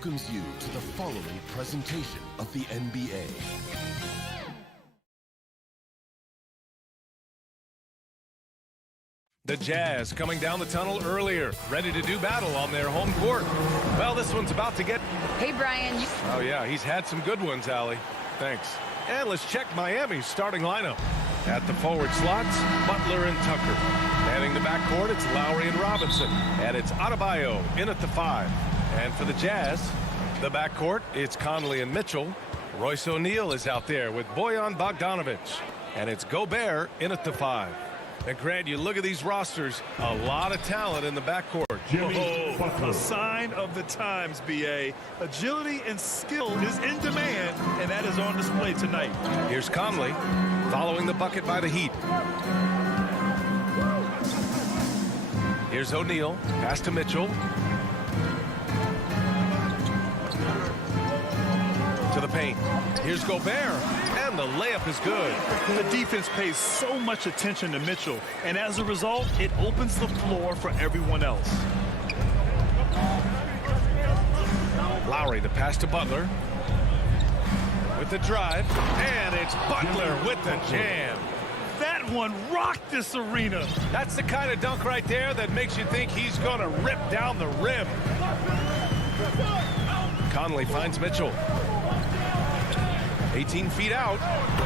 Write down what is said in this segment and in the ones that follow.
welcomes you to the following presentation of the NBA. The Jazz coming down the tunnel earlier, ready to do battle on their home court. Well, this one's about to get... Hey, Brian. Oh, yeah, he's had some good ones, Allie. Thanks. And let's check Miami's starting lineup. At the forward slots, Butler and Tucker. Manning the backcourt, it's Lowry and Robinson. And it's Adebayo in at the 5. And for the Jazz, the backcourt, it's Conley and Mitchell. Royce O'Neal is out there with Bojan Bogdanovic. And it's Gobert in at the 5. And Grant, you look at these rosters, a lot of talent in the backcourt. A sign of the times, B.A. Agility and skill is in demand, and that is on display tonight. Here's Conley, following the bucket by the Heat. Here's O'Neal, pass to Mitchell. To the paint. Here's Gobert, and the layup is good. The defense pays so much attention to Mitchell, and as a result, it opens the floor for everyone else. Lowry, the pass to Butler. With the drive, and it's Butler with the jam. That one rocked this arena. That's the kind of dunk right there that makes you think he's going to rip down the rim. Conley finds Mitchell. 18 feet out.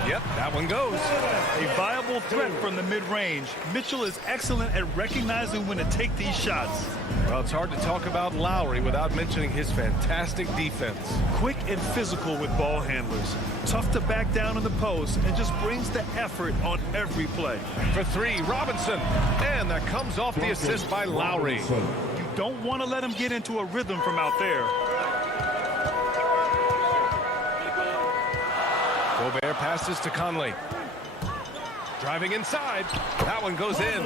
Yep, that one goes. A viable threat from the mid-range. Mitchell is excellent at recognizing when to take these shots. Well, it's hard to talk about Lowry without mentioning his fantastic defense. Quick and physical with ball handlers. Tough to back down in the post and just brings the effort on every play. For 3, Robinson. And that comes off the assist by Lowry. You don't want to let him get into a rhythm from out there. Gobert passes to Conley. Driving inside. That one goes in.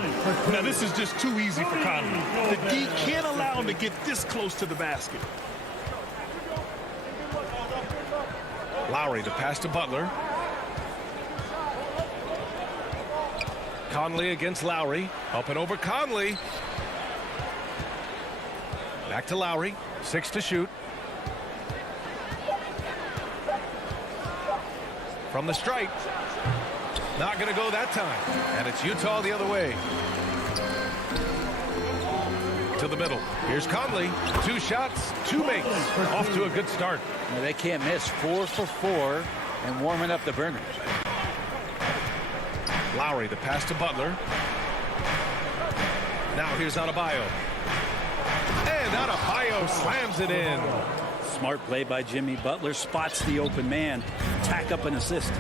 Now, this is just too easy for Conley. The D can't allow him to get this close to the basket. Lowry, the pass to Butler. Conley against Lowry. Up and over Conley. Back to Lowry. 6 to shoot. From the stripe. Not going to go that time. And it's Utah the other way. To the middle. Here's Conley. 2 shots, 2 makes. Off to a good start. Well, they can't miss. 4 for 4 and warming up the burners. Lowry, the pass to Butler. Now here's Adebayo. And Adebayo slams it in. Smart play by Jimmy Butler. Spots the open man. Tack up an assist.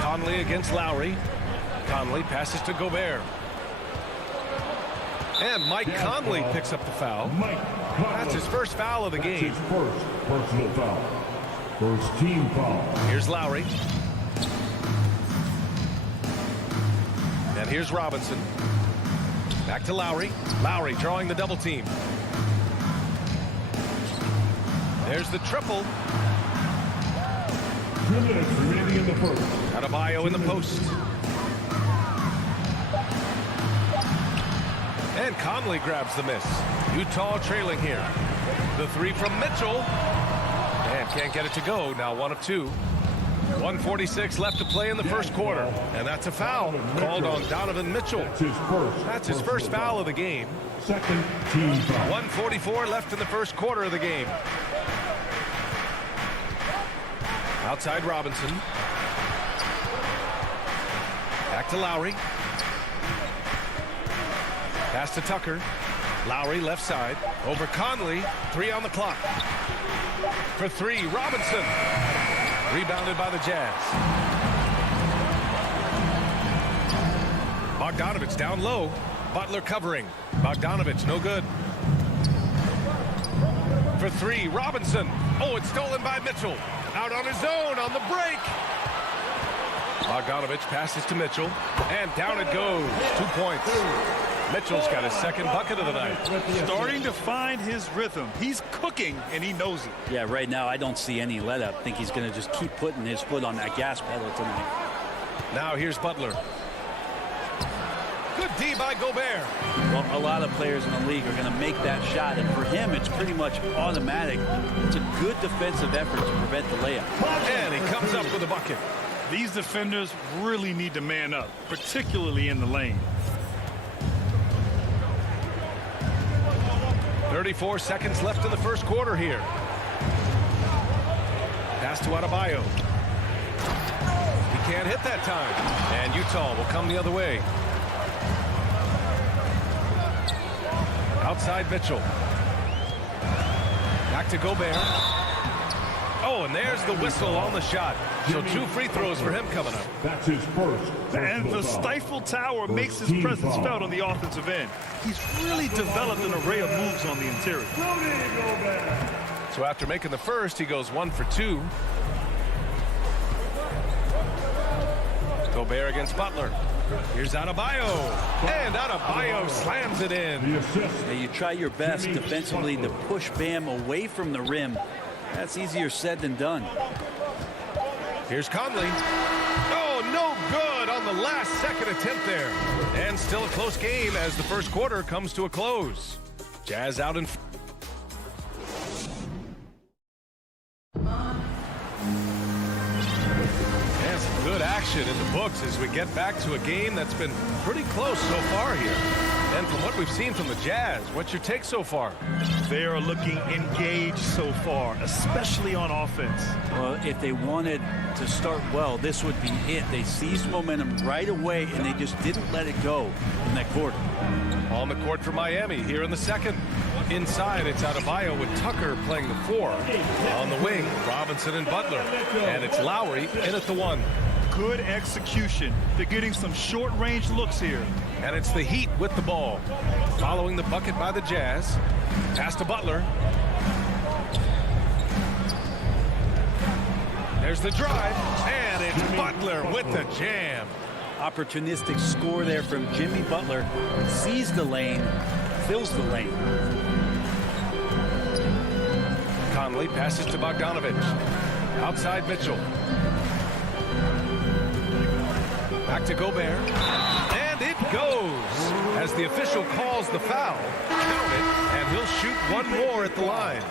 Conley against Lowry. Conley passes to Gobert. And Mike Conley picks up the foul. That's his first foul of the game. His first personal foul. First team foul. Here's Lowry. And here's Robinson. Back to Lowry. Lowry drawing the double team. There's the triple. 2 minutes remaining in the first. Adebayo in the post. And Conley grabs the miss. Utah trailing here. The 3 from Mitchell. And can't get it to go. Now 1 of 2. 1:46 left to play in the first quarter. And that's a foul called on Donovan Mitchell. That's his first foul of the game. Second team foul. 1:44 left in the first quarter of the game. Outside Robinson. Back to Lowry. Pass to Tucker. Lowry left side. Over Conley. 3 on the clock. For 3, Robinson. Rebounded by the Jazz. Bogdanovic down low. Butler covering. Bogdanovic no good. For 3, Robinson. Oh, it's stolen by Mitchell. Out on his own on the break. Bogdanovic passes to Mitchell. And down it goes. 2 points. Mitchell's got his second bucket of the night. Starting to find his rhythm. He's cooking, and he knows it. Yeah, right now I don't see any let up. I think he's going to just keep putting his foot on that gas pedal tonight. Now here's Butler. Good D by Gobert. Well, a lot of players in the league are going to make that shot, and for him, it's pretty much automatic. It's a good defensive effort to prevent the layup. And he comes up with a bucket. These defenders really need to man up, particularly in the lane. 34 seconds left in the first quarter here. Pass to Adebayo. He can't hit that time. And Utah will come the other way. Outside Mitchell. Back to Gobert. Oh, and there's the whistle on the shot. So 2 free throws for him coming up. That's his first. And the stifle tower makes his presence felt on the offensive end. He's really developed an array of moves on the interior. So after making the first, he goes 1 for 2. Gobert against Butler. Here's Adebayo. And Adebayo slams it in. Now, you try your best defensively to push Bam away from the rim. That's easier said than done. Here's Conley. Oh, no good on the last second attempt there. And still a close game as the first quarter comes to a close. Jazz out in. And some good action in the books as we get back to a game that's been pretty close so far here. And from what we've seen from the Jazz, what's your take so far? They are looking engaged so far, especially on offense. Well, if they wanted to start well, this would be it. They seized momentum right away, and they just didn't let it go in that quarter. On the court for Miami here in the second. Inside, it's Adebayo with Tucker playing the 4. On the wing, Robinson and Butler. And it's Lowry in at the 1. Good execution. They're getting some short-range looks here. And it's the Heat with the ball. Following the bucket by the Jazz. Pass to Butler. There's the drive. And it's Butler with the jam. Opportunistic score there from Jimmy Butler. Sees the lane, fills the lane. Conley passes to Bogdanovich. Outside Mitchell. Back to Gobert. And it goes as the official calls the foul. Count it, and he'll shoot one more at the line.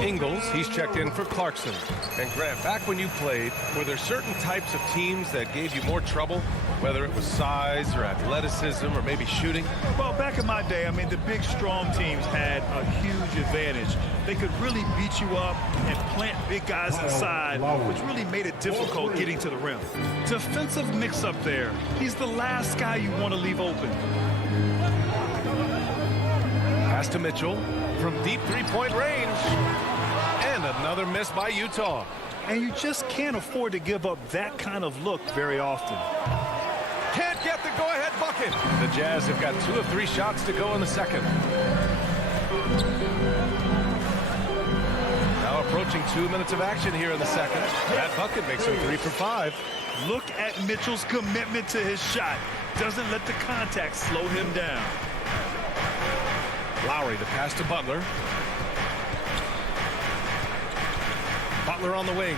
Ingles, he's checked in for Clarkson. And Grant, back when you played, were there certain types of teams that gave you more trouble, whether it was size or athleticism or maybe shooting? Well, back in my day, I mean, the big, strong teams had a huge advantage. They could really beat you up and plant big guys inside, which really made it difficult getting to the rim. Defensive mix-up there. He's the last guy you want to leave open. Pass to Mitchell from deep three-point range. And another miss by Utah. And you just can't afford to give up that kind of look very often. Can't get the go-ahead bucket. The Jazz have got 2 of 3 shots to go in the second. Now approaching 2 minutes of action here in the second. That bucket makes him 3 for 5. Look at Mitchell's commitment to his shot. Doesn't let the contact slow him down. Lowry, the pass to Butler. Butler on the wing.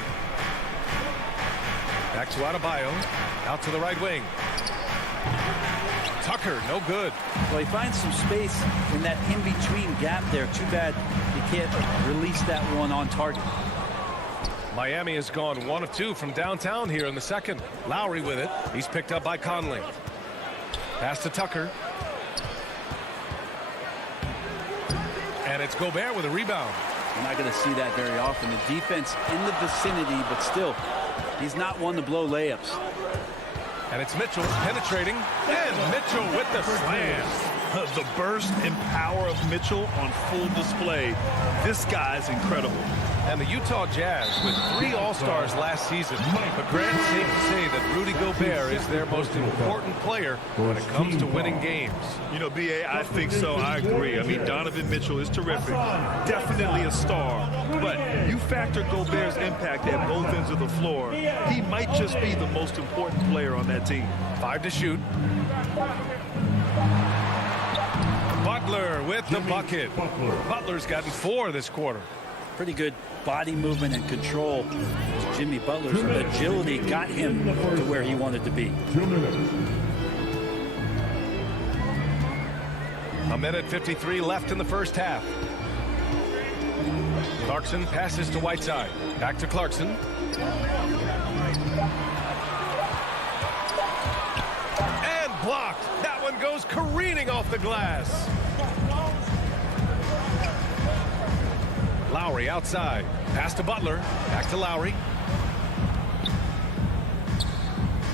Back to Adebayo. Out to the right wing. Tucker, no good. Well, he finds some space in that in-between gap there. Too bad he can't release that one on target. Miami has gone 1 of 2 from downtown here in the second. Lowry with it. He's picked up by Conley. Pass to Tucker. And it's Gobert with a rebound. You're not going to see that very often. The defense in the vicinity, but still, he's not one to blow layups. And it's Mitchell penetrating. And Mitchell with the slam. The burst and power of Mitchell on full display. This guy's incredible. And the Utah Jazz with 3 All-Stars last season. But Grant, safe to say that Rudy Gobert is their most important player when it comes to winning games. You know, B.A., I think so. I agree. I mean, Donovan Mitchell is terrific. Definitely a star. But you factor Gobert's impact at both ends of the floor, he might just be the most important player on that team. 5 to shoot. Butler with the bucket. Butler's gotten 4 this quarter. Pretty good body movement and control. Jimmy Butler's agility got him to where he wanted to be. 2 minutes. A minute 53 left in the first half. Clarkson passes to Whiteside. Back to Clarkson. And blocked. That one goes careening off the glass. Lowry outside. Pass to Butler. Back to Lowry.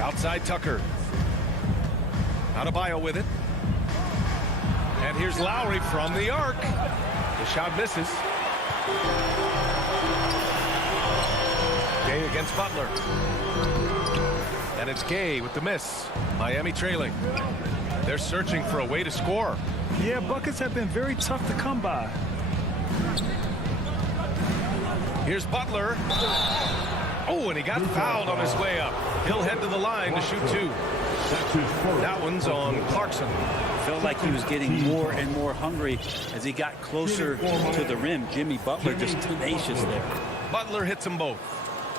Outside Tucker. Adebayo with it. And here's Lowry from the arc. The shot misses. Gay against Butler. And it's Gay with the miss. Miami trailing. They're searching for a way to score. Yeah, buckets have been very tough to come by. Here's Butler. Oh, and he got fouled on his way up. He'll head to the line to shoot two. That one's on Clarkson. Felt like he was getting more and more hungry as he got closer to the rim. Jimmy Butler just tenacious there. Butler hits them both.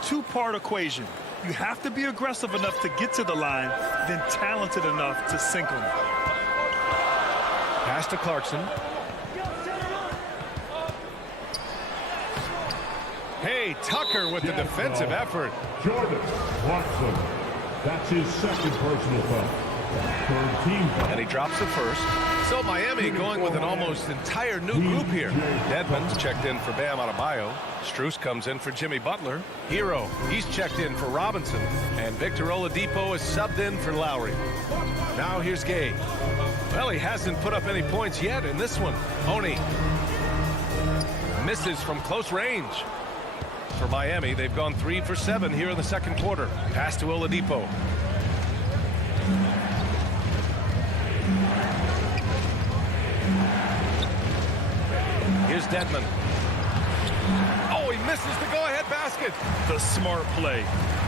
Two-part equation. You have to be aggressive enough to get to the line, then talented enough to sink them. Pass to Clarkson. Hey, Tucker with the defensive effort. Jordan Clarkson. That's his second personal foul. Third team foul. And he drops the first. So Miami going with an almost entire new group here. Dedmon's checked in for Bam Adebayo. Strus comes in for Jimmy Butler. Hero, he's checked in for Robinson. And Victor Oladipo is subbed in for Lowry. Now here's Gay. Well, he hasn't put up any points yet in this one. Oni misses from close range. For Miami, they've gone 3 for 7 here in the second quarter. Pass to Oladipo. Here's Dedmon. Oh, he misses the go-ahead basket. The smart play.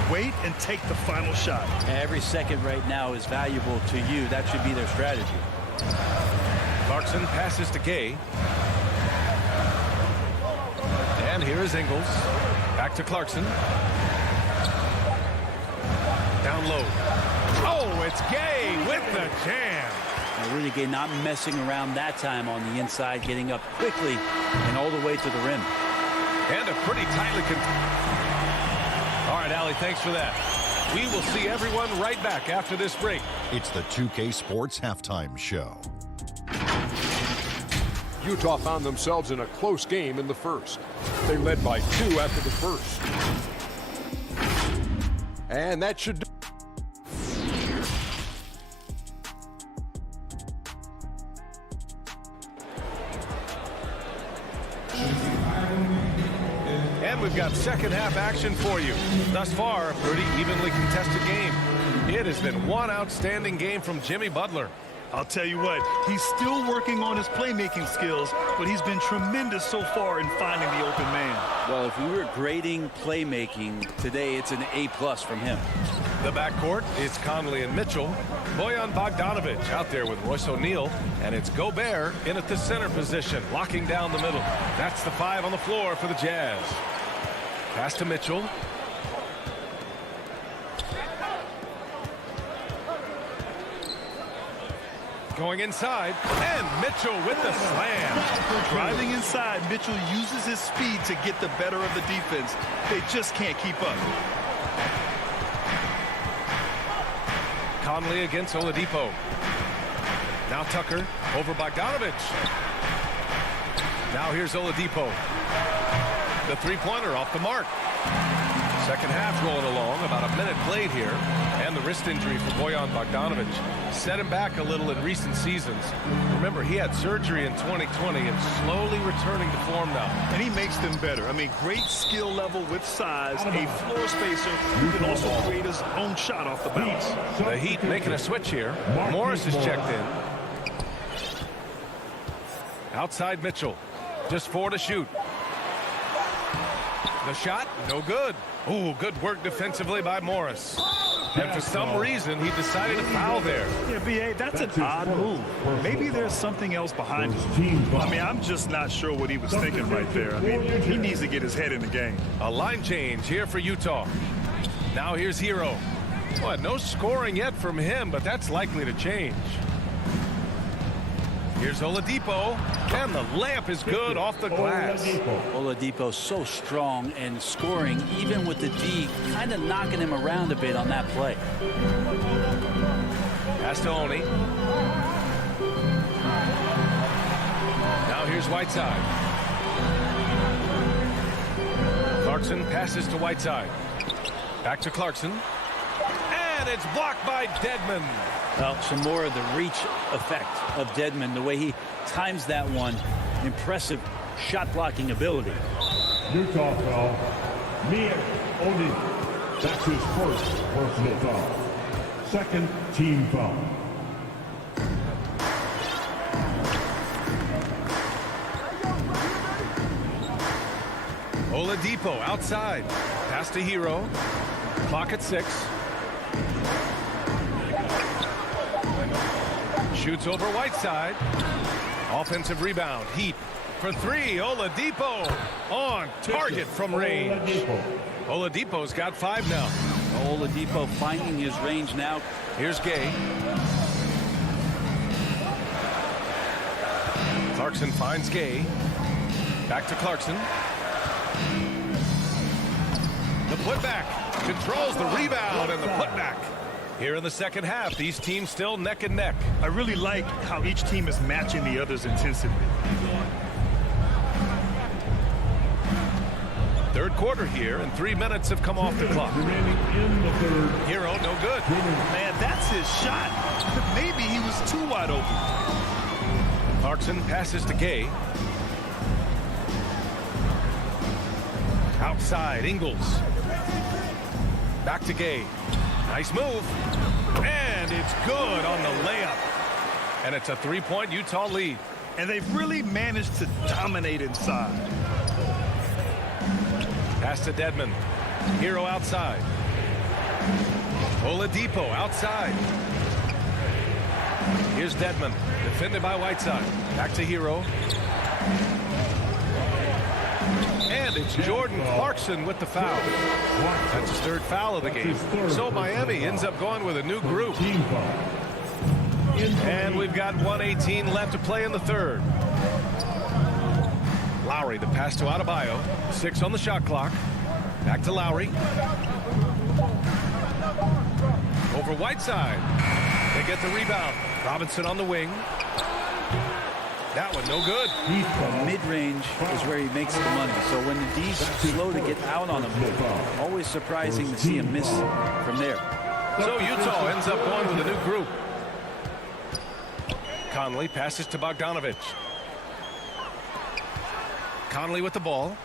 Wait and take the final shot. Every second right now is valuable to you. That should be their strategy. Clarkson passes to Gay. And here is Ingles. Back to Clarkson. Down low. Oh, it's Gay with the jam. Now, Rudy Gay not messing around that time on the inside, getting up quickly and all the way to the rim. And a pretty tightly All right, Allie, thanks for that. We will see everyone right back after this break. It's the 2K Sports Halftime Show. Utah found themselves in a close game in the first. They led by 2 after the first. And that should do. And we've got second half action for you. Thus far, a pretty evenly contested game. It has been one outstanding game from Jimmy Butler. I'll tell you what, he's still working on his playmaking skills, but he's been tremendous so far in finding the open man. Well, if we were grading playmaking today, it's an A+ from him. The backcourt is Conley and Mitchell. Bojan Bogdanovic out there with Royce O'Neal. And it's Gobert in at the center position, locking down the middle. That's the 5 on the floor for the Jazz. Pass to Mitchell. Going inside, and Mitchell with the slam. Driving inside, Mitchell uses his speed to get the better of the defense. They just can't keep up. Conley against Oladipo. Now Tucker over Bogdanovic. Now here's Oladipo. The three-pointer off the mark. Second half rolling along, about a minute played here. And the wrist injury for Bojan Bogdanovic set him back a little in recent seasons. Remember, he had surgery in 2020 and slowly returning to form now. And he makes them better. I mean, great skill level with size, a floor spacer who can also create his own shot off the bounce. The Heat making a switch here. Morris is checked in. Outside Mitchell. Just 4 to shoot. The shot, no good. Ooh, good work defensively by Morris. And for some reason, he decided to foul there. Yeah, B.A., that's an odd move. Maybe there's something else behind it. I mean, I'm just not sure what he was thinking right there. I mean, he needs to get his head in the game. A line change here for Utah. Now here's Hero. Well, no scoring yet from him, but that's likely to change. Here's Oladipo, and the layup is good off the glass. Oladipo so strong and scoring, even with the D, kind of knocking him around a bit on that play. Pass to Oni. Now here's Whiteside. Clarkson passes to Whiteside. Back to Clarkson. And it's blocked by Dedmon. Well, some more of the reach effect of Dedmon, the way he times that one. Impressive shot blocking ability. Utah foul. Mia Oni. That's his first personal foul. Second team foul. Oladipo outside. Pass to Hero. Clock at 6. Shoots over Whiteside. Offensive rebound. Heat for 3. Oladipo on target from range. Oladipo's got 5 now. Oladipo finding his range now. Here's Gay. Clarkson finds Gay. Back to Clarkson. The putback. Controls the rebound and the putback. Here in the second half, these teams still neck and neck. I really like how each team is matching the other's intensity. Third quarter here, and 3 minutes have come off the clock. Remaining in the third. Hero, no good. Man, that's his shot. Maybe he was too wide open. Clarkson passes to Gay. Outside, Ingles. Back to Gay. Nice move. And it's good on the layup. And it's a 3-point Utah lead. And they've really managed to dominate inside. Pass to Dedmon. Hero outside. Oladipo outside. Here's Dedmon. Defended by Whiteside. Back to Hero. And it's Jordan Clarkson with the foul. That's his 3rd foul of the game. So Miami ends up going with a new group. And we've got 1:18 left to play in the third. Lowry, the pass to Adebayo. 6 on the shot clock. Back to Lowry. Over Whiteside. They get the rebound. Robinson on the wing. That one no good. Mid-range is where he makes the money. So when the D's slow to get out on him, always surprising to see him miss from there. So Utah ends up going with a new group. Conley passes to Bogdanovich. Conley with the ball.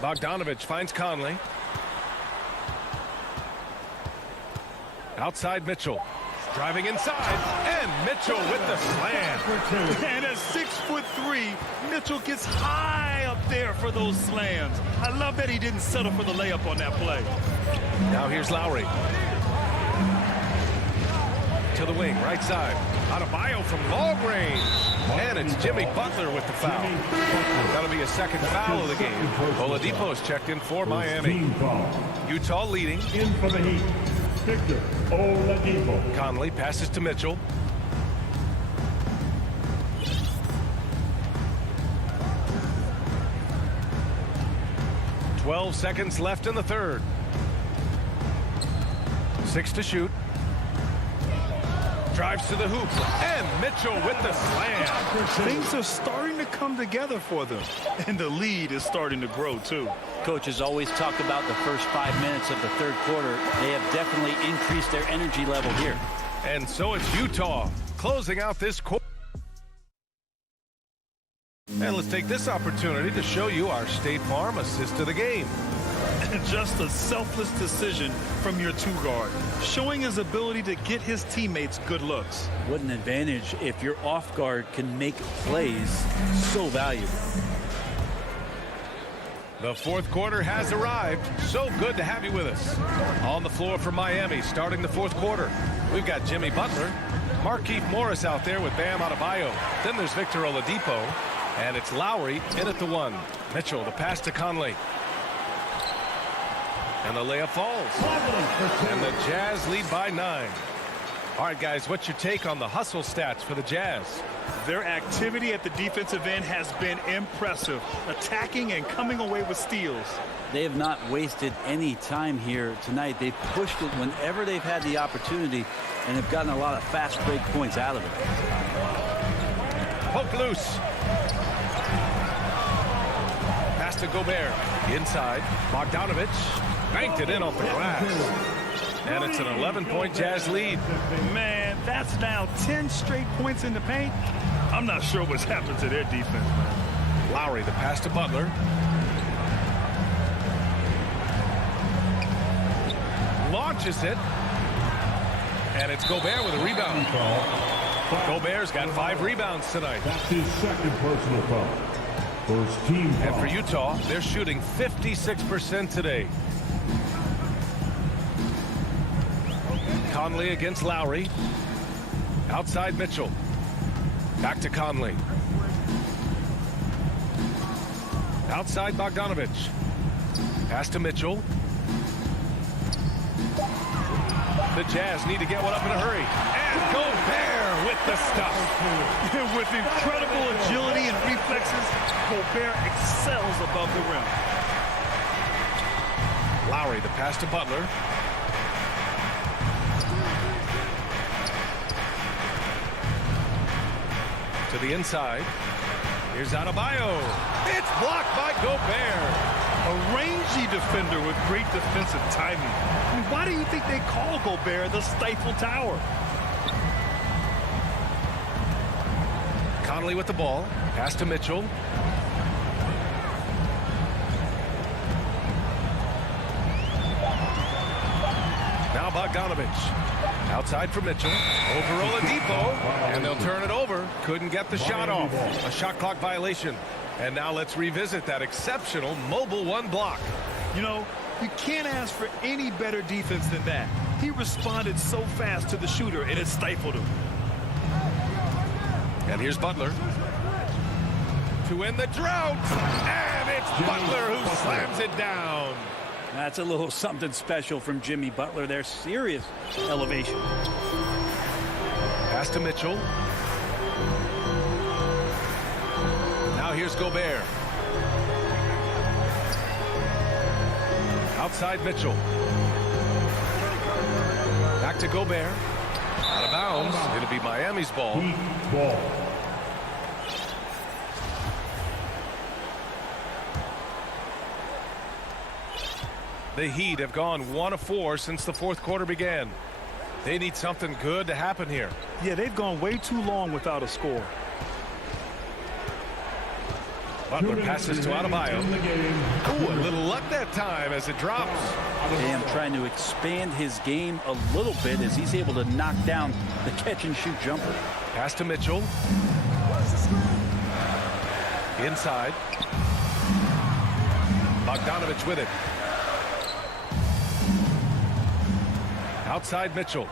Bogdanovich finds Conley. Outside Mitchell. Driving inside, and Mitchell with the slam. And at 6'3", Mitchell gets high up there for those slams. I love that he didn't settle for the layup on that play. Now here's Lowry. To the wing, right side. Adebayo from long range. And it's Jimmy Butler with the foul. That'll be a 2nd foul of the game. Oladipo's checked in for Miami. Utah leading. In for the Heat. Victor Oladipo. Conley passes to Mitchell. "12 seconds left in the third. 6 to shoot. Drives to the hoop. And Mitchell with the slam. Things are starting to come together for them. And the lead is starting to grow, too. Coach has always talked about the first 5 minutes of the third quarter. They have definitely increased their energy level here. And so it's Utah closing out this quarter. And let's take this opportunity to show you our State Farm assist to the game. Just a selfless decision from your 2-guard, showing his ability to get his teammates good looks. What an advantage if your off guard can make plays so valuable. The fourth quarter has arrived. So good to have you with us. On the floor for Miami starting the fourth quarter. We've got Jimmy Butler, Markieff Morris out there with Bam Adebayo. Then there's Victor Oladipo. And it's Lowry in at the 1. Mitchell, the pass to Conley. And the layup falls. And the Jazz lead by 9. All right, guys, what's your take on the hustle stats for the Jazz? Their activity at the defensive end has been impressive, attacking and coming away with steals. They have not wasted any time here tonight. They've pushed it whenever they've had the opportunity and have gotten a lot of fast break points out of it. Poke loose. Pass to Gobert. Inside. Bogdanovich banked it in off the glass. And it's an 11-point Jazz lead. Man, that's now 10 straight points in the paint. I'm not sure what's happened to their defense, man. Lowry, the pass to Butler. Launches it. And it's Gobert with a rebound. Gobert's got 5 rebounds tonight. That's his second personal foul. First team foul. And for Utah, they're shooting 56% today. Conley against Lowry. Outside Mitchell. Back to Conley. Outside Bogdanovich. Pass to Mitchell. The Jazz need to get one up in a hurry. And Gobert with the stuff. With incredible agility and reflexes, Gobert excels above the rim. Lowry, the pass to Butler. To the inside. Here's Adebayo. It's blocked by Gobert. A rangy defender with great defensive timing. I mean, why do you think they call Gobert the Stifle Tower? Conley with the ball. Pass to Mitchell. Now Bogdanovich. Outside for Mitchell. Over Oladipo. And they'll turn it over. Couldn't get the shot off. A shot clock violation. And now let's revisit that exceptional mobile 1 block. You know, you can't ask for any better defense than that. He responded so fast to the shooter, and it stifled him. And here's Butler. To end the drought. And it's Butler who slams it down. That's a little something special from Jimmy Butler. There's serious elevation. Pass to Mitchell. Now here's Gobert. Outside Mitchell. Back to Gobert. Out of bounds. It'll be Miami's ball. Ball. The Heat have gone 1 of 4 since the 4th quarter began. They need something good to happen here. Yeah, they've gone way too long without a score. Butler passes to Adebayo. Ooh, a little luck that time as it drops. Bam trying to expand his game a little bit as he's able to knock down the catch-and-shoot jumper. Pass to Mitchell. Inside. Bogdanovich with it. Outside Mitchell.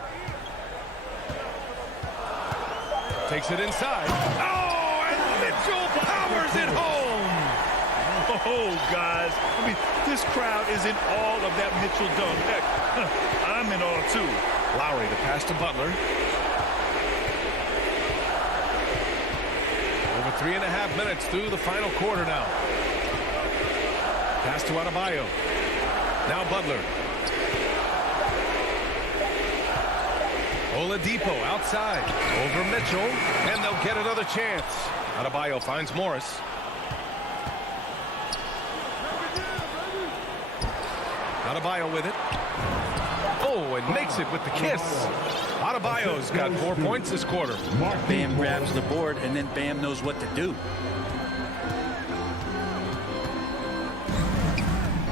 Takes it inside. Oh, and Mitchell powers it home. Oh, guys. I mean, this crowd is in awe of that Mitchell dunk. Heck, I'm in awe, too. Lowry, the pass to Butler. Over 3.5 minutes through the final quarter now. Pass to Adebayo. Now Butler. Oladipo outside. Over Mitchell. And they'll get another chance. Adebayo finds Morris. Adebayo with it. Oh, and makes it with the kiss. Adebayo's got 4 points this quarter. Bam grabs the board, and then Bam knows what to do.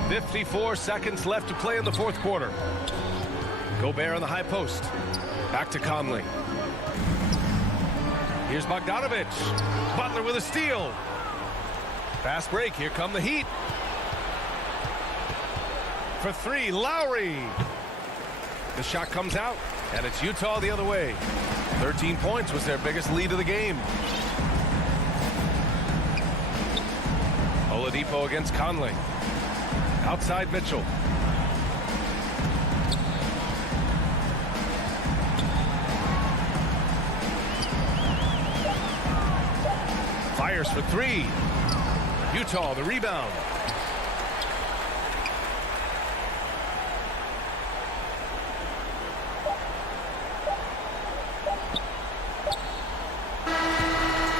54 seconds left to play in the 4th quarter. Gobert on the high post. Back to Conley. Here's Bogdanovich. Butler with a steal. Fast break. Here come the Heat. For 3, Lowry. The shot comes out, and it's Utah the other way. 13 points was their biggest lead of the game. Oladipo against Conley. Outside fires for three. Utah the rebound.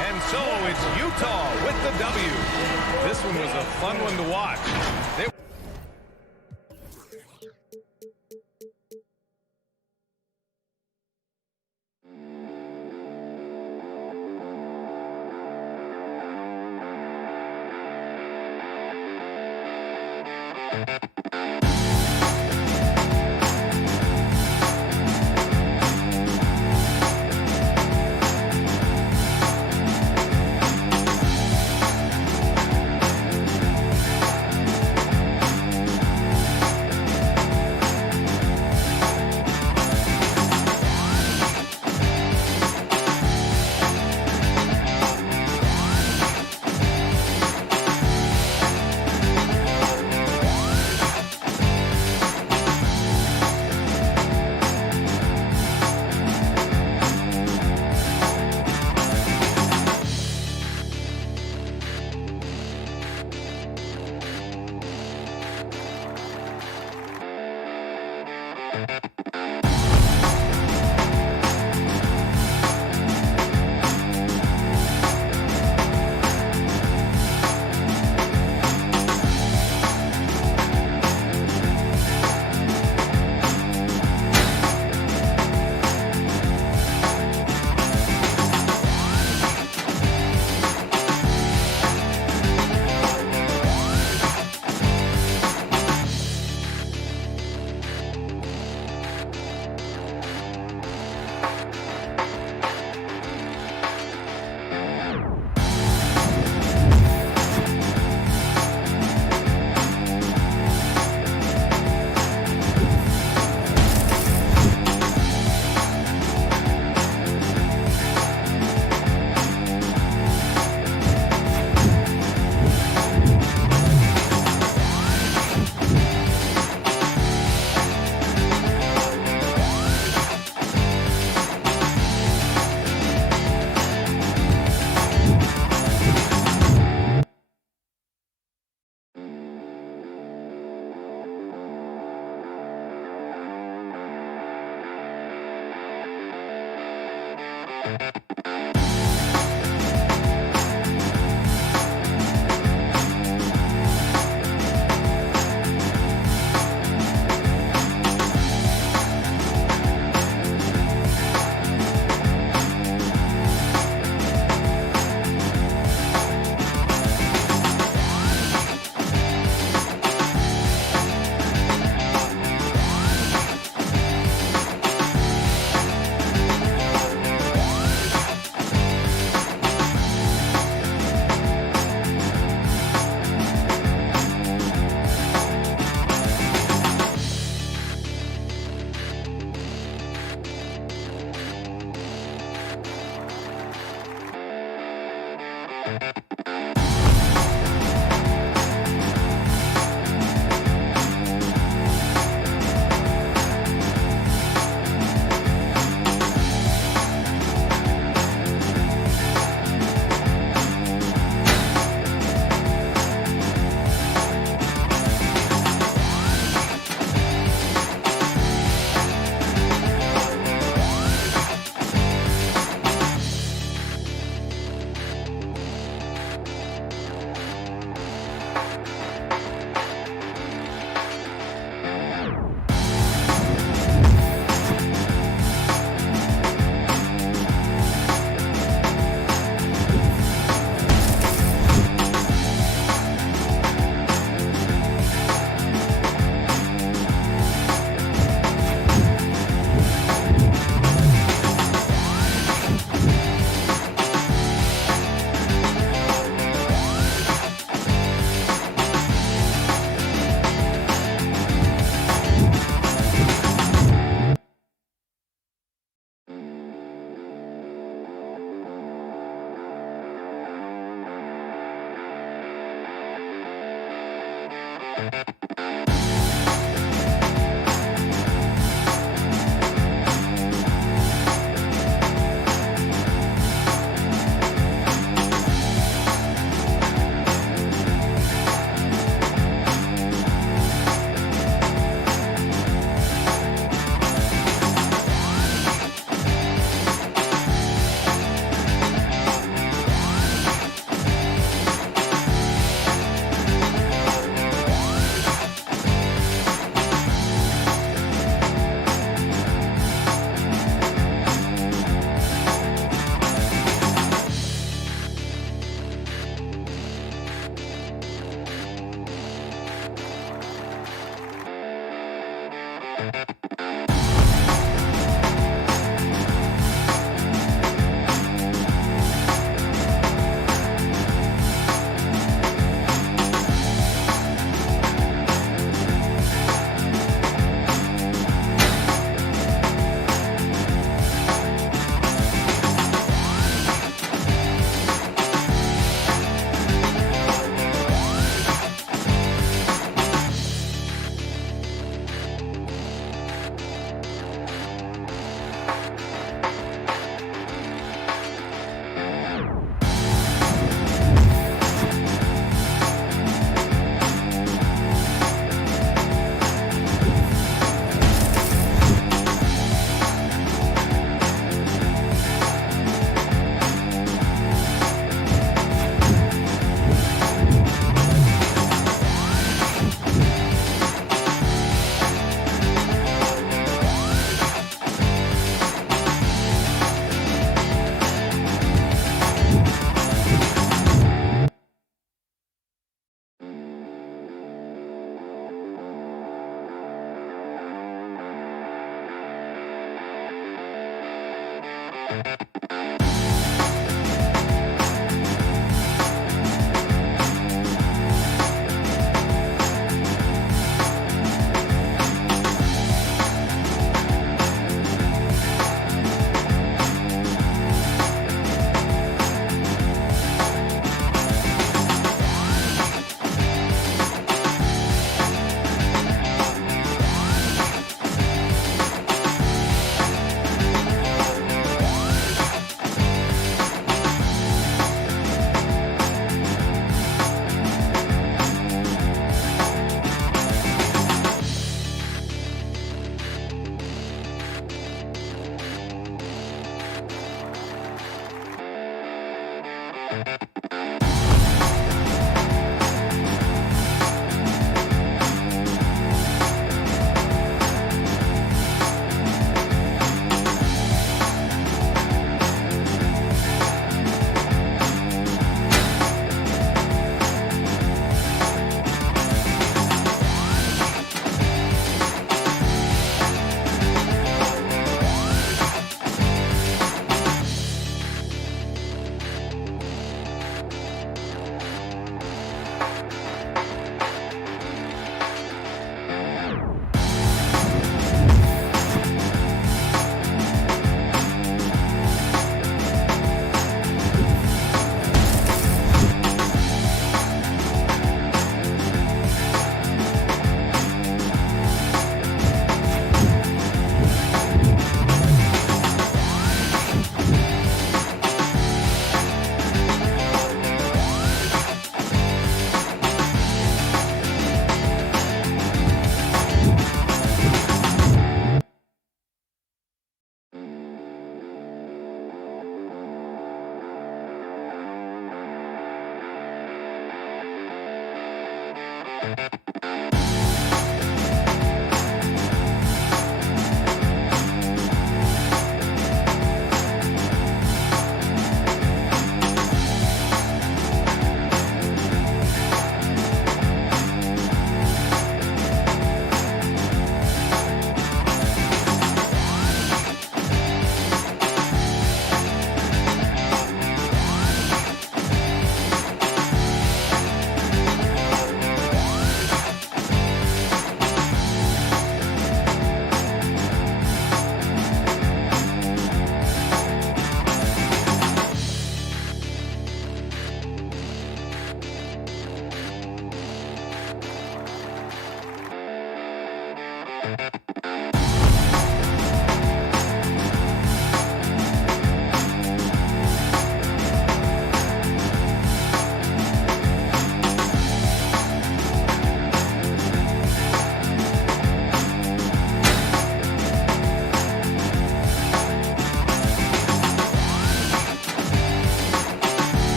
And so it's Utah with the W. This one was a fun one to watch.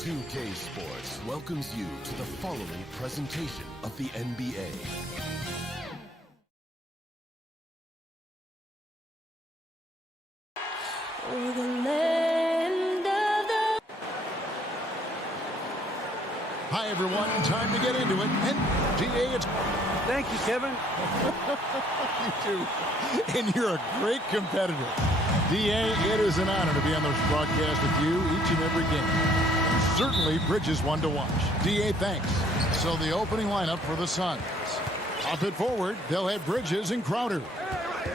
2K Sports welcomes you to the following presentation of the NBA. Hi, everyone. Time to get into it. And DA, it's... Thank you, Kevin. You too. And you're a great competitor. DA, it is an honor to be on this broadcast with you each and every game. And certainly, Bridges one to watch. DA, thanks. So the opening lineup for the Suns. Up and forward, they'll have Bridges and Crowder.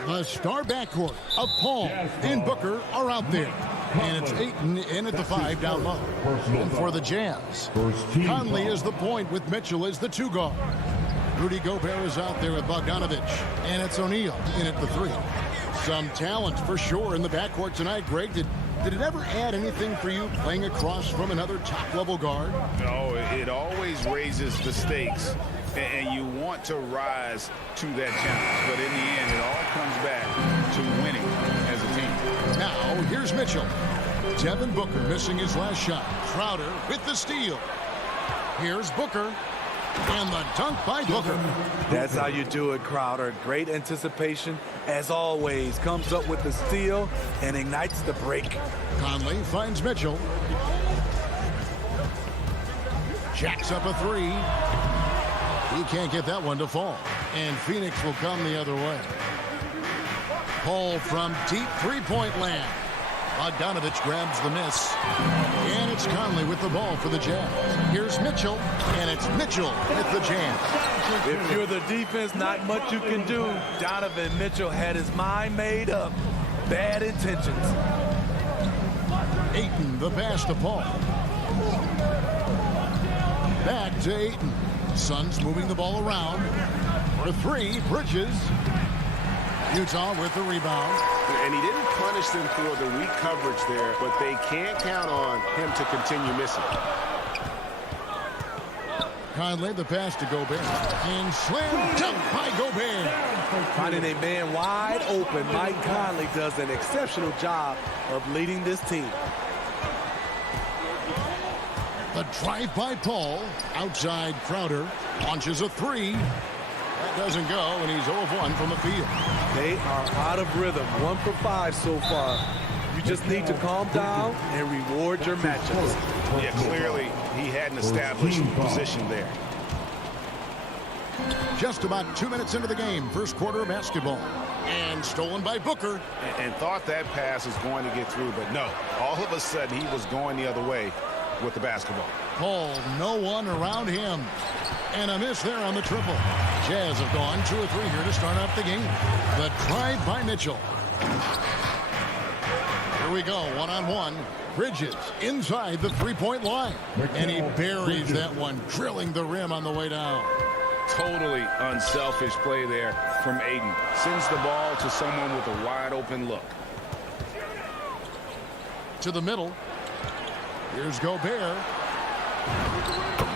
The star backcourt of Paul and Booker are out there. And it's Ayton in at the 5 down low. And for the Jazz, Conley is the point with Mitchell as the 2 guard. Rudy Gobert is out there with Bogdanovich. And it's O'Neal in at the 3. Some talent for sure in the backcourt tonight. Greg, did it ever add anything for you playing across from another top-level guard? No, it always raises the stakes. And you want to rise to that challenge. But in the end, it all comes back to winning as a team. Now, here's Mitchell. Devin Booker missing his last shot. Crowder with the steal. Here's Booker. And the dunk by Booker. That's how you do it, Crowder. Great anticipation, as always. Comes up with the steal and ignites the break. Conley finds Mitchell. Jacks up a 3. He can't get that one to fall. And Phoenix will come the other way. Paul from deep three-point land. Bogdanovich grabs the miss. And it's Conley with the ball for the Jazz. Here's Mitchell. And it's Mitchell with the Jazz. If you're the defense, not much you can do. Donovan Mitchell had his mind made up. Bad intentions. Ayton, the pass to Paul. Back to Ayton. Suns moving the ball around. For 3, Bridges. Utah with the rebound. And he didn't punish them for the weak coverage there, but they can't count on him to continue missing. Conley, the pass to Gobert. And slam dunk by Gobert. Finding a man wide open, Mike Conley does an exceptional job of leading this team. The The drive by Paul. Outside Crowder. Launches a three. That doesn't go, and he's 0 of 1 from the field. They are out of rhythm. 1 for 5 so far. You just need to calm down and reward your matchups. Yeah, clearly he hadn't established position there. Just about 2 minutes into the game. First quarter of basketball. And stolen by Booker. And thought that pass was going to get through, but no. All of a sudden, he was going the other way with the basketball. Paul, no one around him. And a miss there on the triple. Jazz have gone 2 of 3 here to start off the game. The drive by Mitchell. Here we go, one-on-one. Bridges inside the three-point line. And he buries that one, drilling the rim on the way down. Totally unselfish play there from Aiden. Sends the ball to someone with a wide-open look. To the middle. Here's Gobert.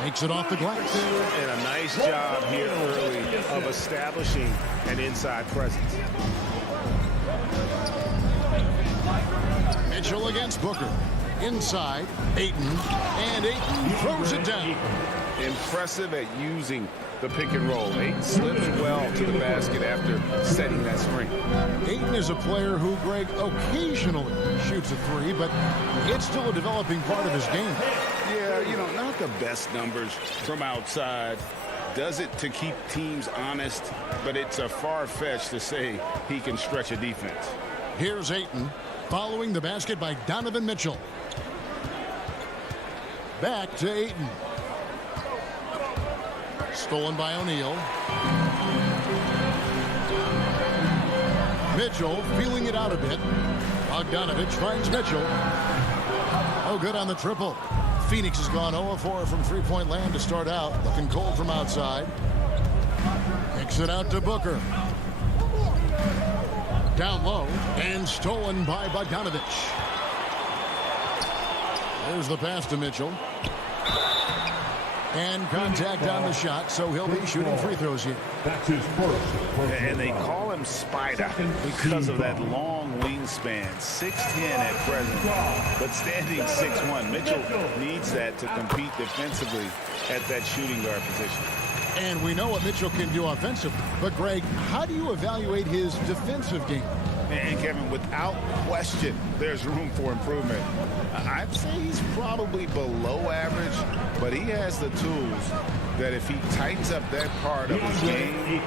Makes it off the glass. And a nice job here early of establishing an inside presence. Mitchell against Booker. Inside, Ayton. And Ayton throws it down. Impressive at using the pick and roll. Ayton slips well to the basket after setting that screen. Ayton is a player who, Greg, occasionally shoots a three, but it's still a developing part of his game. Yeah, you know, not the best numbers from outside. Does it to keep teams honest, but it's a far-fetched to say he can stretch a defense. Here's Ayton following the basket by Donovan Mitchell. Back to Ayton. Stolen by O'Neal. Mitchell feeling it out a bit. Bogdanovich finds Mitchell. Oh, good on the triple. Phoenix has gone 0 of 4 from three-point land to start out. Looking cold from outside. Kicks it out to Booker. Down low and stolen by Bogdanovich. There's the pass to Mitchell. And contact on the shot, so he'll be shooting free throws here. That's his first. And they call him Spider because of that long wingspan. 6'10" at present, but standing 6'1". Mitchell needs that to compete defensively at that shooting guard position. And we know what Mitchell can do offensively. But, Greg, how do you evaluate his defensive game? And, Kevin, without question, there's room for improvement. I'd say he's probably below average, but he has the tools that if he tightens up that part of his game,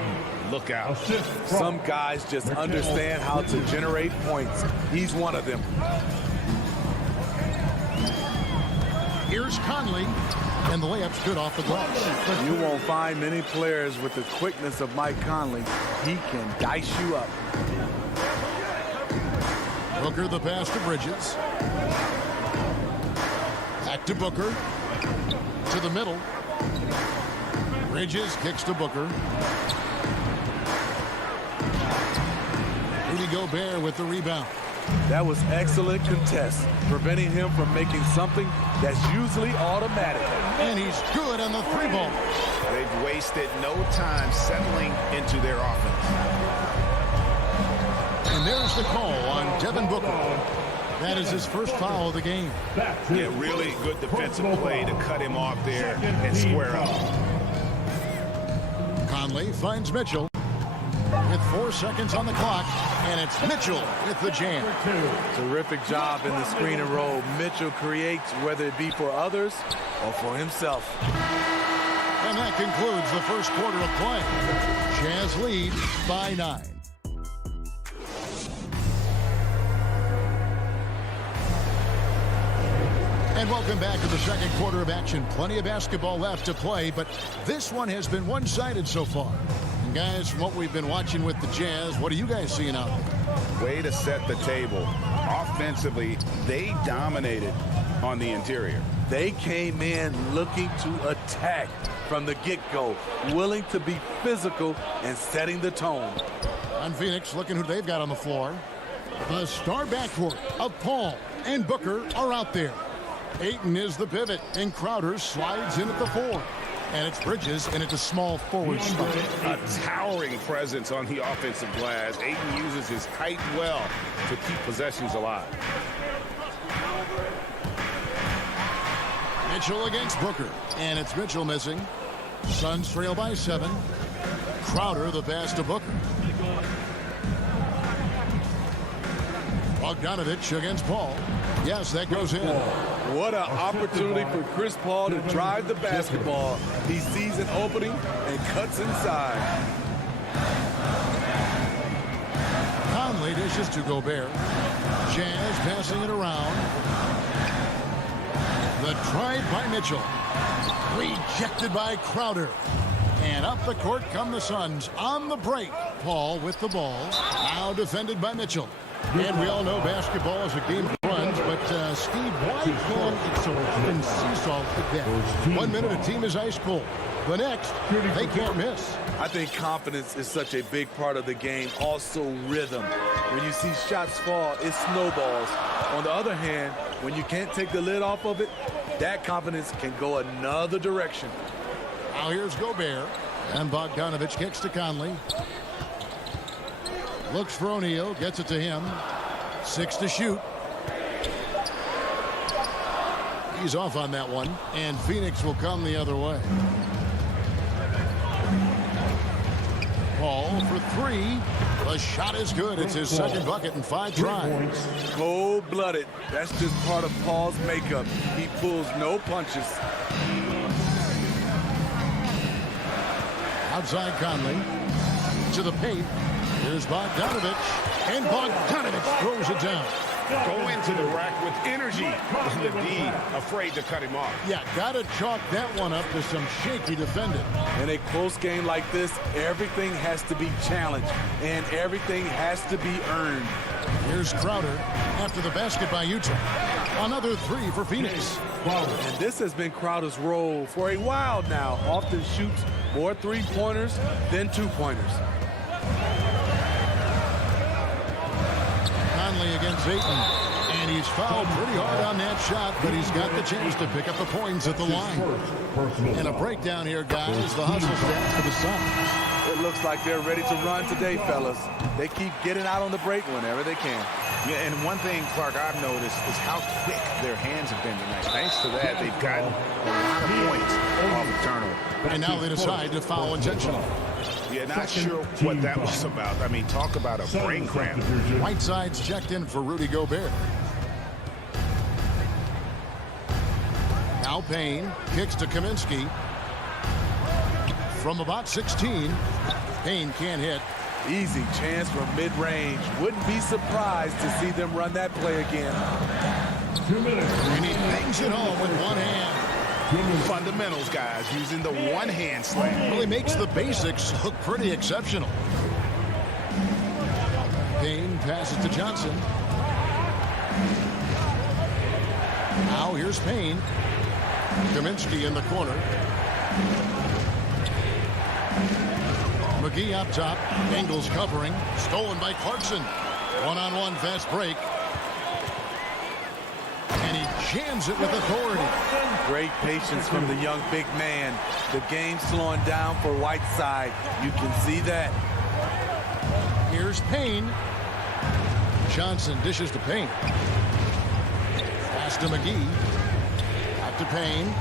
look out. Some guys just understand how to generate points. He's one of them. Here's Conley, and the layup's good off the glass. You won't find many players with the quickness of Mike Conley. He can dice you up. Booker the pass to Bridges. Back to Booker. To the middle. Bridges kicks to Booker. Rudy Gobert with the rebound. That was excellent contest, preventing him from making something that's usually automatic. And he's good on the three ball. They've wasted no time settling into their offense. And there's the call on Devin Booker. That is his first foul of the game. Yeah, really good defensive play to cut him off there and square up. Conley finds Mitchell with 4 seconds on the clock, and it's Mitchell with the jam. Terrific job in the screen and roll. Mitchell creates, whether it be for others or for himself. And that concludes the first quarter of play. Jazz lead by 9. And welcome back to the second quarter of action. Plenty of basketball left to play, but this one has been one-sided so far. And guys, from what we've been watching with the Jazz, what are you guys seeing out there? Way to set the table. Offensively, they dominated on the interior. They came in looking to attack from the get-go, willing to be physical and setting the tone. On Phoenix, looking who they've got on the floor. The star backcourt of Paul and Booker are out there. Ayton is the pivot, and Crowder slides in at the 4. And it's Bridges, and it's a small forward spot. A towering presence on the offensive glass. Ayton uses his height well to keep possessions alive. Mitchell against Booker. And it's Mitchell missing. Suns trail by 7. Crowder the pass to Booker. Bogdanovich against Paul. Yes, that goes in. What an opportunity for Chris Paul to drive the basketball. He sees an opening and cuts inside. Conley dishes to Gobert. Jazz passing it around. The drive by Mitchell. Rejected by Crowder. And up the court come the Suns on the break. Paul with the ball. Now defended by Mitchell. And we all know basketball is a game of runs, but Steve, why can it so often seesaw like that? 1 minute a team is ice cold. The next, they can't miss. I think confidence is such a big part of the game. Also rhythm. When you see shots fall, it snowballs. On the other hand, when you can't take the lid off of it, that confidence can go another direction. Now here's Gobert. And Bogdanovich kicks to Conley. Looks for O'Neal. Gets it to him. 6 to shoot. He's off on that one. And Phoenix will come the other way. Paul for 3. The shot is good. It's his second bucket in 5 tries. Cold-blooded. That's just part of Paul's makeup. He pulls no punches. Outside Conley. To the paint. Here's Bogdanovich. And Bogdanovich throws it down. Go into the rack with energy. And the D afraid to cut him off. Yeah, got to chalk that one up to some shaky defending. In a close game like this, everything has to be challenged. And everything has to be earned. Here's Crowder after the basket by Utah. Another 3 for Phoenix. And this has been Crowder's role for a while now. Often shoots more 3-pointers than 2-pointers. Conley against Ayton. And he's fouled pretty hard on that shot, but he's got the chance to pick up the points at the line. And a breakdown here, guys. The hustle stats for the Suns. It looks like they're ready to run today, fellas. They keep getting out on the break whenever they can. Yeah, and one thing, Clark, I've noticed is how quick their hands have been tonight. Thanks to that, they've gotten a lot of points off the turnover. And now they decide to foul intentional. Yeah, not sure what that was about. I mean, talk about a brain cramp. Whiteside's checked in for Rudy Gobert. Now Payne kicks to Kaminsky. From about 16, Payne can't hit. Easy chance from mid-range. Wouldn't be surprised to see them run that play again. 2 minutes. And he bangs it home with one hand. Fundamentals, guys, using the one-hand slam. Well, he makes the basics look pretty exceptional. Payne passes to Johnson. Now here's Payne. Kaminsky in the corner. McGee up top. Ingles covering. Stolen by Clarkson. One-on-one fast break. And he jams it with authority. Great patience from the young big man. The game slowing down for Whiteside. You can see that. Here's Payne. Johnson dishes to Payne. Pass to McGee. Back to Payne.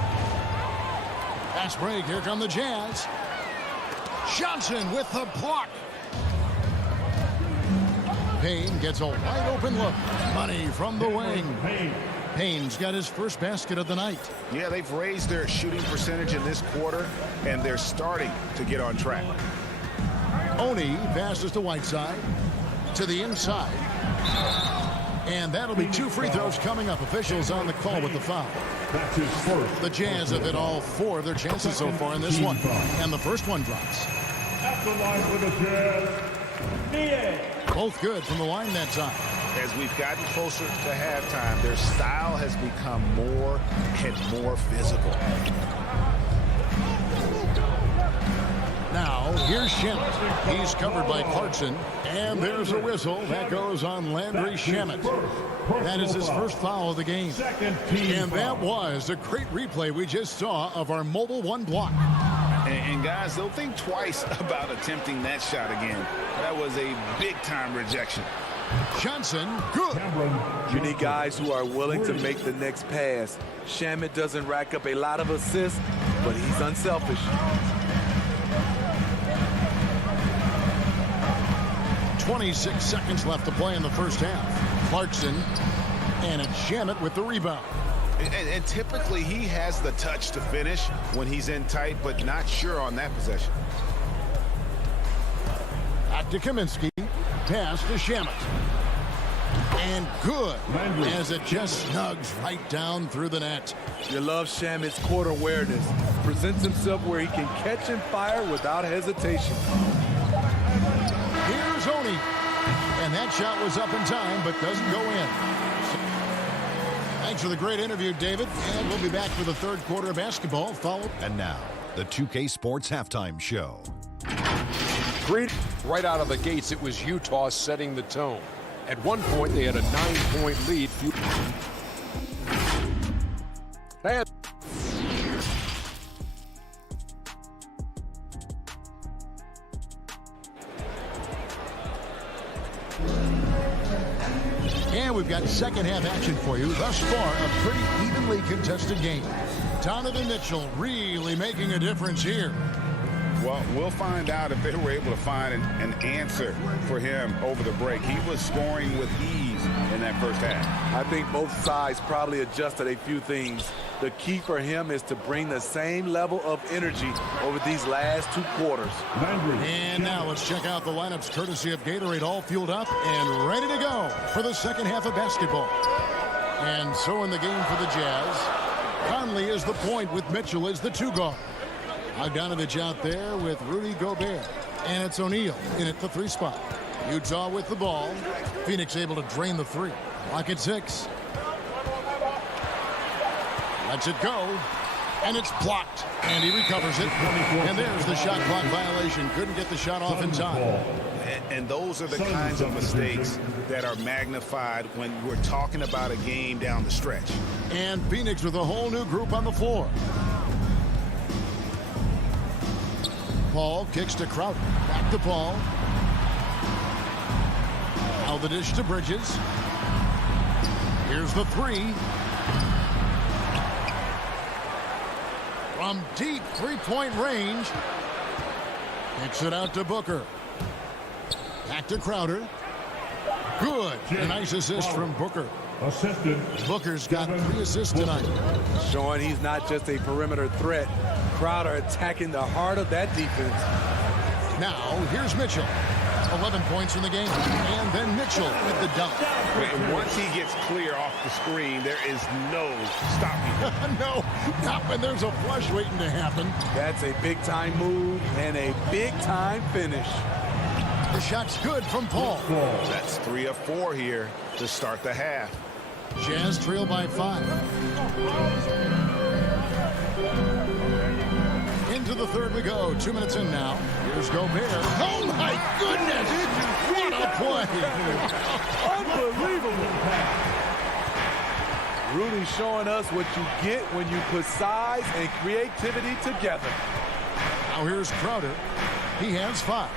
Pass break. Here come the Jazz. Johnson with the block. Payne gets a wide open look. Money from the wing. Payne's got his first basket of the night. Yeah, they've raised their shooting percentage in this quarter, and they're starting to get on track. Oni passes to Whiteside. To the inside. And that'll be 2 free throws coming up. Officials on the call with the foul. That's his first. The Jazz have hit all 4 of their chances so far in this one. And the first one drops. At the line for the Jazz. Both good from the line that time. As we've gotten closer to halftime, their style has become more and more physical. Now, here's Shamet. He's covered by Clarkson. And there's a whistle. That goes on Landry Shamet. That is his first foul of the game. And that was a great replay we just saw of our Mobile One block. And guys, they'll think twice about attempting that shot again. That was a big-time rejection. Johnson, good. You need guys who are willing to make the next pass. Shamet doesn't rack up a lot of assists, but he's unselfish. 26 seconds left to play in the first half. Clarkson and it's Shamet with the rebound. And typically he has the touch to finish when he's in tight, but not sure on that possession. Back to Kaminsky. Pass to Shamet. And good as it just snugs right down through the net. You love Shamet's court awareness. Presents himself where he can catch and fire without hesitation. Here's Oni. And that shot was up in time, but doesn't go in. Thanks for the great interview, David. And we'll be back for the third quarter of basketball. And now, the 2K Sports Halftime Show. Right out of the gates, it was Utah setting the tone. At one point, they had a 9-point lead. And we've got second half action for you. Thus far, a pretty evenly contested game. Donovan Mitchell really making a difference here. Well, we'll find out if they were able to find an answer for him over the break. He was scoring with ease in that first half. I think both sides probably adjusted a few things. The key for him is to bring the same level of energy over these last two quarters. And now let's check out the lineups courtesy of Gatorade, all fueled up and ready to go for the second half of basketball. And so in the game for the Jazz, Conley is the point with Mitchell as the two guard. Bogdanovich out there with Rudy Gobert. And it's O'Neal in at the three spot. Utah with the ball. Phoenix able to drain the three. Clock at 6. Lets it go. And it's blocked. And he recovers it. And there's the shot clock violation. Couldn't get the shot off in time. And those are the kinds of mistakes that are magnified when we're talking about a game down the stretch. And Phoenix with a whole new group on the floor. Paul kicks to Crowder. Back to Paul. Now the dish to Bridges. Here's the three. From deep three-point range. Kicks it out to Booker. Back to Crowder. Good. A nice assist from Booker. Assisted. Booker's got 3 assists tonight. Showing he's not just a perimeter threat. Crowder attacking the heart of that defense. Now, here's Mitchell. 11 points in the game. And then Mitchell with the dunk. And once he gets clear off the screen, there is no stopping him. No, not when there's a flush waiting to happen. That's a big-time move and a big-time finish. The shot's good from Paul. That's 3 of 4 here to start the half. Jazz trail by 5. Into the third we go. 2 minutes in now. Here's Gobert. Oh, my goodness! What a play! Unbelievable pass. Rudy showing us what you get when you put size and creativity together. Now here's Crowder. He has 5.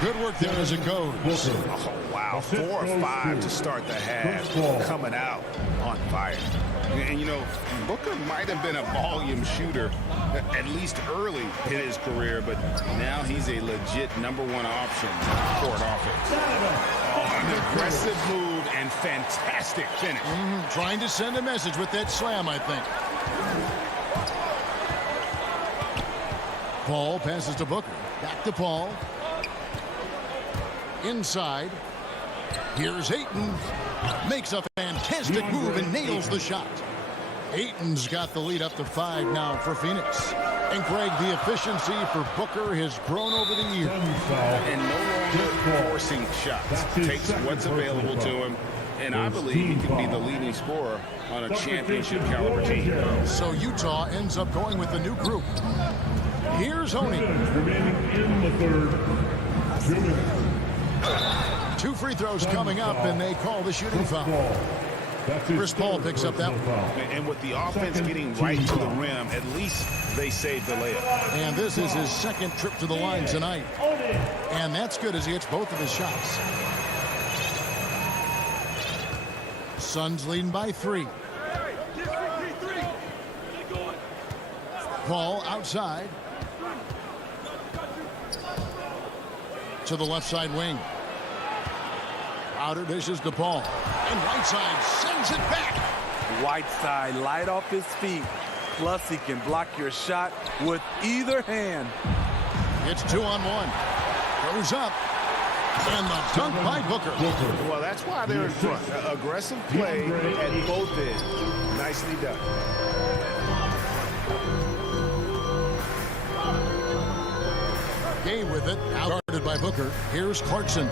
Good work there as it goes. Oh, wow. 4 or 5 to start the half. Coming out on fire. And, you know, Booker might have been a volume shooter, at least early in his career, but now he's a legit #1 option for an offense. An aggressive move and fantastic finish. Trying to send a message with that slam, I think. Paul passes to Booker. Back to Paul. Inside. Here's Ayton. Makes a fantastic move and nails the shot. Ayton's got the lead up to 5 now for Phoenix. And Greg, the efficiency for Booker has grown over the years. And no longer forcing shots. Takes what's available to him. And I believe he can be the leading scorer on a championship caliber team. So Utah ends up going with the new group. Here's Oni. Remaining in the third. 2 minutes. 2 free throws coming up, and they call the shooting foul. Chris Paul picks up that one. And with the offense getting right to the rim, at least they saved the layup. And this is his second trip to the line tonight. And that's good as he hits both of his shots. Suns leading by 3. Paul outside. To the left side wing. Outer dishes to Paul. And Whiteside sends it back. Whiteside light off his feet. Plus he can block your shot with either hand. It's 2-on-1. Goes up. And the dunk by Booker. Well, that's why they're in front. Aggressive play at both ends. Nicely done. Gay with it. Outguarded by Booker. Here's Clarkson.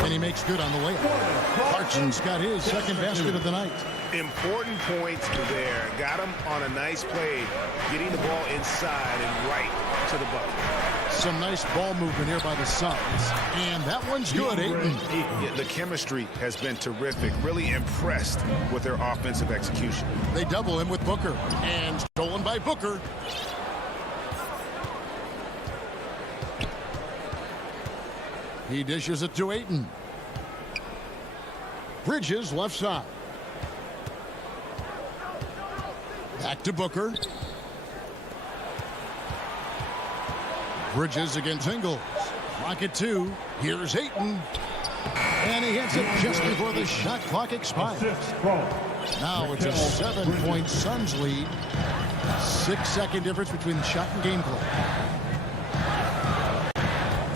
And he makes good on the layup. Clarkson's got his second basket of the night. Important points there. Got him on a nice play. Getting the ball inside and right to the bucket. Some nice ball movement here by the Suns. And that one's good, Ayton. Yeah, the chemistry has been terrific. Really impressed with their offensive execution. They double him with Booker. And stolen by Booker. He dishes it to Ayton. Bridges left side. Back to Booker. Bridges against Ingles. Clock at 2. Here's Ayton. And he hits it just before the shot clock expires. Now it's a 7-point Suns lead. 6-second difference between the shot and game clock.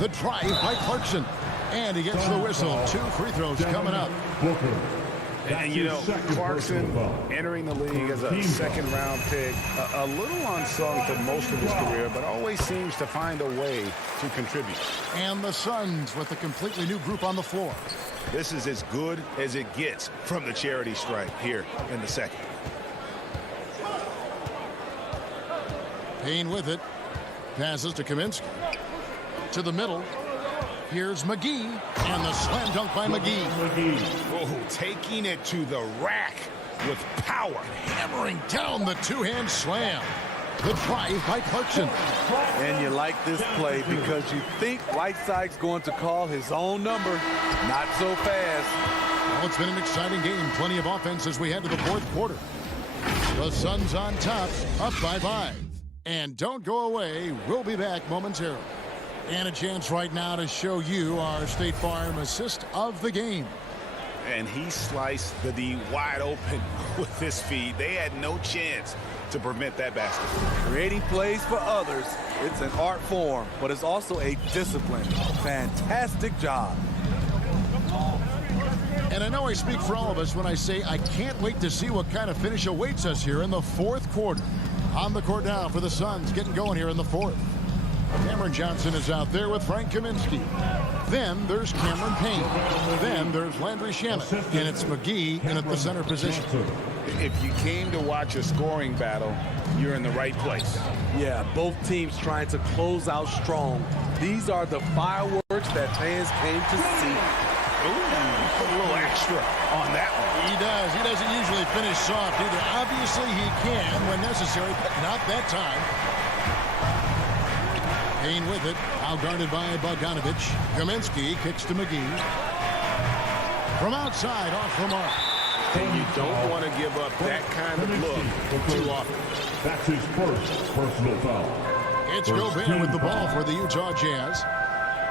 The drive by Clarkson. And he gets the whistle. 2 free throws coming up. And you know, Clarkson entering the league as a second-round pick, a little unsung for most of his career, but always seems to find a way to contribute. And the Suns with a completely new group on the floor. This is as good as it gets from the charity stripe here in the second. Payne with it. Passes to Kaminsky. To the middle. Here's McGee, and the slam dunk by McGee. Oh, taking it to the rack with power. Hammering down the two-hand slam. The drive by Clarkson. And you like this play because you think Whiteside's going to call his own number. Not so fast. Well, it's been an exciting game. Plenty of offense as we head to the fourth quarter. The Suns on top, up by 5. And don't go away. We'll be back momentarily. And a chance right now to show you our State Farm assist of the game. And he sliced the D wide open with his feet. They had no chance to prevent that basket. Creating plays for others, it's an art form, but it's also a discipline. Fantastic job. And I know I speak for all of us when I say I can't wait to see what kind of finish awaits us here in the fourth quarter. On the court now for the Suns, getting going here in the fourth. Cameron Johnson is out there with Frank Kaminsky. Then there's Cameron Payne. Then there's Landry Shamet. And it's McGee in at the center position. If you came to watch a scoring battle, you're in the right place. Yeah, both teams trying to close out strong. These are the fireworks that fans came to see. Ooh, a little extra on that one. He does. He doesn't usually finish soft either. Obviously, he can when necessary, but not that time. Payne with it, out guarded by Bogdanovich. Kaminsky kicks to McGee. From outside, off the mark. And you don't want to give up that kind of look too often. That's his first personal foul. It's Gobert with the ball for the Utah Jazz.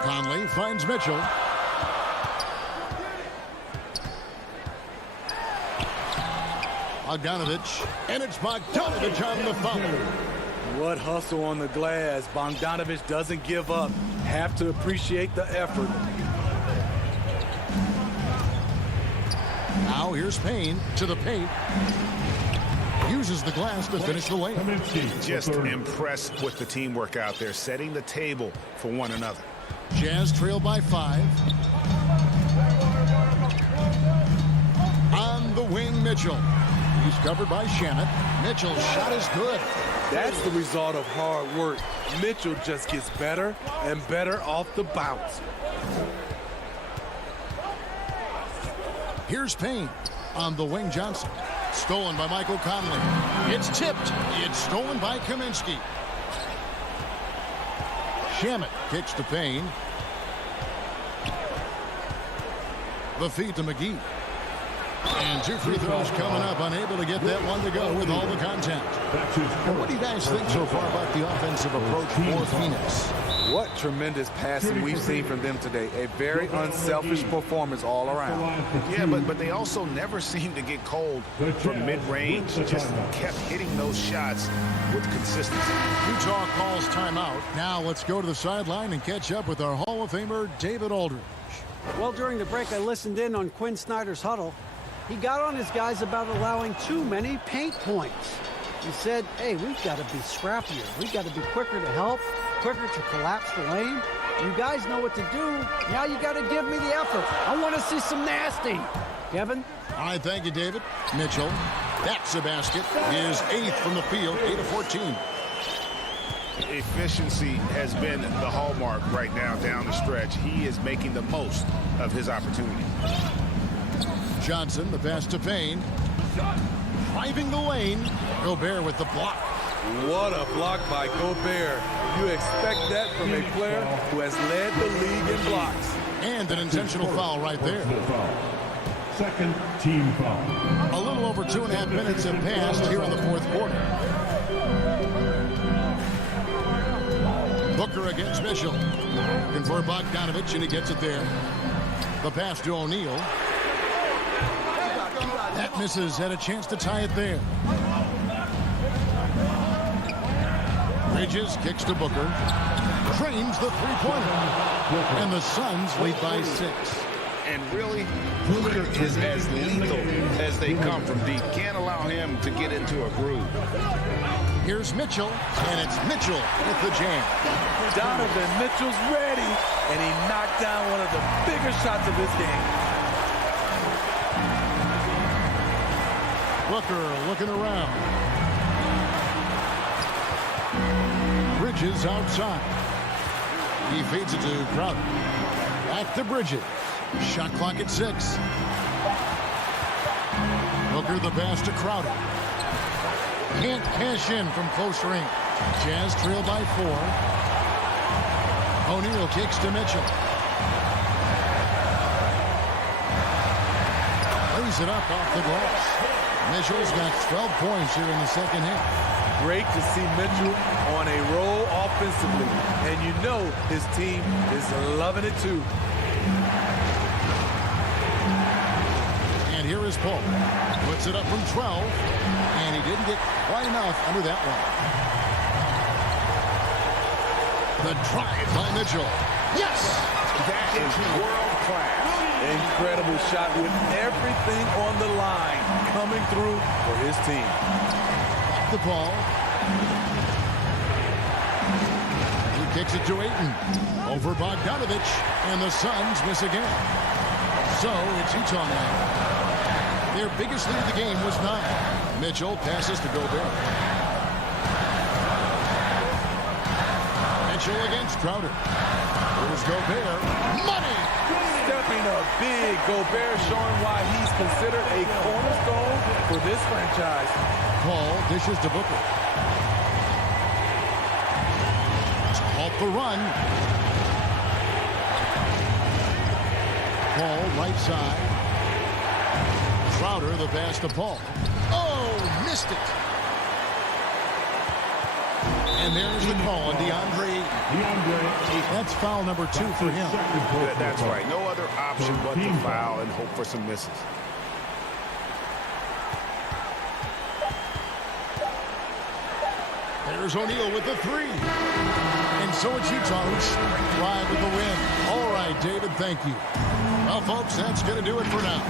Conley finds Mitchell. Bogdanovich, and it's Bogdanovich on the foul. What hustle on the glass. Bogdanovich doesn't give up. Have to appreciate the effort. Now here's Payne to the paint. Uses the glass to finish the lane. Just impressed with the teamwork out there, setting the table for one another. Jazz trail by 5. On the wing, Mitchell. He's covered by Shamet. Mitchell's shot is good. That's the result of hard work. Mitchell just gets better and better off the bounce. Here's Payne. on the wing. Johnson. Stolen by Michael Conley. It's tipped. It's stolen by Kaminsky. Shamet kicks to Payne. The feed to McGee. And 2 free throws coming up. Unable to get that one to go with all the contact. And what do you guys think so far about the offensive approach for Phoenix? What tremendous passing we've seen from them today. A very unselfish performance all around. Yeah, but they also never seem to get cold from mid-range. Just kept hitting those shots with consistency. Utah calls timeout. Now let's go to the sideline and catch up with our Hall of Famer, David Aldridge. Well, during the break, I listened in on Quinn Snyder's huddle. He got on his guys about allowing too many paint points. He said, hey, we've got to be scrappier. We've got to be quicker to help, quicker to collapse the lane. You guys know what to do. Now you got to give me the effort. I want to see some nasty. Kevin? All right, thank you, David. Mitchell. That's a basket. His 8th from the field, 8 of 14. Efficiency has been the hallmark right now down the stretch. He is making the most of his opportunity. Johnson, the pass to Payne. Driving the lane. Gobert with the block. What a block by Gobert. You expect that from a player who has led the league in blocks. And an intentional foul right there. Second team foul. A little over 2.5 minutes have passed here in the fourth quarter. Booker against Mitchell. Looking for Bogdanovich, and he gets it there. The pass to O'Neal. That misses. Had a chance to tie it there. Bridges kicks to Booker. Trains the three-pointer. And the Suns lead by 6. And really, Booker is as lethal as they come from deep. Can't allow him to get into a groove. Here's Mitchell, and it's Mitchell with the jam. Donovan Mitchell's ready, and he knocked down one of the bigger shots of his game. Booker looking around. Bridges outside. He feeds it to Crowder. Back to Bridges. Shot clock at 6. Booker the pass to Crowder. Can't cash in from close range. Jazz trail by 4. O'Neal kicks to Mitchell. Lays it up off the glass. Mitchell's got 12 points here in the second half. Great to see Mitchell on a roll offensively. And you know his team is loving it too. And here is Paul. Puts it up from 12. And he didn't get quite enough under that one. The drive by Mitchell. Yes! That is world class. Incredible shot with everything on the line coming through for his team. The ball. He kicks it to Ayton. Over Bogdanovich. And the Suns miss again. So it's Utah now. Their biggest lead of the game was 9. Mitchell passes to Gobert. Mitchell against Crowder. Here's Gobert. Money! Stepping up big. Gobert showing why he's considered a cornerstone for this franchise. Paul dishes to Booker. It's off the run. Paul right side. Crowder the pass to Paul. Oh, missed it. And there's the call on DeAndre. That's foul number 2 for him. That's right. No other option but to foul and hope for some misses. There's O'Neal with the 3. And so it's Utah who's live with the win. All right, David, thank you. Well, folks, that's going to do it for now.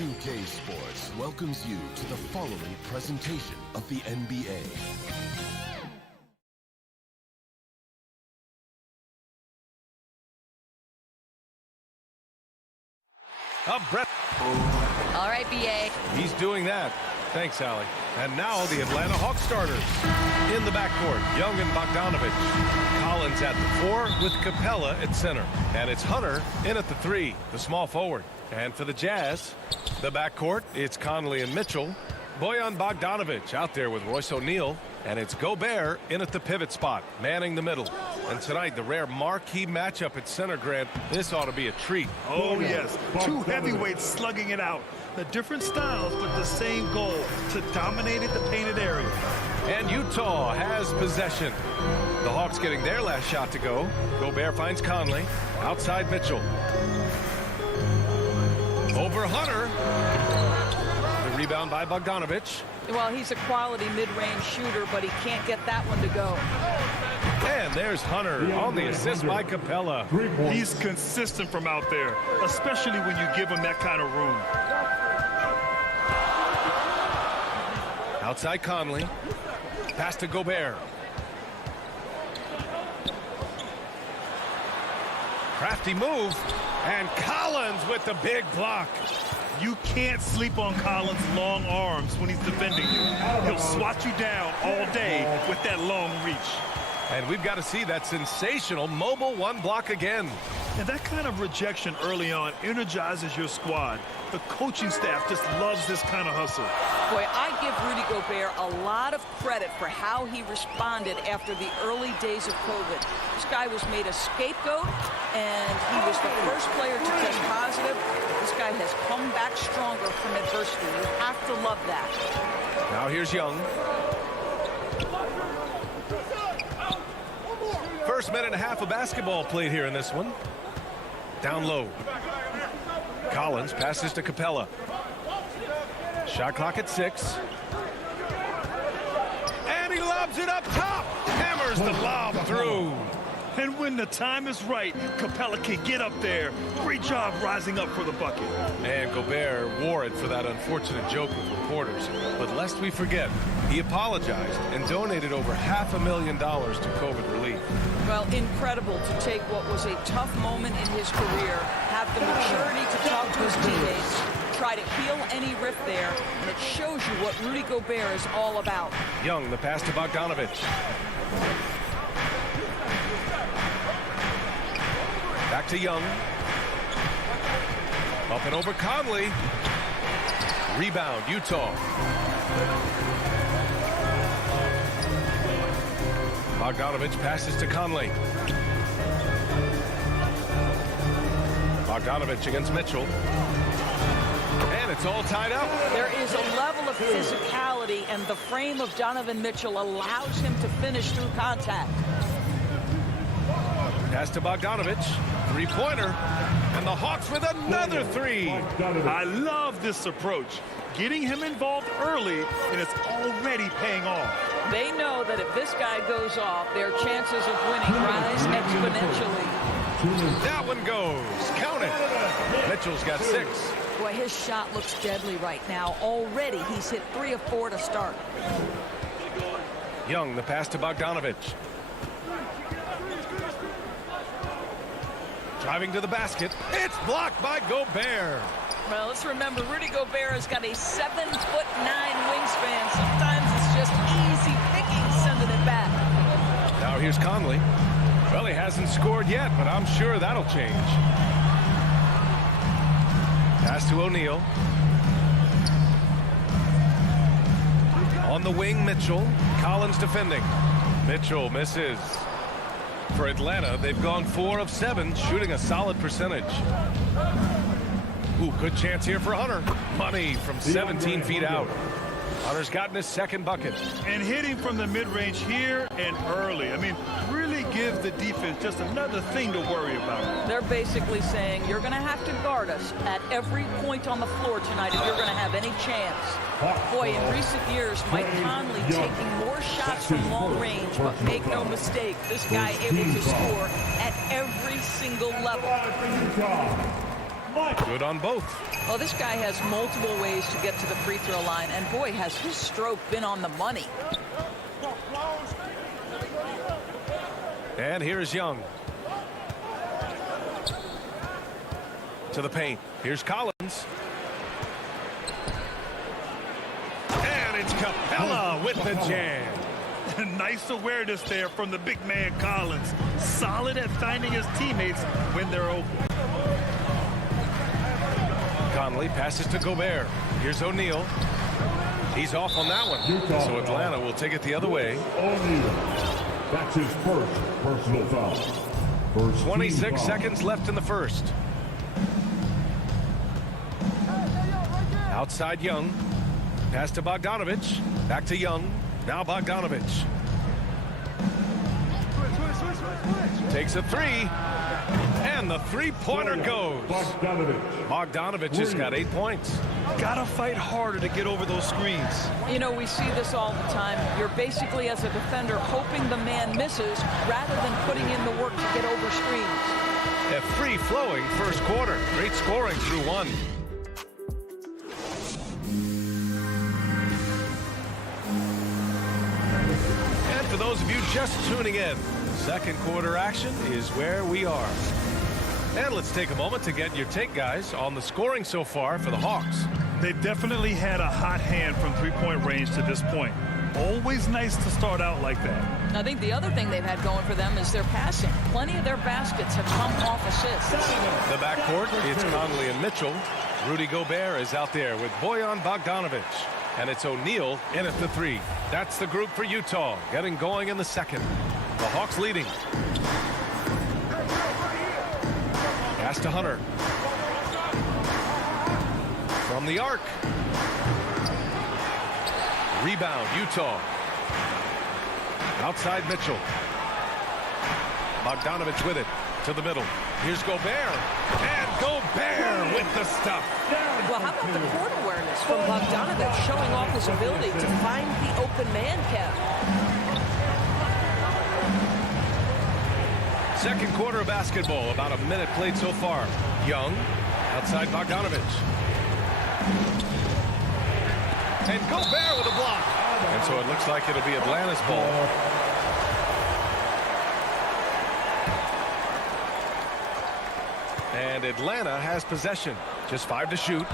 2K Sports welcomes you to the following presentation of the NBA. All right, BA. He's doing that. Thanks, Allie. And now the Atlanta Hawks starters. In the backcourt, Young and Bogdanovich. Collins at the 4 with Capella at center. And it's Hunter in at the 3, the small forward. And for the Jazz, the backcourt, it's Conley and Mitchell. Bojan Bogdanovich out there with Royce O'Neal. And it's Gobert in at the pivot spot, manning the middle. And tonight, the rare marquee matchup at center, Grant. This ought to be a treat. Oh, yes. Two heavyweights slugging it out. The different styles, but the same goal, to dominate the painted area. And Utah has possession. The Hawks getting their last shot to go. Gobert finds Conley. Outside Mitchell. Over Hunter. The rebound by Bogdanovich. Well, he's a quality mid-range shooter, but he can't get that one to go. And there's Hunter on the assist by Capella. He's consistent from out there, especially when you give him that kind of room. Outside Conley. Pass to Gobert. Crafty move. And Collins with the big block. You can't sleep on Collins' long arms when he's defending you. He'll swat you down all day with that long reach. And we've got to see that sensational mobile one block again. And that kind of rejection early on energizes your squad. The coaching staff just loves this kind of hustle. Boy, I give Rudy Gobert a lot of credit for how he responded after the early days of COVID. This guy was made a scapegoat, and he was the first player to test positive. This guy has come back stronger from adversity. You have to love that. Now here's Young. First minute and a half of basketball played here in this one. Down low. Collins passes to Capella. Shot clock at 6. And he lobs it up top. Hammers the lob through. And when the time is right, Capella can get up there. Great job rising up for the bucket. And Gobert wore it for that unfortunate joke with reporters. But lest we forget, he apologized and donated over $500,000 to COVID relief. Well, incredible to take what was a tough moment in his career, have the maturity to talk to his teammates, try to heal any rift there, and it shows you what Rudy Gobert is all about. Young, the pass to Bogdanovich. Back to Young. Up and over Conley. Rebound, Utah. Bogdanovich passes to Conley. Bogdanovich against Mitchell. And it's it's all tied up. There is a level of physicality, and the frame of Donovan Mitchell allows him to finish through contact. Pass to Bogdanovich. Three-pointer. And the Hawks with another three. I love this approach. Getting him involved early, and it's already paying off. They know that if this guy goes off, their chances of winning rise exponentially. That one goes. Count it. Mitchell's got 6. Boy, his shot looks deadly right now. Already, he's hit 3 of 4 to start. Young, the pass to Bogdanovich. Driving to the basket. It's blocked by Gobert. Well, let's remember, Rudy Gobert has got a 7'9" wingspan. Sometimes it's just easy picking sending it back. Now here's Conley. Well, he hasn't scored yet, but I'm sure that'll change. Pass to O'Neal. On the wing, Mitchell. Collins defending. Mitchell misses. For Atlanta, they've gone 4 of 7, shooting a solid percentage. Ooh, good chance here for Hunter. Money from 17 feet out. Hunter's gotten his second bucket. And hitting from the mid-range here and early. I mean, really give the defense just another thing to worry about. They're basically saying you're going to have to guard us at every point on the floor tonight if you're going to have any chance. Boy, in recent years, Mike Conley taking more shots from long range, but make no mistake, this guy able to score at every single level. Good on both. Well, this guy has multiple ways to get to the free throw line, and boy, has his stroke been on the money. And here's Young. To the paint. Here's Collins. And it's Capella with the jam. Nice awareness there from the big man Collins. Solid at finding his teammates when they're open. Conley passes to Gobert. Here's O'Neal. He's off on that one. So Atlanta will take it the other way. O'Neal. That's his first personal foul. First 26 seconds left in the first. Outside Young. Pass to Bogdanovich. Back to Young. Now Bogdanovich. Takes a 3. And the three-pointer goes. Bogdanovich has got 8 points. Gotta fight harder to get over those screens. You know, we see this all the time. You're basically, as a defender, hoping the man misses rather than putting in the work to get over screens. A free-flowing first quarter. Great scoring through 1. And for those of you just tuning in, second quarter action is where we are. And let's take a moment to get your take, guys, on the scoring so far for the Hawks. They've definitely had a hot hand from three-point range to this point. Always nice to start out like that. I think the other thing they've had going for them is their passing. Plenty of their baskets have come off assists. The backcourt, it's Conley and Mitchell. Rudy Gobert is out there with Bojan Bogdanovich. And it's O'Neal in at the 3. That's the group for Utah, getting going in the second. The Hawks leading. Pass to Hunter. From the arc. Rebound, Utah. Outside Mitchell. Bogdanovich with it. To the middle. Here's Gobert. And Gobert with the stuff. Well, how about the court awareness from Bogdanovich showing off his ability to find the open man, Kev? Second quarter of basketball, about a minute played so far. Young, outside Bogdanovich. And Gobert with a block. And so it looks like it'll be Atlanta's ball. And Atlanta has possession. Just 5 to shoot.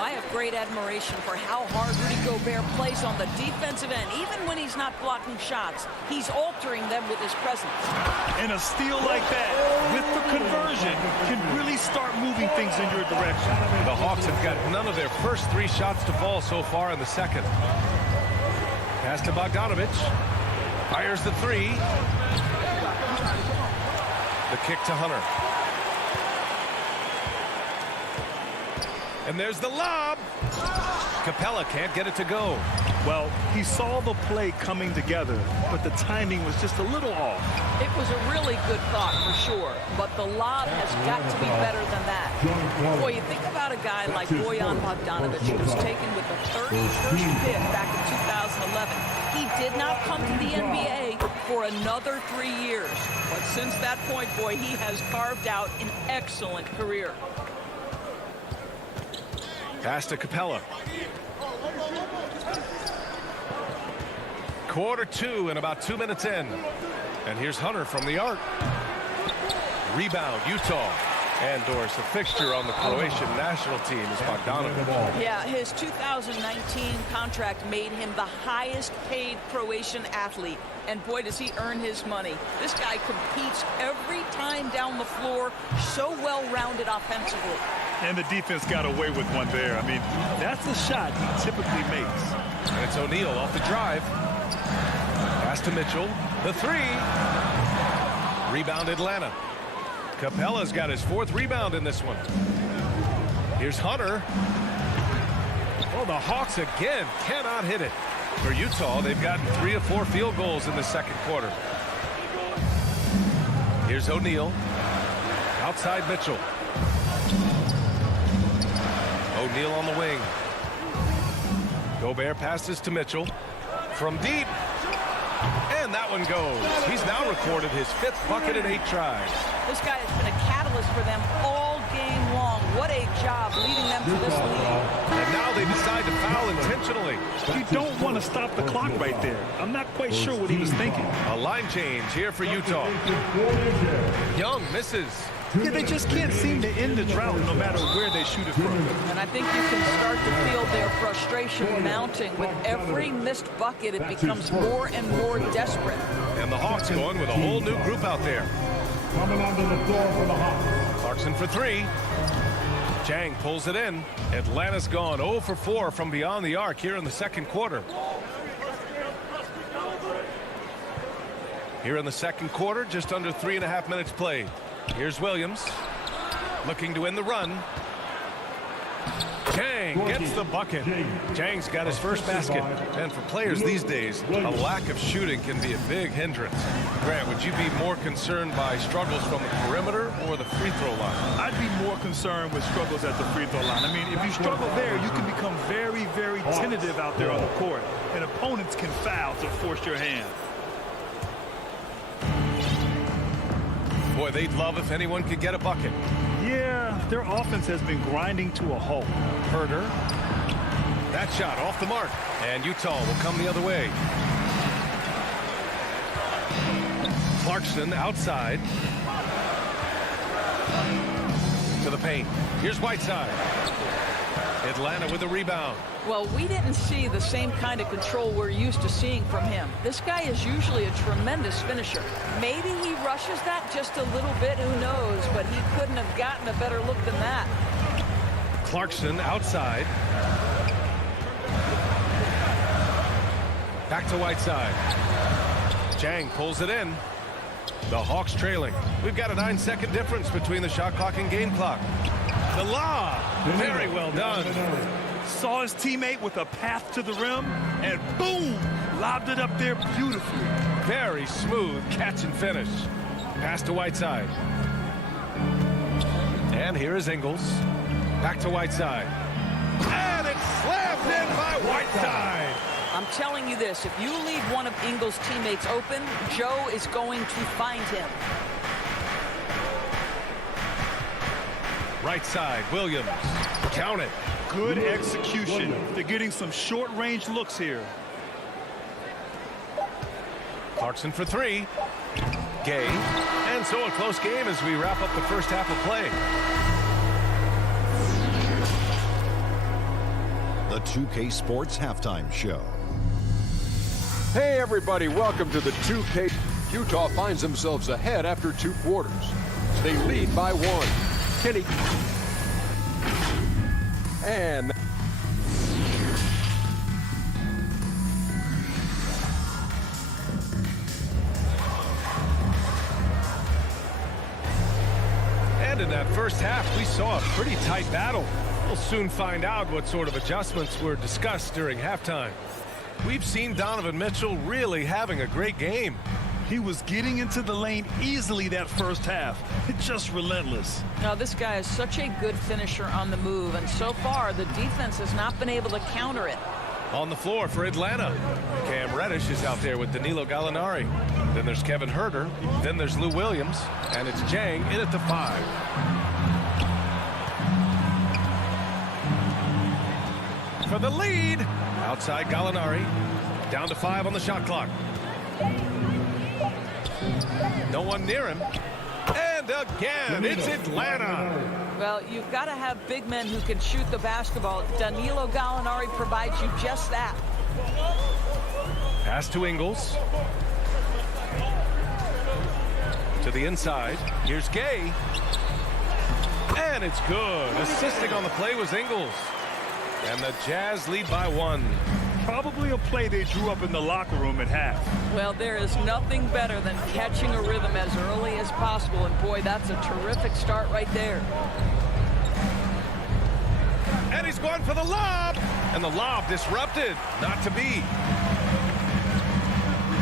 I have great admiration for how hard Rudy Gobert plays on the defensive end. Even when he's not blocking shots, he's altering them with his presence. And a steal like that, with the conversion, can really start moving things in your direction. The Hawks have got none of their first 3 shots to fall so far in the second. Pass to Bogdanovich. Fires the 3. The kick to Hunter. And there's the lob. Capella can't get it to go. Well, he saw the play coming together, but the timing was just a little off. It was a really good thought for sure, but the lob has got to be better than that. Boy, you think about a guy like Bojan Bogdanovic, who was taken with the 31st pick back in 2011. He did not come to the NBA for another 3 years. But since that point, boy, he has carved out an excellent career. Pass to Capella. Quarter 2 and about 2 minutes in. And here's Hunter from the arc. Rebound, Utah. And Doris, a fixture on the Croatian national team is Bogdanovic. Yeah, his 2019 contract made him the highest paid Croatian athlete. And boy, does he earn his money. This guy competes every time down the floor, so well-rounded offensively. And the defense got away with one there. I mean, that's the shot he typically makes. And it's O'Neal off the drive. Pass to Mitchell. The three. Rebound Atlanta. Capella's got his 4th rebound in this one. Here's Hunter. Oh, the Hawks again cannot hit it. For Utah, they've gotten 3 of 4 field goals in the second quarter. Here's O'Neal. Outside Mitchell. O'Neal on the wing. Gobert passes to Mitchell. From deep. And that one goes. He's now recorded his 5th bucket in 8 tries. This guy has been a catalyst for them all game long. What a job leading them to this lead. And now they decide to foul intentionally. You don't want to stop the clock right there. I'm not quite sure what he was thinking. A line change here for Utah. Young misses. Yeah, they just can't seem to end the drought no matter where they shoot it from. And I think you can start to feel their frustration mounting. With every missed bucket, it becomes more and more desperate. And the Hawks going with a whole new group out there. Coming onto the floor for the Hawks. Clarkson for 3. Chang pulls it in. Atlanta's gone 0 for 4 from beyond the arc here in the second quarter. Here in the second quarter, just under 3.5 minutes played. Here's Williams, looking to win the run. Chang gets the bucket. Chang's got his first basket. And for players these days, a lack of shooting can be a big hindrance. Grant, would you be more concerned by struggles from the perimeter or the free throw line? I'd be more concerned with struggles at the free throw line. I mean, if you struggle there, you can become very, very tentative out there on the court. And opponents can foul to force your hand. Boy, they'd love if anyone could get a bucket. Yeah, their offense has been grinding to a halt. Herder. That shot off the mark. And Utah will come the other way. Clarkson outside. To the paint. Here's Whiteside. Atlanta with a rebound. Well, we didn't see the same kind of control we're used to seeing from him. This guy is usually a tremendous finisher. Maybe he rushes that just a little bit, who knows, but he couldn't have gotten a better look than that. Clarkson outside. Back to Whiteside. Chang pulls it in. The Hawks trailing. We've got a 9-second difference between the shot clock and game clock. The lob. Very well done. Saw his teammate with a path to the rim, and boom, lobbed it up there beautifully. Very smooth catch and finish. Pass to Whiteside. And here is Ingles. Back to Whiteside. And it's slammed in by Whiteside. I'm telling you this, if you leave one of Ingles' teammates open, Joe is going to find him. Right side, Williams. Count it. Good execution. They're getting some short-range looks here. Clarkson for 3. Gay. And so a close game as we wrap up the first half of play. The 2K Sports Halftime Show. Hey, everybody. Welcome to the 2K. Utah finds themselves ahead after 2 quarters. They lead by 1. Kenny. And in that first half, we saw a pretty tight battle. We'll soon find out what sort of adjustments were discussed during halftime. We've seen Donovan Mitchell really having a great game. He was getting into the lane easily that first half. Just relentless. Now, this guy is such a good finisher on the move, and so far the defense has not been able to counter it. On the floor for Atlanta, Cam Reddish is out there with Danilo Gallinari. Then there's Kevin Huerter. Then there's Lou Williams. And it's Jang in at the 5. For the lead, outside Gallinari. Down to 5 on the shot clock. No one near him. And again, it's Atlanta. Well, you've got to have big men who can shoot the basketball. Danilo Gallinari provides you just that. Pass to Ingles. To the inside. Here's Gay. And it's good. Assisting on the play was Ingles. And the Jazz lead by 1. Probably a play they drew up in the locker room at half. Well, there is nothing better than catching a rhythm as early as possible. And boy, that's a terrific start right there. And he's going for the lob. And the lob disrupted. Not to be.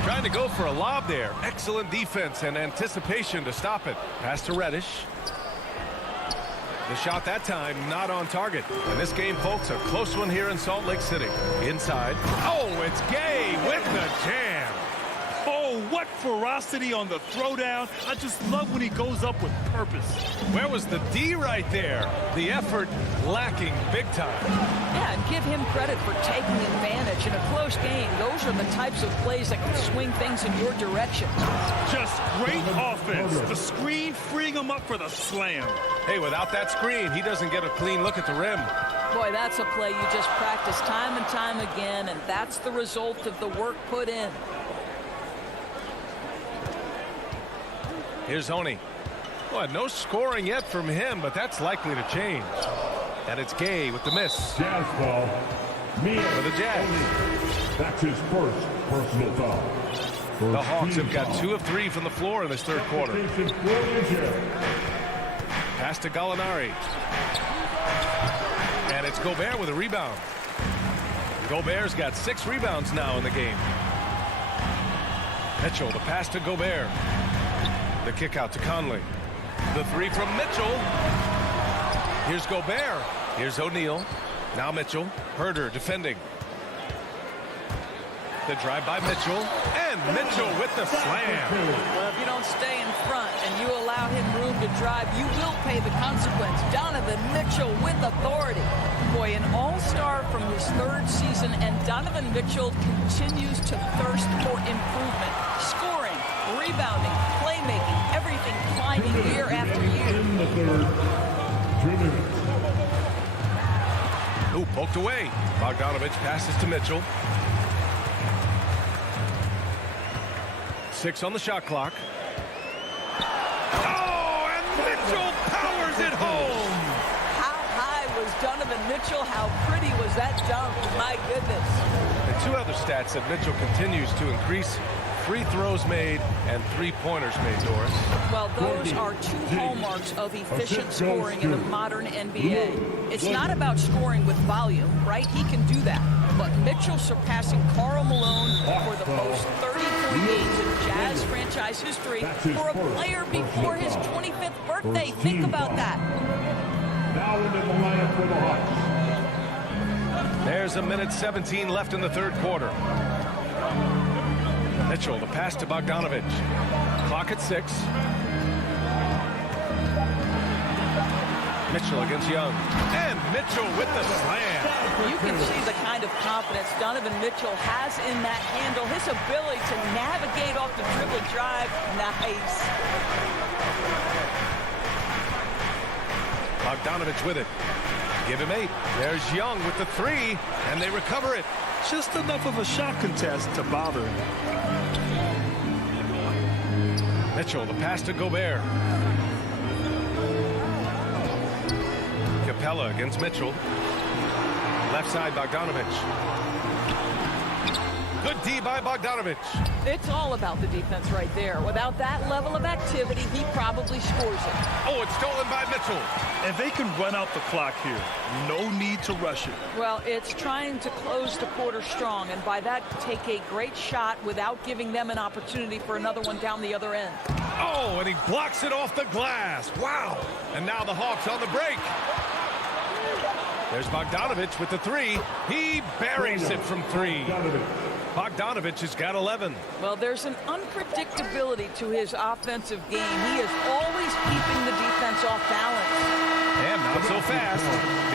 Trying to go for a lob there. Excellent defense and anticipation to stop it. Pass to Reddish. The shot that time not on target. And this game, folks, a close one here in Salt Lake City. Inside. Oh, it's Gay with the jam. Oh, what ferocity on the throwdown. I just love when he goes up with purpose. Where was the D right there? The effort lacking big time. Yeah, and give him credit for taking advantage. In a close game, those are the types of plays that can swing things in your direction. Just great offense. The screen freeing him up for the slam. Hey, without that screen, he doesn't get a clean look at the rim. Boy, that's a play you just practice time and time again, and that's the result of the work put in. Here's Honey. Boy, no scoring yet from him, but that's likely to change. And it's Gay with the miss. Jazz ball. For the Jazz. That's his first personal foul. The Hawks have got 2 of 3 from the floor in this third quarter. Pass to Gallinari. And it's Gobert with a rebound. Gobert's got 6 rebounds now in the game. Mitchell, the pass to Gobert. The kick out to Conley. The 3 from Mitchell. Here's Gobert. Here's O'Neal. Now Mitchell. Huerter defending. The drive by Mitchell. And Mitchell with the slam. Well, if you don't stay in front and you allow him room to drive, you will pay the consequence. Donovan Mitchell with authority. Boy, an all-star from his 3rd season, and Donovan Mitchell continues to thirst for improvement. Scoring, rebounding, playmaking, everything climbing year after year. In the third, 2 minutes. Ooh, poked away. Bogdanovich passes to Mitchell. 6 on the shot clock. Oh, and Mitchell powers it home. How high was Donovan Mitchell? How pretty was that dunk? My goodness. And 2 other stats that Mitchell continues to increase. Free throws made and 3-pointers made, Doris. Well, those are 2 hallmarks of efficient scoring in the modern NBA. It's not about scoring with volume, right? He can do that. But Mitchell surpassing Karl Malone for the most 30-point games in Jazz franchise history for a player before his 25th birthday. Think about that. Now into the lineup for the Hawks. There's a minute 17 left in the third quarter. Mitchell, the pass to Bogdanovich. Clock at 6. Mitchell against Young. And Mitchell with the slam. You can see the kind of confidence Donovan Mitchell has in that handle. His ability to navigate off the dribble drive. Nice. Bogdanovich with it. Give him 8. There's Young with the 3. And they recover it. Just enough of a shot contest to bother him. Mitchell, the pass to Gobert. Capella against Mitchell. Left side, Bogdanovich. Good D by Bogdanovich. It's all about the defense right there. Without that level of activity, he probably scores it. Oh, it's stolen by Mitchell. And they can run out the clock here. No need to rush it. Well, it's trying to close the quarter strong, and by that, take a great shot without giving them an opportunity for another one down the other end. Oh, and he blocks it off the glass. Wow. And now the Hawks on the break. There's Bogdanovich with the three. He buries it from three. Bogdanovich has got 11. Well, there's an unpredictability to his offensive game. He is always keeping the defense off balance. And not so fast.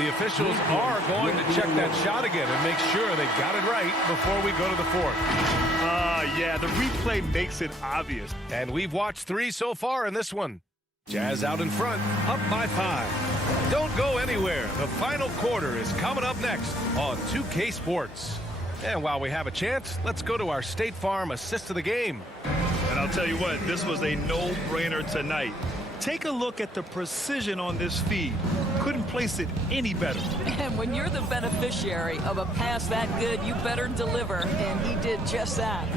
The officials are going to check that shot again and make sure they got it right before we go to the fourth. Yeah, the replay makes it obvious. And we've watched 3 so far in this one. Jazz out in front, up by 5. Don't go anywhere. The final quarter is coming up next on 2K Sports. And while we have a chance, let's go to our State Farm assist of the game. And I'll tell you what, this was a no-brainer tonight. Take a look at the precision on this feed. Couldn't place it any better. And when you're the beneficiary of a pass that good, you better deliver. And he did just that.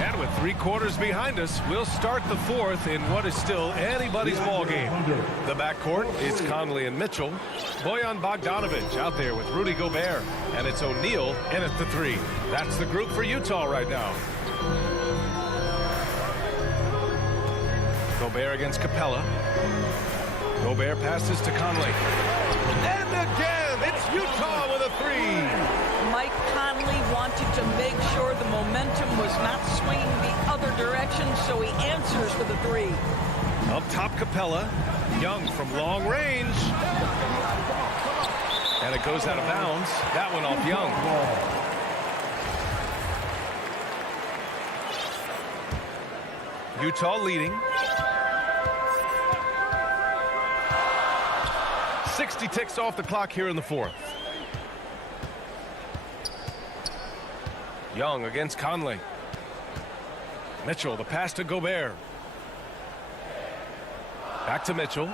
And with 3 quarters behind us, we'll start the fourth in what is still anybody's ball game. The backcourt is Conley and Mitchell. Bojan Bogdanovich out there with Rudy Gobert. And it's O'Neal in at the 3. That's the group for Utah right now. Gobert against Capella. Gobert passes to Conley. And again, it's Utah with a 3. Mike Conley wanted to make sure the momentum was not swinging the other direction, so he answers for the 3. Up top, Capella. Young from long range. And it goes out of bounds. That one off Young. Utah leading. 60 ticks off the clock here in the fourth. Young against Conley. Mitchell, the pass to Gobert. Back to Mitchell.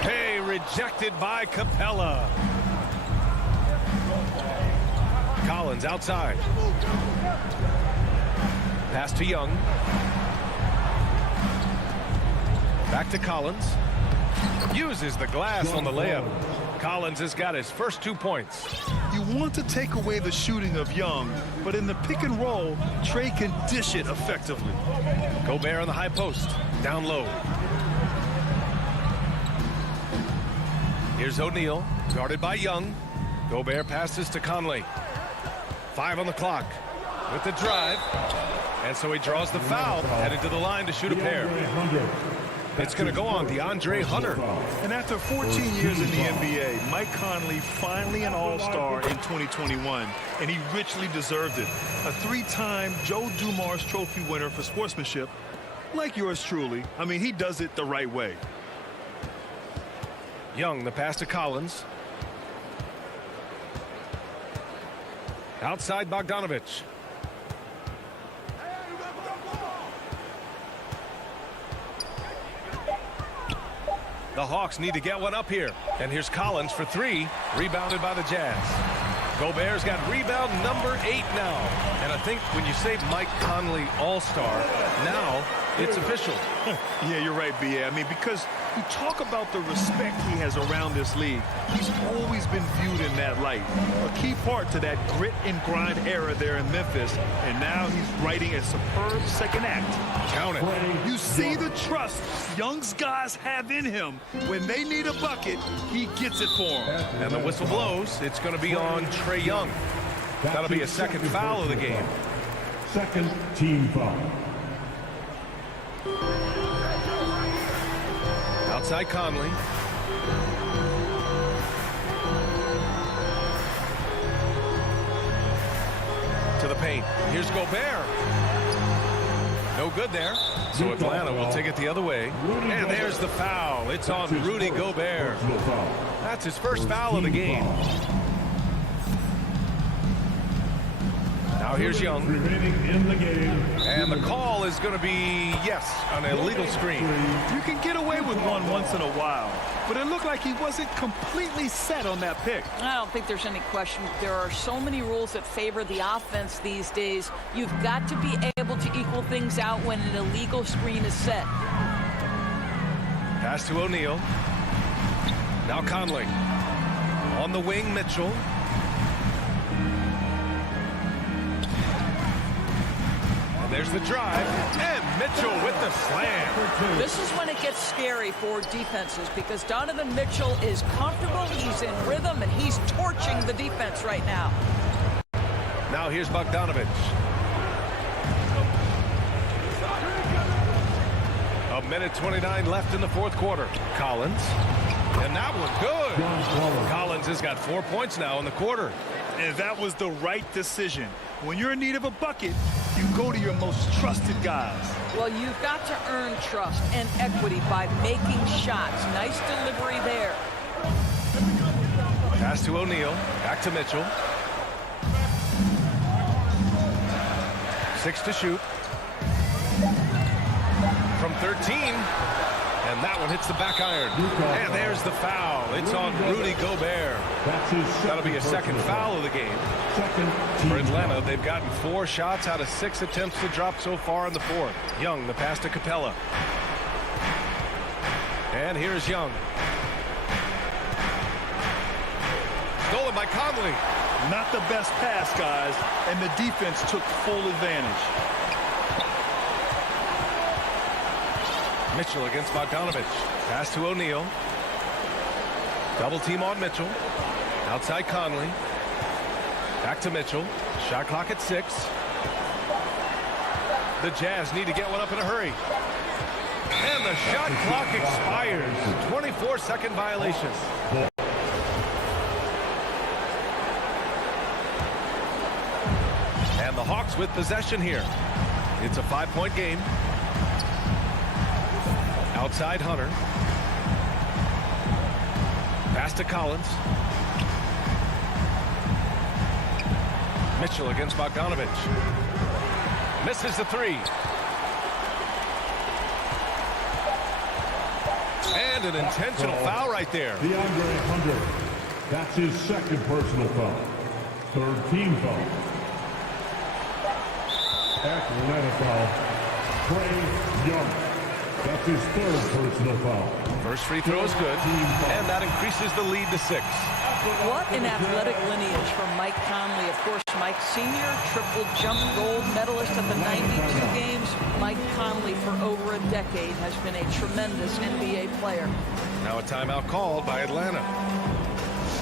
Hey, rejected by Capella. Collins outside. Pass to Young. Back to Collins. Uses the glass on the layup. Collins has got his first 2 points. You want to take away the shooting of Young, but in the pick and roll, Trey can dish it effectively. Gobert on the high post. Down low. Here's O'Neal, guarded by Young. Gobert passes to Conley. 5 on the clock with the drive. And so he draws the foul, headed to the line to shoot a pair. It's going to go on DeAndre Hunter. And after 14 years in the NBA, Mike Conley finally an All-Star in 2021, and he richly deserved it. A 3-time Joe Dumars Trophy winner for sportsmanship, like yours truly. I mean, he does it the right way. Young, the pass to Collins. Outside Bogdanovich. The Hawks need to get one up here. And here's Collins for 3, rebounded by the Jazz. Gobert's got rebound number 8 now. And I think when you say Mike Conley All-Star, now it's official. Yeah, you're right, B.A. I mean, because you talk about the respect he has around this league. He's always been viewed in that light. A key part to that grit and grind era there in Memphis. And now he's writing a superb second act. Count it. You see the trust Young's guys have in him. When they need a bucket, he gets it for them. And the whistle blows. It's going to be on Trey Young. That'll be a second foul of the game. Second team foul. Outside Conley. To the paint. Here's Gobert. No good there. So Atlanta will take it the other way. And there's the foul. It's on Rudy Gobert. That's his first foul of the game. Now here's Young. And the call is going to be, yes, an illegal screen. You can get away with one once in a while. but it looked like he wasn't completely set on that pick. I don't think there's any question. There are so many rules that favor the offense these days. You've got to be able to equal things out when an illegal screen is set. Pass to O'Neal. Now Conley. On the wing, Mitchell. And there's the drive. And Mitchell with the slam. This is when it gets scary for defenses because Donovan Mitchell is comfortable, he's in rhythm, and he's torching the defense right now. Now here's Bogdanovich. A minute 29 left in the fourth quarter. Collins. And that one good. Collins has got 4 points now in the quarter. And that was the right decision. When you're in need of a bucket, you go to your most trusted guys. Well, you've got to earn trust and equity by making shots. Nice delivery there. Pass to O'Neal. Back to Mitchell. 6 to shoot. From 13. And that one hits the back iron. And there's the foul. It's on Rudy Gobert. That'll be a second foul of the game. For Atlanta, they've gotten 4 shots out of 6 attempts to drop so far in the fourth. Young, the pass to Capella. And here's Young. Stolen by Conley. Not the best pass, guys, and the defense took full advantage. Mitchell against Bogdanovich. Pass to O'Neal. Double team on Mitchell. Outside Conley. Back to Mitchell. Shot clock at 6. The Jazz need to get one up in a hurry. And the shot clock expires. 24-second violation. And the Hawks with possession here. It's a 5-point game. Outside Hunter. Pass to Collins. Mitchell against Bogdanovich. Misses the 3. And an intentional foul right there. DeAndre Hunter. That's his second personal foul. Third team foul. Atlanta foul. Trae Young. That's his third personal foul. First free throw is good, and that increases the lead to 6. What an athletic lineage from Mike Conley. Of course, Mike Sr., triple jump gold medalist at the 92 games. Mike Conley, for over a decade, has been a tremendous NBA player. Now a timeout called by Atlanta.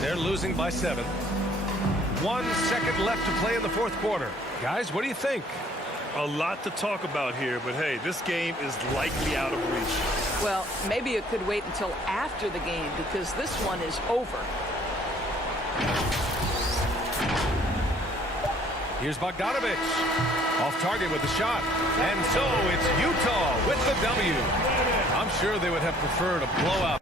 They're losing by 7. 1 second left to play in the fourth quarter. Guys, what do you think? A lot to talk about here, but hey, this game is likely out of reach. Well, maybe it could wait until after the game because this one is over. Here's Bogdanovich. Off target with the shot. And so it's Utah with the W. I'm sure they would have preferred a blowout.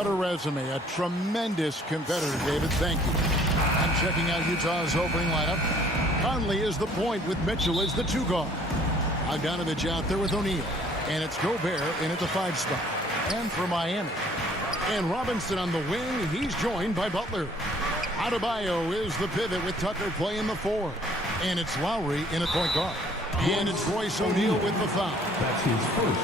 What a resume. A tremendous competitor, David. Thank you. I'm checking out Utah's opening lineup. Conley is the point with Mitchell as the 2 guard. Bogdanovich out there with O'Neal. And it's Gobert in at the 5 spot. And for Miami. And Robinson on the wing. He's joined by Butler. Adebayo is the pivot with Tucker playing the 4. And it's Lowry in at point guard. And it's Royce O'Neal with the foul.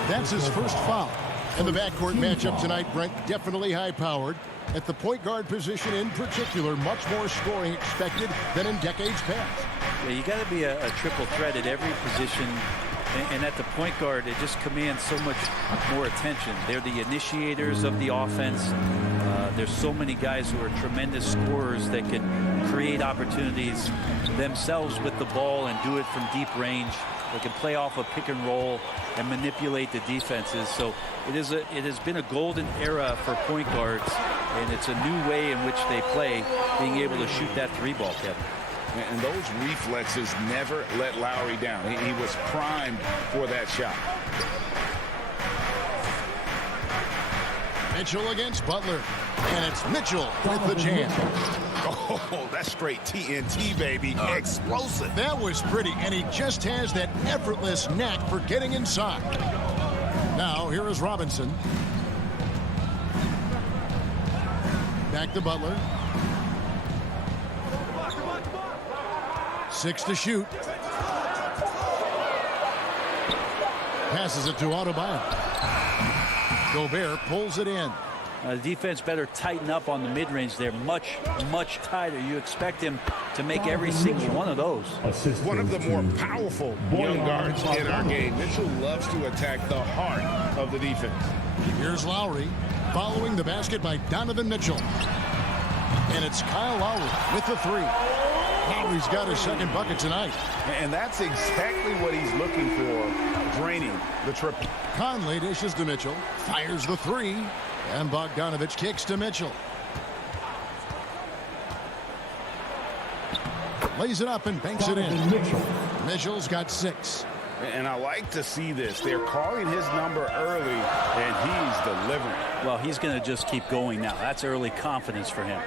That's his first foul. And the backcourt matchup tonight, Brent, definitely high-powered. At the point guard position in particular, much more scoring expected than in decades past. Yeah, you got to be a triple threat at every position. And at the point guard, it just commands so much more attention. They're the initiators of the offense. There's so many guys who are tremendous scorers that can create opportunities themselves with the ball and do it from deep range. They can play off a pick and roll and manipulate the defenses. So it has been a golden era for point guards, and it's a new way in which they play, being able to shoot that three ball, Kevin. And those reflexes never let Lowry down. He was primed for that shot. Mitchell against Butler. And it's Mitchell with the jam. Oh, that's straight TNT, baby. Explosive. That was pretty, and he just has that effortless knack for getting inside. Now, here is Robinson. Back to Butler. 6 to shoot. Passes it to Adebayo. Gobert pulls it in. The defense better tighten up on the mid-range. They're much, much tighter. You expect him to make every single one of those. One of the more powerful young guards in our game. Mitchell loves to attack the heart of the defense. Here's Lowry following the basket by Donovan Mitchell. And it's Kyle Lowry with the three. Lowry's got his second bucket tonight. And that's exactly what he's looking for, draining the triple. Conley dishes to Mitchell, fires the three, and Bogdanovich kicks to Mitchell. Lays it up and banks it in. Mitchell's got 6. And I like to see this. They're calling his number early, and he's delivering. Well, he's going to just keep going now. That's early confidence for him.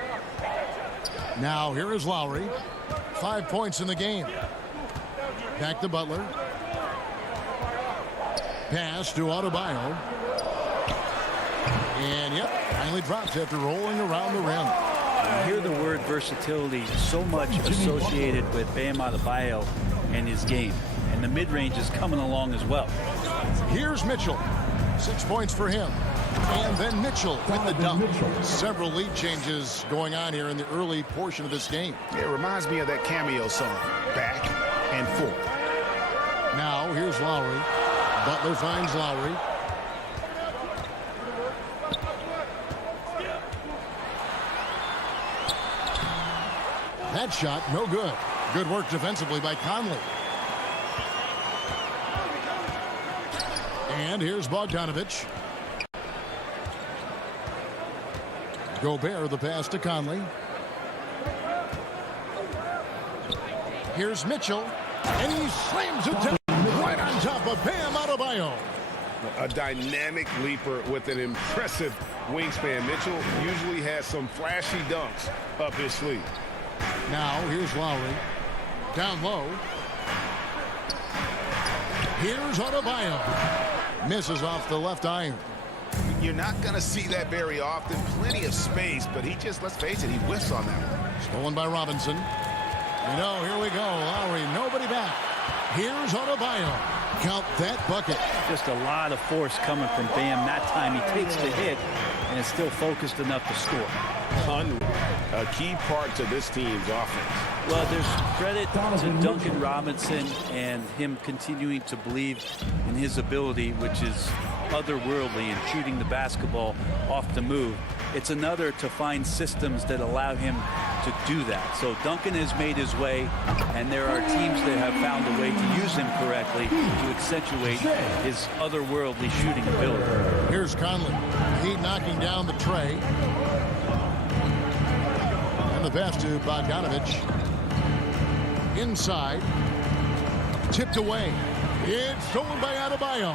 Now, here is Lowry. 5 points in the game. Back to Butler. Pass to Adebayo. And, yep, finally drops after rolling around the rim. I hear the word versatility so much associated with Bam Adebayo and his game. And the mid-range is coming along as well. Here's Mitchell. 6 points for him. And then Mitchell with the dunk. Several lead changes going on here in the early portion of this game. It reminds me of that cameo song, Back and Forth. Now, here's Lowry. Butler finds Lowry. That shot, no good. Good work defensively by Conley. And here's Bogdanovich. Gobert, the pass to Conley. Here's Mitchell, and he slams it down right on top of Bam Adebayo. A dynamic leaper with an impressive wingspan. Mitchell usually has some flashy dunks up his sleeve. Now, here's Lowry. Down low. Here's Adebayo. Misses off the left iron. You're not going to see that very often. Plenty of space, but he just, let's face it, he whiffs on that one. Stolen by Robinson. You know, here we go. Lowry, nobody back. Here's Adebayo. Count that bucket. Just a lot of force coming from Bam. That time he takes the hit and is still focused enough to score. A key part to this team's offense. Well, there's credit to Duncan Robinson and him continuing to believe in his ability, which is otherworldly in shooting the basketball off the move. It's another to find systems that allow him to do that. So Duncan has made his way, and there are teams that have found a way to use him correctly to accentuate his otherworldly shooting ability. Here's Conley. He knocking down the tray. And the pass to Bogdanovich. Inside. Tipped away. It's stolen by Adebayo.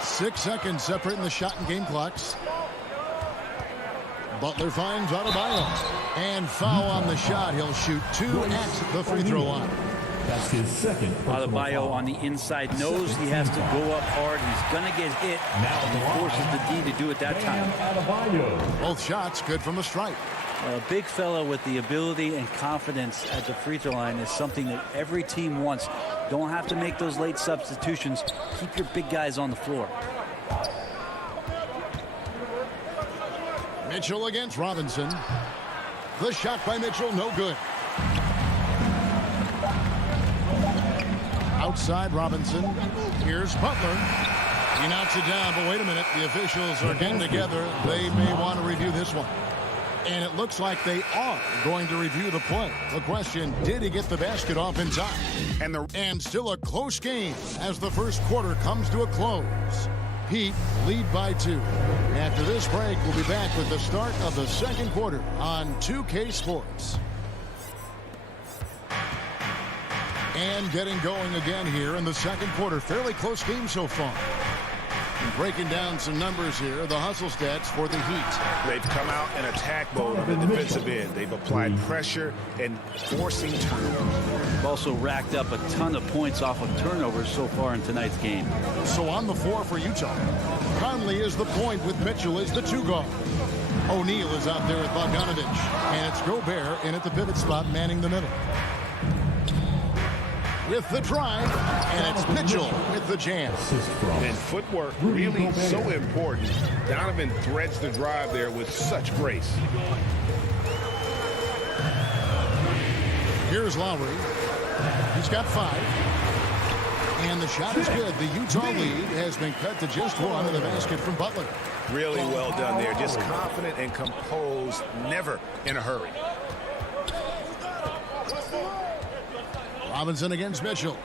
6 seconds separating the shot and game clocks. Butler finds Adebayo. And foul on the shot. He'll shoot 2 at the free throw line. That's his second. Adebayo on the inside knows he has to go up hard. He's going to get hit. And he forces the D to do it that time. Both shots good from the stripe. A big fella with the ability and confidence at the free throw line is something that every team wants. Don't have to make those late substitutions. Keep your big guys on the floor. Mitchell against Robinson. The shot by Mitchell, no good. Outside Robinson. Here's Butler. He knocks it down, but wait a minute. The officials are getting together. They may want to review this one. And it looks like they are going to review the play. The question, did he get the basket off in time? And still a close game as the first quarter comes to a close. Heat lead by 2. After this break, we'll be back with the start of the second quarter on 2K Sports. And getting going again here in the second quarter. Fairly close game so far. And breaking down some numbers here, the hustle stats for the Heat. They've come out in attack mode on the defensive end. They've applied pressure and forcing turnovers. They've also racked up a ton of points off of turnovers so far in tonight's game. So on the floor for Utah, Conley is the point with Mitchell as the 2 guard. O'Neal is out there with Bogdanovich. And it's Gobert in at the pivot spot, manning the middle. With the drive, and it's Mitchell with the jam. And footwork really so important. Donovan threads the drive there with such grace. Here's Lowry. He's got 5. And the shot is good. The Utah lead has been cut to just 1 in the basket from Butler. Really well done there. Just confident and composed, never in a hurry. Robinson against Mitchell.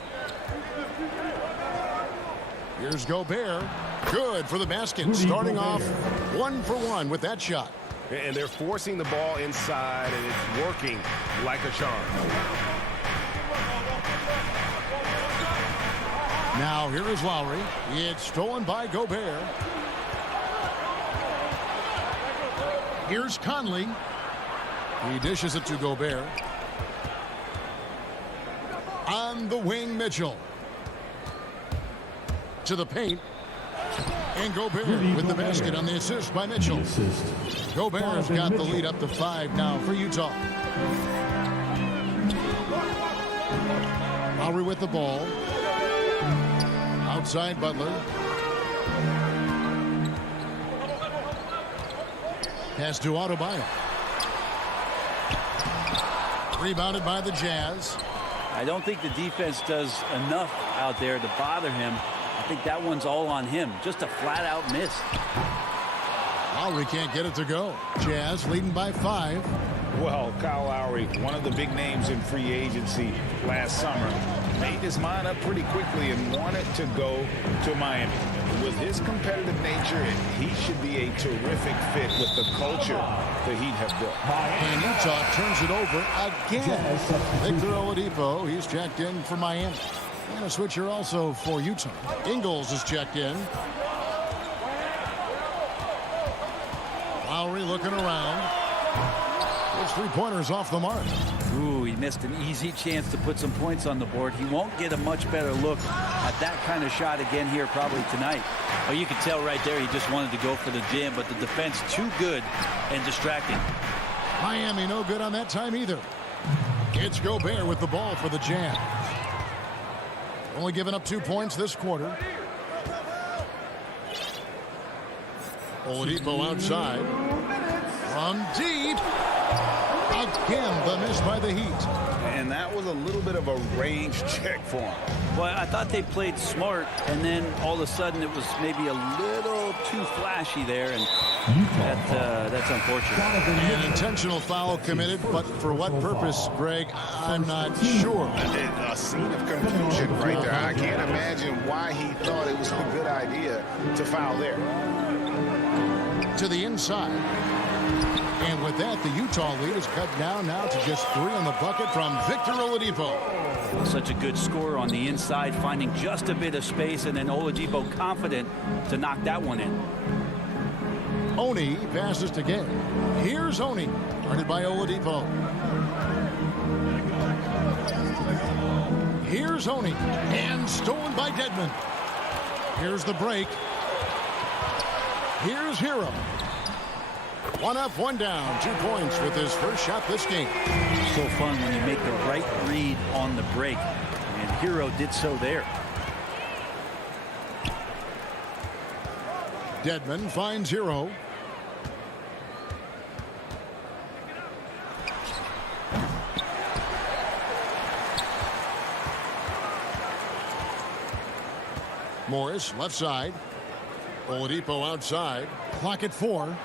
Here's Gobert. Good for the basket. Starting off 1 for 1 with that shot. And they're forcing the ball inside, and it's working like a charm. Now here is Lowry. It's stolen by Gobert. Here's Conley. He dishes it to Gobert. On the wing, Mitchell. To the paint. And Gobert with the basket on the assist by Mitchell. Gobert's got the lead up to 5 now for Utah. Lowry with the ball. Outside Butler. Pass to Adebayo. Rebounded by the Jazz. I don't think the defense does enough out there to bother him. I think that one's all on him. Just a flat-out miss. Lowry can't get it to go. Jazz leading by 5. Well, Kyle Lowry, one of the big names in free agency last summer, made his mind up pretty quickly and wanted to go to Miami. With his competitive nature, he should be a terrific fit with the culture the Heat have built. And Utah turns it over again. Victor Oladipo, he's checked in for Miami. And a switcher also for Utah. Ingles is checked in. Lowry looking around. His 3-pointers off the mark. Ooh, he missed an easy chance to put some points on the board. He won't get a much better look at that kind of shot again here probably tonight. Oh, you can tell right there he just wanted to go for the jam, but the defense too good and distracting. Miami no good on that time either. It's Gobert with the ball for the Jazz. Only giving up 2 points this quarter. Oladipo outside. From deep. Again, the miss by the Heat. And that was a little bit of a range check for him. Well, I thought they played smart, and then all of a sudden it was maybe a little too flashy there, and that's unfortunate. An intentional foul committed, but for what purpose, Greg, I'm not sure. A scene of confusion right there. I can't imagine why he thought it was a good idea to foul there. To the inside. And with that, the Utah lead is cut down now to just 3 on the bucket from Victor Oladipo. Such a good scorer on the inside, finding just a bit of space, and then Oladipo confident to knock that one in. Oni passes to Gay. Here's Oni, guarded by Oladipo. Here's Oni, and stolen by Dedmon. Here's the break. Here's Hero. 1 up, 1 down. 2 points with his first shot this game. So fun when you make the right read on the break. And Hero did so there. Dedmon finds Hero. Morris, left side. Oladipo outside. Clock at 4.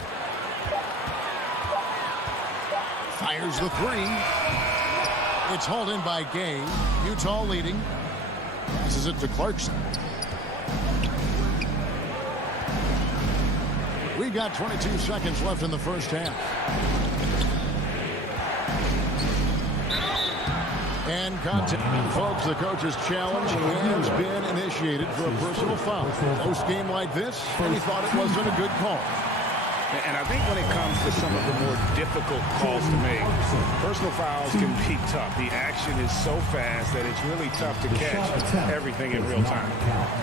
Fires the 3. It's hauled in by Gay. Utah leading. Passes it to Clarkson. We've got 22 seconds left in the first half. And contact, folks, the coach's challenge has been initiated for a personal foul. Close game like this, and he thought it wasn't a good call. And I think when it comes to some of the more difficult calls to make, personal fouls can be tough. The action is so fast that it's really tough to catch everything in real time.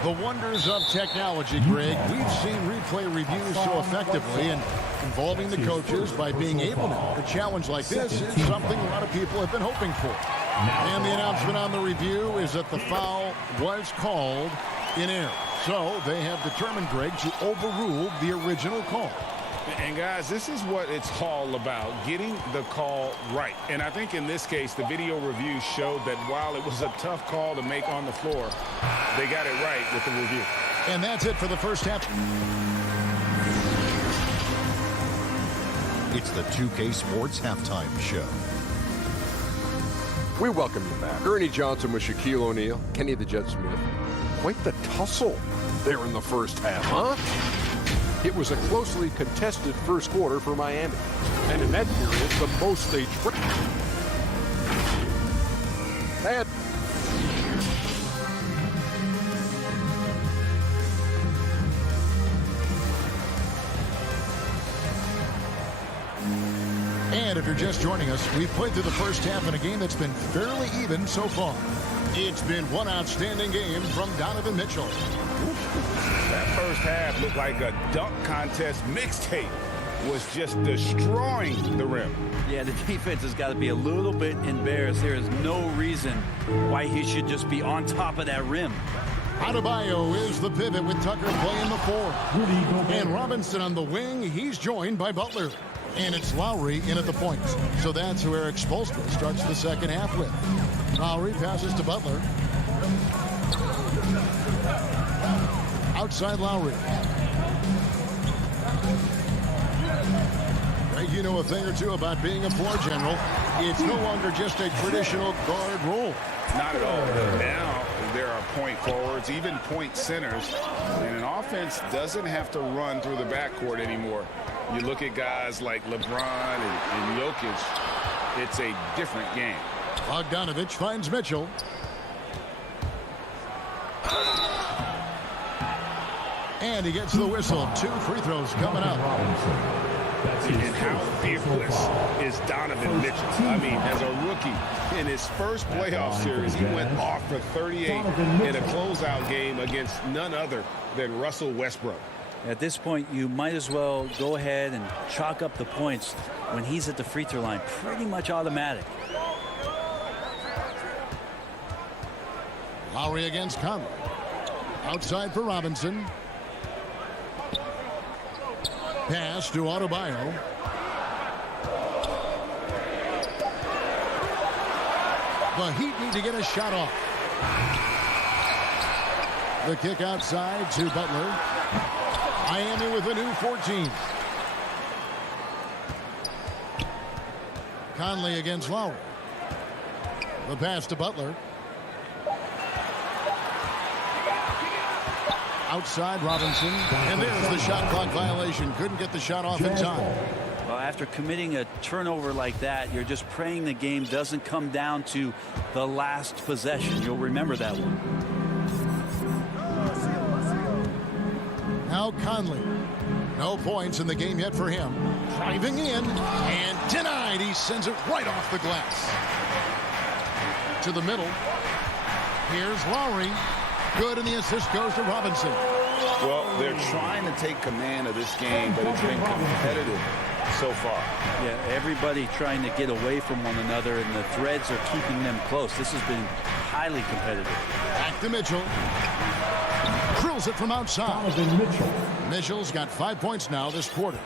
The wonders of technology, Greg. We've seen replay reviews so effectively, and involving the coaches by being able to. A challenge like this is something a lot of people have been hoping for. And the announcement on the review is that the foul was called in error. So they have determined, Greg, to overrule the original call. And guys, this is what it's all about, getting the call right. And I think in this case, the video review showed that while it was a tough call to make on the floor, they got it right with the review. And that's it for the first half. It's the 2K Sports Halftime Show. We welcome you back. Ernie Johnson with Shaquille O'Neal, Kenny the Jet Smith. Quite the tussle there in the first half, huh? It was a closely contested first quarter for Miami. And in that period, the most they had. And if you're just joining us, we've played through the first half in a game that's been fairly even so far. It's been one outstanding game from Donovan Mitchell. That first half looked like a dunk contest mixtape. Was just destroying the rim. Yeah, the defense has got to be a little bit embarrassed. There is no reason why he should just be on top of that rim. Adebayo is the pivot with Tucker playing the 4. And Robinson on the wing. He's joined by Butler. And it's Lowry in at the point. So that's who Eric Spoelstra starts the second half with. Lowry passes to Butler. Outside Lowry. Greg, you know a thing or two about being a floor general. It's no longer just a traditional guard role. Not at all. Now there are point forwards, even point centers, and an offense doesn't have to run through the backcourt anymore. You look at guys like LeBron and Jokic, it's a different game. Bogdanovich finds Mitchell. And he gets the whistle. 2 free throws coming up. And how fearless is Donovan Mitchell? I mean, as a rookie, in his first playoff series, he went off for 38 in a closeout game against none other than Russell Westbrook. At this point, you might as well go ahead and chalk up the points when he's at the free throw line. Pretty much automatic. Lowry against Conley. Outside for Robinson. Pass to Adebayo. The Heat need to get a shot off. The kick outside to Butler. Miami with a new 14. Conley against Lowry. The pass to Butler. Outside Robinson. And there's the shot clock violation. Couldn't get the shot off in time. Well, after committing a turnover like that, you're just praying the game doesn't come down to the last possession. You'll remember that one. Now Conley. No points in the game yet for him. Driving in and denied. He sends it right off the glass. To the middle. Here's Lowry. Good, and the assist goes to Robinson. Well, they're trying to take command of this game, but it's been competitive so far. Yeah, everybody trying to get away from one another, and the threads are keeping them close. This has been highly competitive. Back to Mitchell. Drills it from outside. Mitchell's got 5 points now this quarter.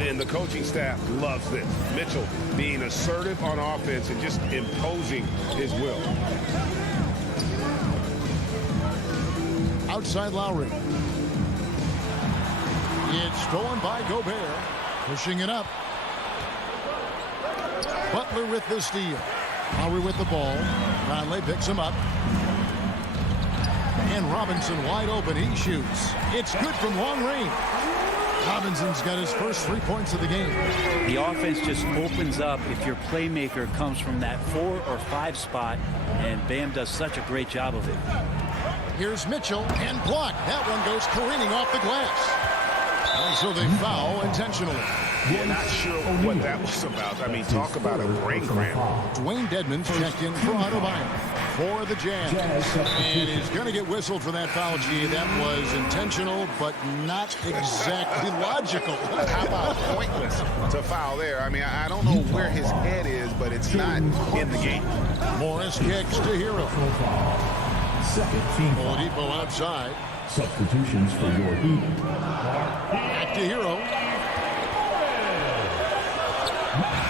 And the coaching staff loves this. Mitchell being assertive on offense and just imposing his will. Outside Lowry. It's stolen by Gobert. Pushing it up. Butler with the steal. Lowry with the ball. Conley picks him up. And Robinson wide open. He shoots. It's good from long range. Robinson's got his first 3 points of the game. The offense just opens up if your playmaker comes from that 4 or 5 spot, and Bam does such a great job of it. Here's Mitchell and blocked. That one goes careening off the glass. And so they foul intentionally. Yeah, not sure what that was about. I mean, talk about a brain cramp. Dwayne Dedmon's checked in for Adebayo for the Jazz. And he's going to get whistled for that foul, G. That was intentional, but not exactly logical. How about pointless to foul there? I mean, I don't know where his head is, but it's not in the game. Morris kicks to Hero. Second team foul. Oladipo outside. Substitutions for your Heat. Back to Hero.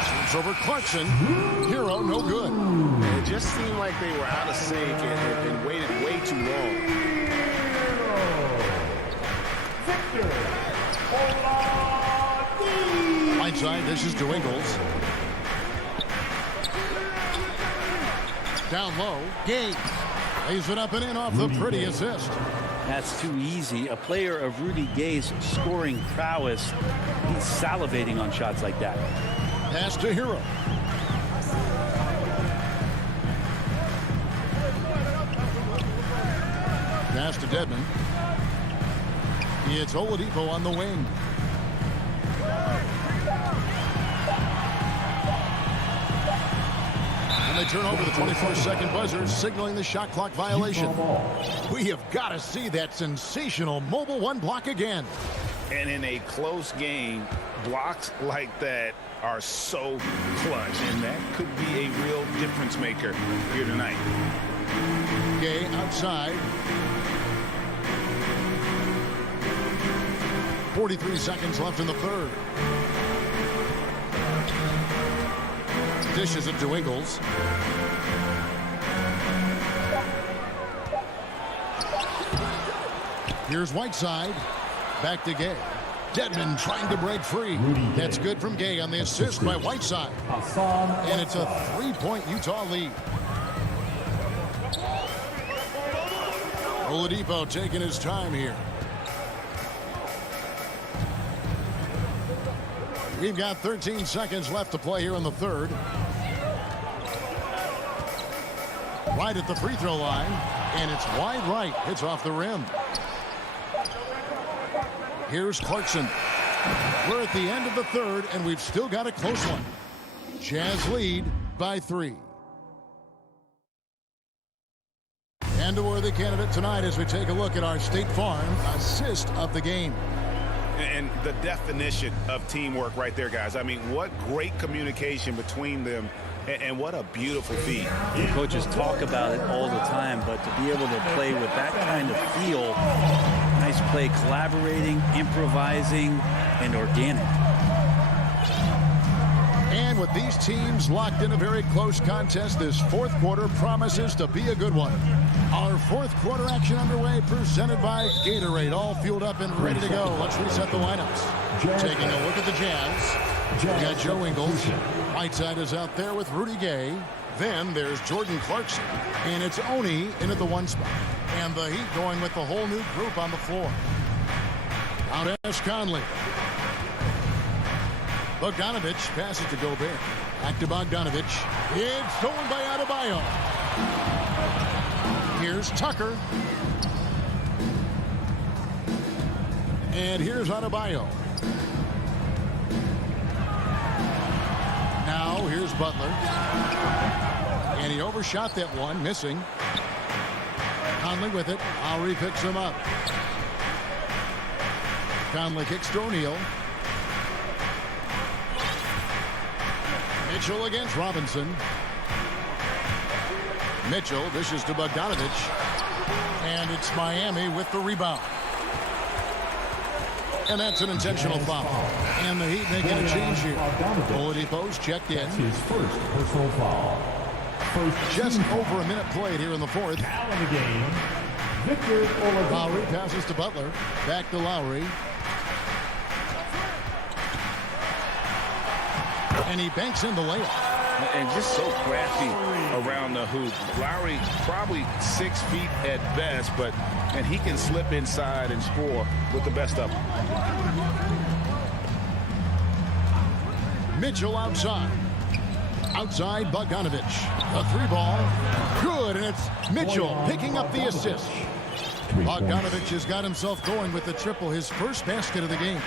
Shoots over Clarkson. Hero, no good. It just seemed like they were out of sync and waited way too long. Whiteside, this is to Ingles. Down low, Gay. Lays it up and in off the pretty assist. That's too easy. A player of Rudy Gay's scoring prowess, he's salivating on shots like that. Pass to Hero. Pass to Dedmon. It's Oladipo on the wing. And they turn over the 24-second buzzer, signaling the shot clock violation. We have got to see that sensational mobile one block again. And in a close game, blocks like that are so clutch, and that could be a real difference maker here tonight. Gay outside. 43 seconds left in the third. Dishes it to Ingles. Here's Whiteside. Back to Gay. Dedmon trying to break free. That's good from Gay on the assist by Whiteside. And it's a 3-point Utah lead. Oladipo taking his time here. We've got 13 seconds left to play here in the third. Right at the free throw line, and it's wide right. It's off the rim. Here's Clarkson. We're at the end of the third, and we've still got a close one. Jazz lead by 3. And a worthy candidate tonight as we take a look at our State Farm assist of the game. And the definition of teamwork right there, guys. I mean, what great communication between them, and what a beautiful feat. The coaches talk about it all the time, but to be able to play with that kind of feel, nice play, collaborating, improvising, and organic. And with these teams locked in a very close contest, this fourth quarter promises to be a good one. Our fourth quarter action underway, presented by Gatorade, all fueled up and ready to go. Let's reset the lineups. Taking a look at the Jazz. We got Joe Ingles. Whiteside is out there with Rudy Gay. Then there's Jordan Clarkson. And it's Oni in at the 1 spot. And the Heat going with the whole new group on the floor. Out Ash Conley. Bogdanovich passes to Gobert. Back to Bogdanovich. It's stolen by Adebayo. Here's Tucker. And here's Adebayo. Now here's Butler. And he overshot that one, missing. Conley with it. Lowry picks him up. Conley kicks to O'Neal. Mitchell against Robinson. Mitchell dishes to Bogdanovich. And it's Miami with the rebound. And that's an intentional foul. And the Heat making a change here. Oladipo's checked in. His first personal foul. Just over a minute played here in the fourth. Foul in the game. Victor Oladipo. Lowry passes to Butler. Back to Lowry. And he banks in the layup. And just so crafty around the hoop. Lowry probably 6 feet at best, and he can slip inside and score with the best of them. Mitchell outside. Outside Bogdanovich. A 3-ball. Good, and it's Mitchell picking up the assist. Bogdanovich has got himself going with the triple, his first basket of the game.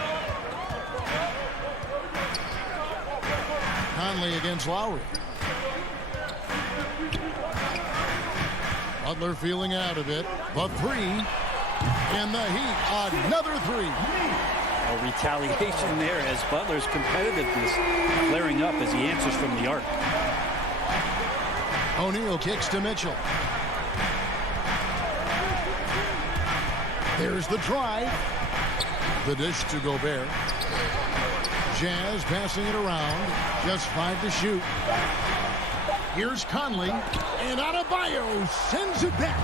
Conley against Lowry. Butler feeling out of it. The 3. And the Heat, another 3. A retaliation there as Butler's competitiveness flaring up as he answers from the arc. O'Neal kicks to Mitchell. There's the drive. The dish to Gobert. Jazz passing it around. Just 5 to shoot. Here's Conley. And Adebayo sends it back.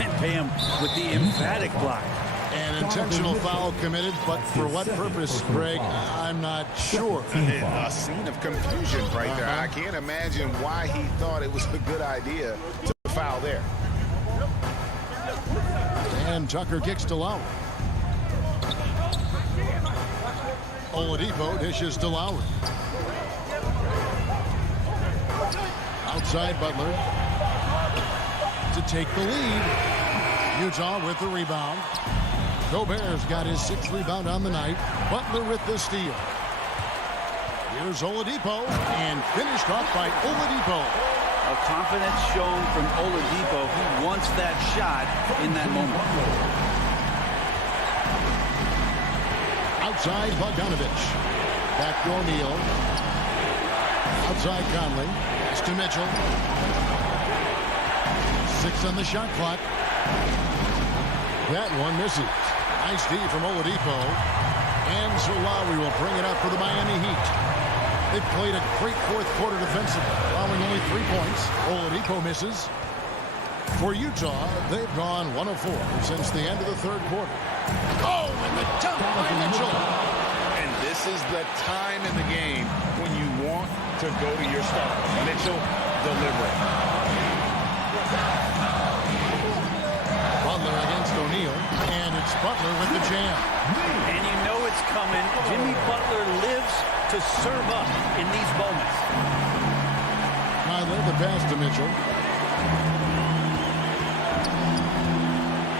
And Bam with the emphatic block. An intentional foul committed, but for what purpose, Greg, I'm not sure. A scene of confusion right there. I can't imagine why he thought it was a good idea to foul there. And Tucker kicks to Lowry. Oladipo dishes to Lowry. Outside Butler to take the lead. Utah with the rebound. Gobert's got his 6th rebound on the night. Butler with the steal. Here's Oladipo, and finished off by Oladipo. A confidence shown from Oladipo. He wants that shot in that moment. Outside Bogdanovich. Back to O'Neal. Outside Conley. It's to Mitchell. 6 on the shot clock. That one misses. Nice D from Oladipo. And so Lowry will bring it up for the Miami Heat. They've played a great 4th quarter defensively, allowing only 3 points. Oladipo misses. For Utah, they've gone 1 of 4 since the end of the 3rd quarter. Oh, and the dunk by Mitchell. And this is the time in the game when you want to go to your star. Mitchell delivering. Butler against O'Neal, and it's Butler with the jam. And you know it's coming. Jimmy Butler lives to serve up in these moments. Conley, the pass to Mitchell.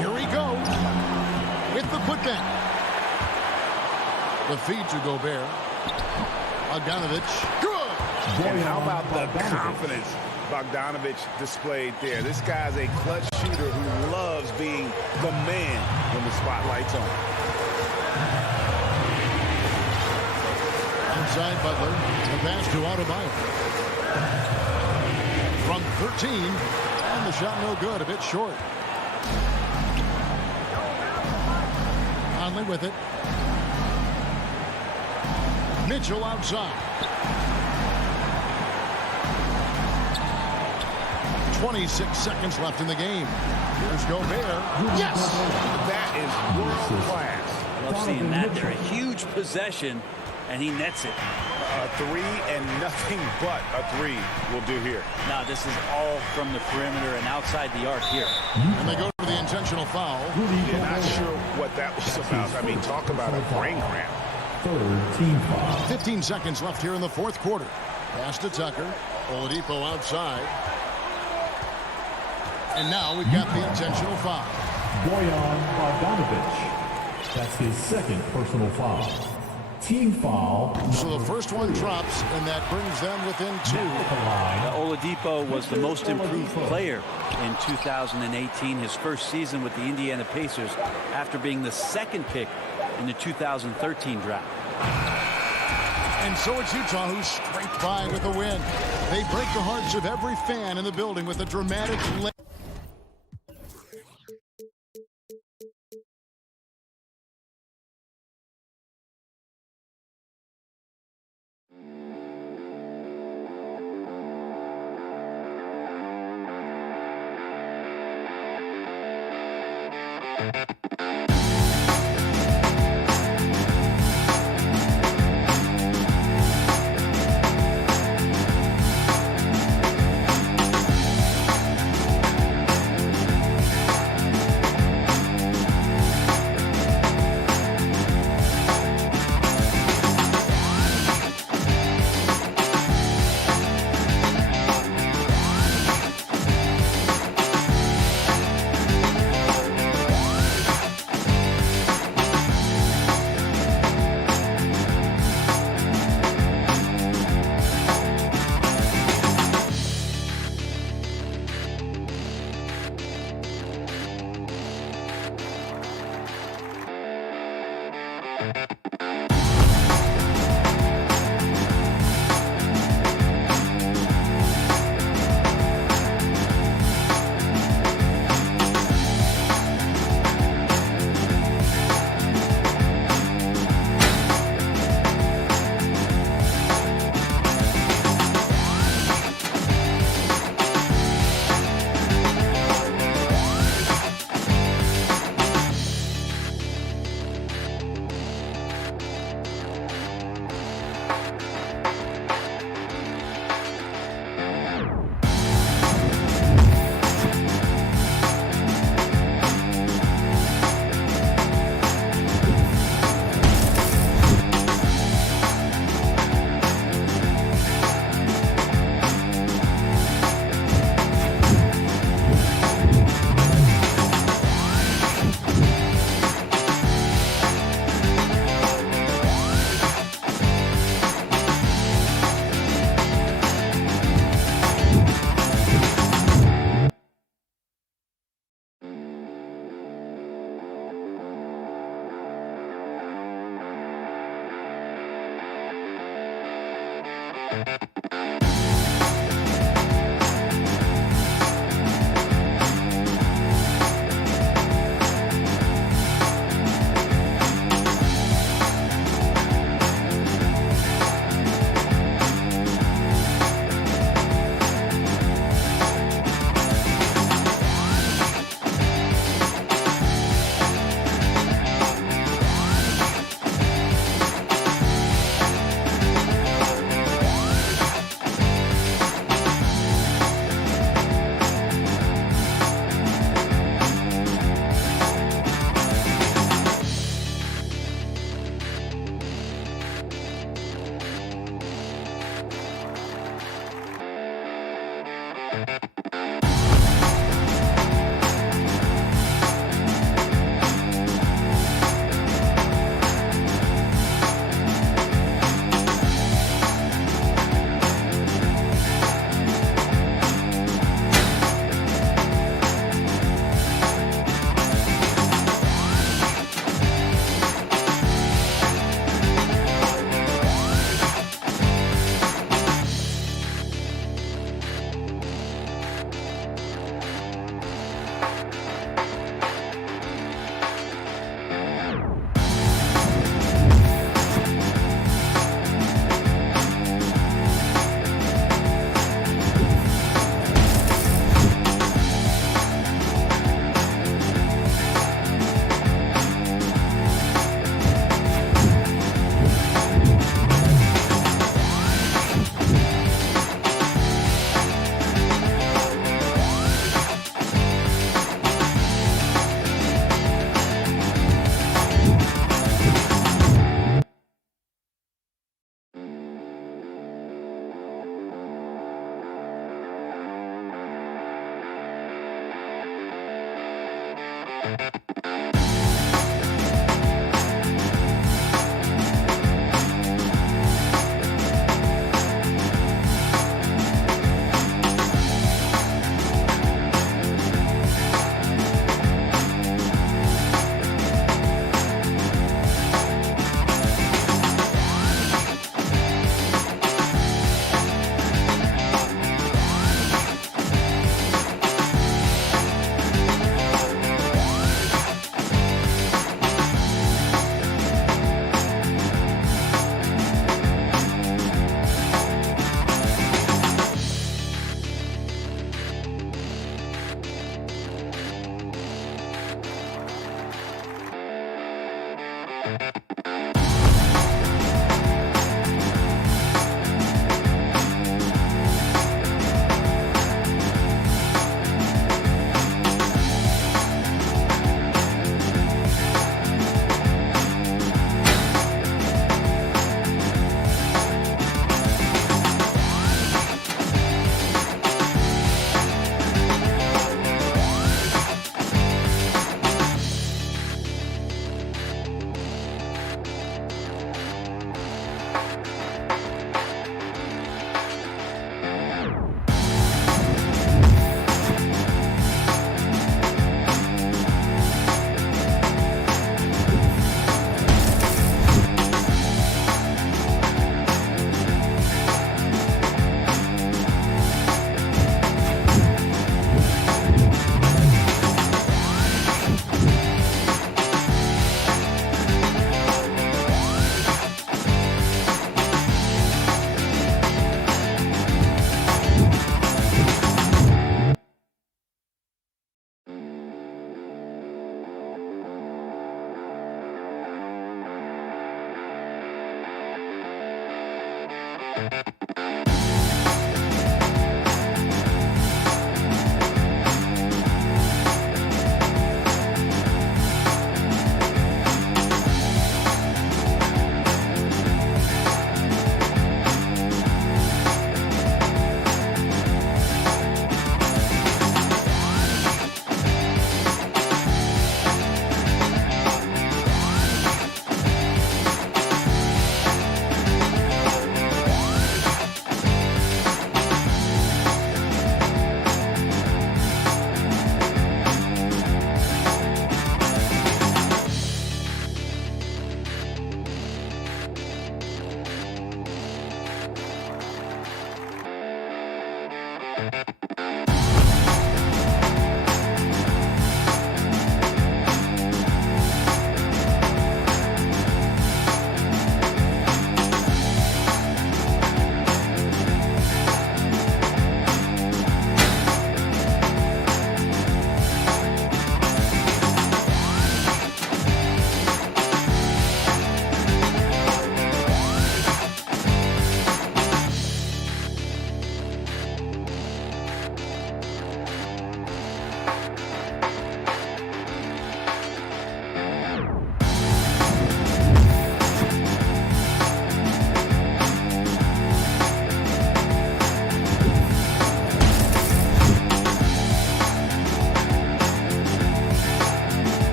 Here he goes with the putback. The feed to Gobert. Bogdanovich. Good. And how about the confidence Bogdanovich displayed there? This guy's a clutch shooter who loves being the man when the spotlight's on. Inside Butler. The pass to Adebayo. From 13. And the shot no good. A bit short. Conley with it. Mitchell outside. 26 seconds left in the game. Here's Gobert. Yes! That is world class. Love seeing that there. A huge possession, and he nets it. A 3 and nothing but a 3 will do here. Now this is all from the perimeter and outside the arc here. And they go to the intentional foul. Yeah, not sure what that was about. I mean, talk about a brain cramp. 3rd team foul. 15 seconds left here in the 4th quarter. Pass to Tucker. Oladipo outside. And now we've got the intentional foul. Bojan Bogdanovich. That's his 2nd personal foul. Team foul. So the first one drops, and that brings them within 2. Oladipo was the most improved player in 2018, his first season with the Indiana Pacers, after being the 2nd pick in the 2013 draft. And so it's Utah who scraped by with a win. They break the hearts of every fan in the building with a dramatic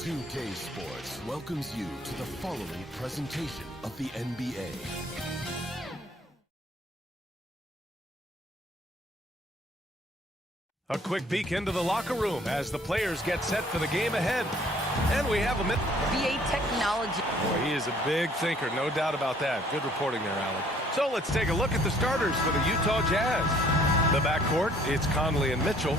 2K Sports welcomes you to the following presentation of the NBA. A quick peek into the locker room as the players get set for the game ahead. And we have him at VA technology. Boy, he is a big thinker, no doubt about that. Good reporting there, Alec. So let's take a look at the starters for the Utah Jazz. The backcourt, it's Conley and Mitchell.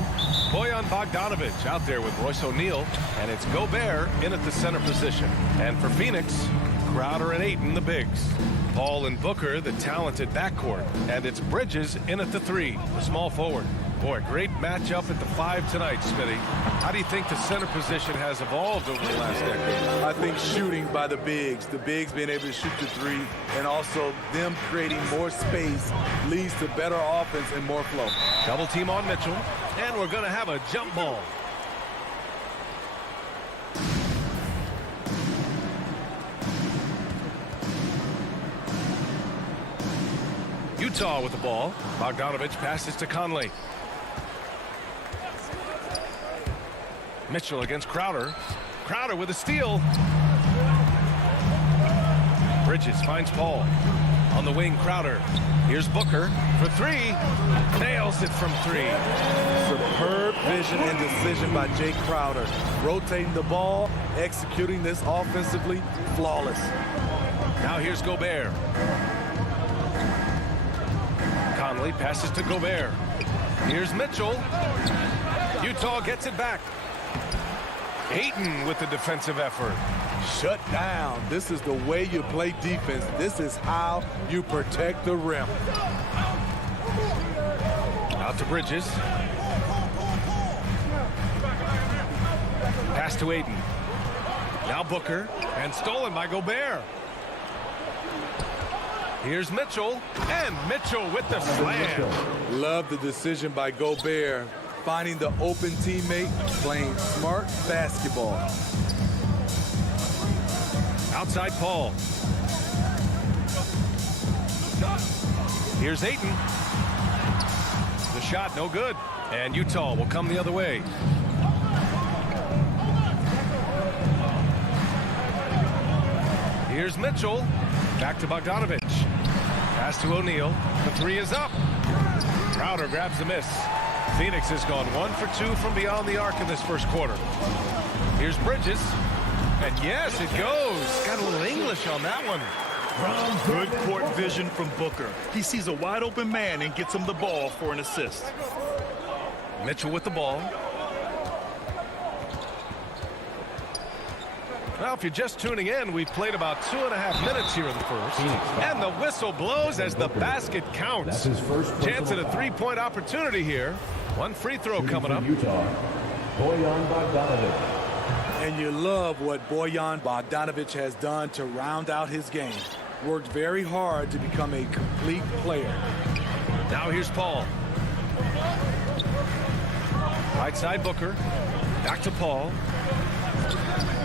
Bojan Bogdanovic out there with Royce O'Neal. And it's Gobert in at the center position. And for Phoenix, Crowder and Ayton, the bigs. Paul and Booker, the talented backcourt. And it's Bridges in at the 3, the small forward. Boy, great matchup at the 5 tonight, Smitty. How do you think the center position has evolved over the last decade? I think shooting by the bigs being able to shoot the 3, and also them creating more space leads to better offense and more flow. Double team on Mitchell, and we're going to have a jump ball. Utah with the ball. Bogdanovic passes to Conley. Mitchell against Crowder. Crowder with a steal. Bridges finds Paul. On the wing, Crowder. Here's Booker for 3. Nails it from 3. Superb vision and decision by Jay Crowder. Rotating the ball, executing this offensively, flawless. Now here's Gobert. Conley passes to Gobert. Here's Mitchell. Utah gets it back. Ayton with the defensive effort. Shut down. This is the way you play defense. This is how you protect the rim. Out to Bridges. Pass to Ayton. Now Booker. And stolen by Gobert. Here's Mitchell. And Mitchell with the slam. Love the decision by Gobert. Finding the open teammate, playing smart basketball. Outside Paul. Here's Ayton. The shot no good. And Utah will come the other way. Here's Mitchell. Back to Bogdanovic. Pass to O'Neal. The 3 is up. Crowder grabs the miss. Phoenix has gone 1 for 2 from beyond the arc in this first quarter. Here's Bridges. And yes, it goes. Got a little English on that one. Good court vision from Booker. He sees a wide open man and gets him the ball for an assist. Mitchell with the ball. Well, if you're just tuning in, we've played about 2.5 minutes here in the first. And the whistle blows as the basket counts. Chance at a 3-point opportunity here. One free throw coming up. Bojan Bogdanovic. And you love what Bojan Bogdanovic has done to round out his game. Worked very hard to become a complete player. Now here's Paul. Right side Booker. Back to Paul.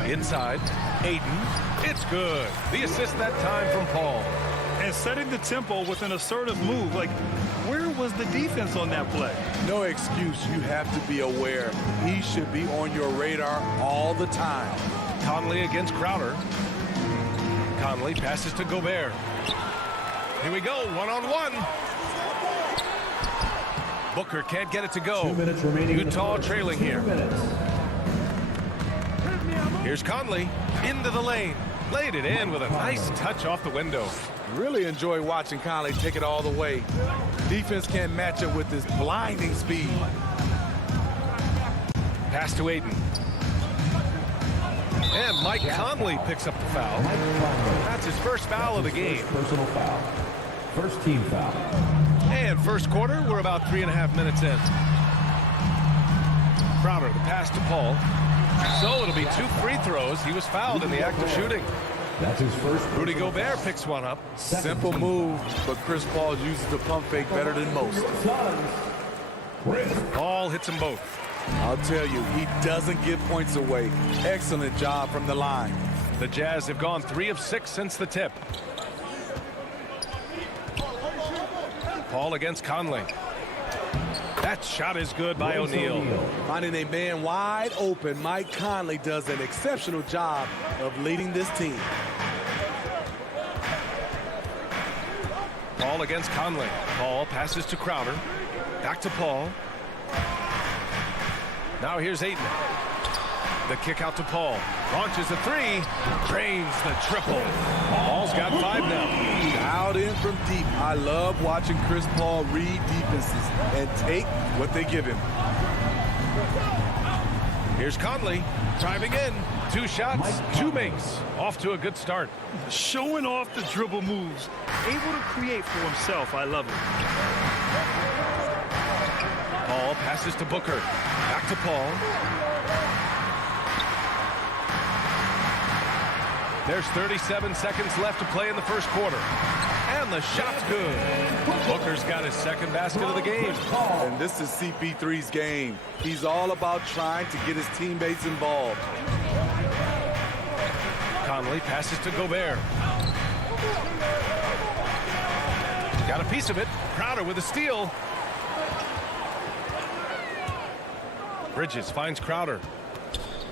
Inside. Aiden. It's good. The assist that time from Paul. And setting the tempo with an assertive move. Like, where was the defense on that play? No excuse. You have to be aware. He should be on your radar all the time. Conley against Crowder. Conley passes to Gobert. Here we go, one-on-one. Booker can't get it to go. 2 minutes remaining. Utah trailing here. 2 minutes. Here's Conley into the lane. Laid it in with a nice touch off the window. Really enjoy watching Conley take it all the way. Defense can't match up with his blinding speed. Pass to Aiden. And Mike Conley picks up the foul. That's his first foul of the game. Personal foul. First team foul. And first quarter, we're about 3.5 minutes in. Crowder, the pass to Paul. So it'll be 2 free throws. He was fouled in the act of shooting. That's his first. Rudy Gobert picks one up. Simple move, but Chris Paul uses the pump fake better than most. Paul hits them both. I'll tell you, he doesn't give points away. Excellent job from the line. The Jazz have gone 3 of 6 since the tip. Paul against Conley. That shot is good by O'Neal. Finding a man wide open, Mike Conley does an exceptional job of leading this team. Paul against Conley. Paul passes to Crowder. Back to Paul. Now here's Aiden. The kick out to Paul. Launches a 3. Drains the triple. Paul's got 5 now. Out in from deep. I love watching Chris Paul read defenses and take what they give him. Here's Conley driving in. 2 shots, 2 makes. Off to a good start. Showing off the dribble moves. Able to create for himself. I love it. Paul passes to Booker. Back to Paul. There's 37 seconds left to play in the first quarter. And the shot's good. Booker's got his second basket of the game. And this is CP3's game. He's all about trying to get his teammates involved. Conley passes to Gobert. Got a piece of it. Crowder with a steal. Bridges finds Crowder.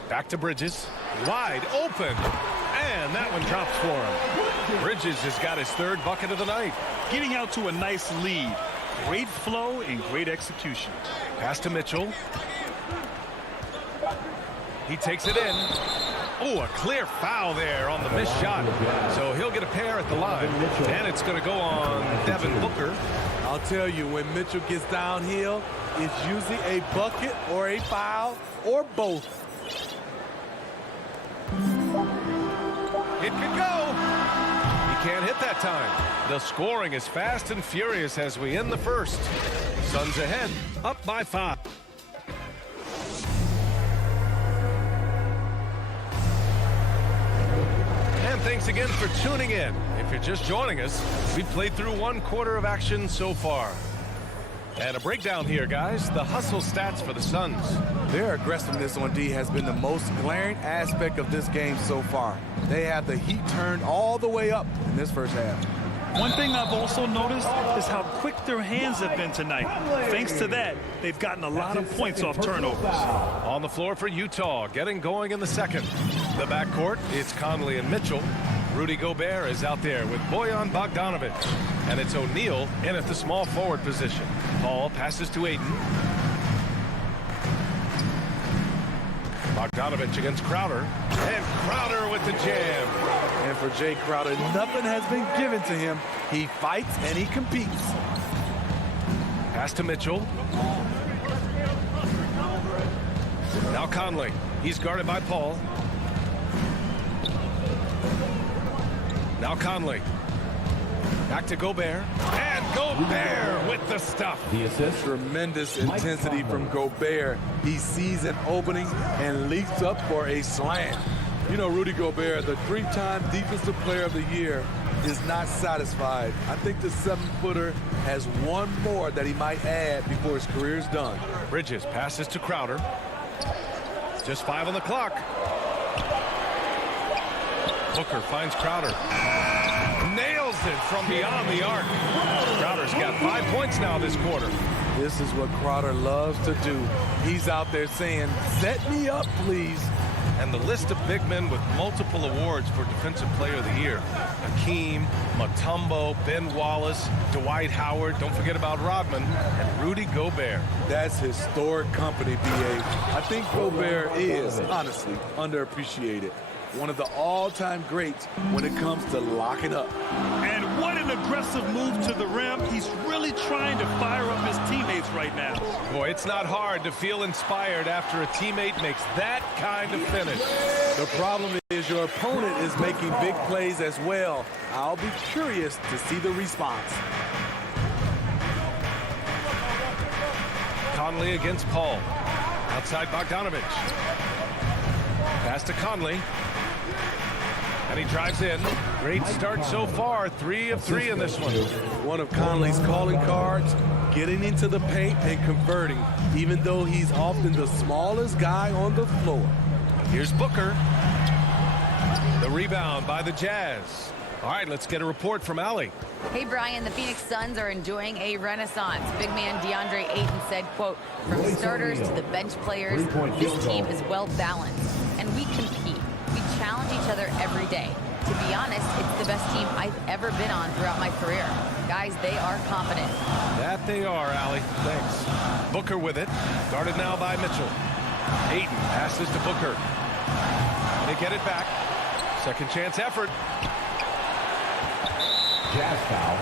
Back to Bridges. Wide open. And that one drops for him. Bridges has got his 3rd bucket of the night. Getting out to a nice lead. Great flow and great execution. Pass to Mitchell. He takes it in. Oh, a clear foul there on the missed shot. So he'll get a pair at the line. And it's going to go on Devin Booker. I'll tell you, when Mitchell gets downhill, it's usually a bucket or a foul or both. It could go. He can't hit that time. The scoring is fast and furious as we end the first. Suns ahead, up by 5. And thanks again for tuning in. If you're just joining us, we've played through 1 quarter of action so far. And a breakdown here, guys. The hustle stats for the Suns. Their aggressiveness on D has been the most glaring aspect of this game so far. They have the heat turned all the way up in this first half. One thing I've also noticed is how quick their hands have been tonight. Thanks to that, they've gotten a lot of points off turnovers. On the floor for Utah, getting going in the second. The backcourt, it's Conley and Mitchell. Rudy Gobert is out there with Bojan Bogdanovic. And it's O'Neal in at the small forward position. Paul passes to Aiden. Bogdanovic against Crowder. And Crowder with the jam. And for Jay Crowder, nothing has been given to him. He fights and he competes. Pass to Mitchell. Now Conley. He's guarded by Paul. Now Conley. Back to Gobert. And Gobert with the stuff. The assist. Tremendous intensity from Gobert. He sees an opening and leaps up for a slam. You know, Rudy Gobert, the 3-time Defensive Player of the Year, is not satisfied. I think the 7-footer has one more that he might add before his career is done. Bridges passes to Crowder. Just 5 on the clock. Booker finds Crowder. Nails it from beyond the arc. Crowder's got 5 points now this quarter. This is what Crowder loves to do. He's out there saying, set me up, please. And the list of big men with multiple awards for Defensive Player of the Year. Hakeem, Mutombo, Ben Wallace, Dwight Howard, don't forget about Rodman, and Rudy Gobert. That's historic company, B.A. I think Gobert is, honestly, underappreciated. One of the all-time greats when it comes to locking up. And what an aggressive move to the rim. He's really trying to fire up his teammates right now. Boy, it's not hard to feel inspired after a teammate makes that kind of finish. The problem is your opponent is making big plays as well. I'll be curious to see the response. Conley against Paul. Outside Bogdanovich. Pass to Conley. And he drives in. Great start so far. 3 of 3 in this one. One of Conley's calling cards, getting into the paint and converting, even though he's often the smallest guy on the floor. Here's Booker. The rebound by the Jazz. All right, let's get a report from Allie. Hey, Brian, the Phoenix Suns are enjoying a renaissance. Big man DeAndre Ayton said, quote, from starters to the bench players, this team is well balanced, and we compete. We challenge each other every day. To be honest, it's the best team I've ever been on throughout my career. Guys, they are confident. That they are, Allie. Thanks. Booker with it. Guarded now by Mitchell. Ayton passes to Booker. They get it back. Second chance effort. Jazz foul.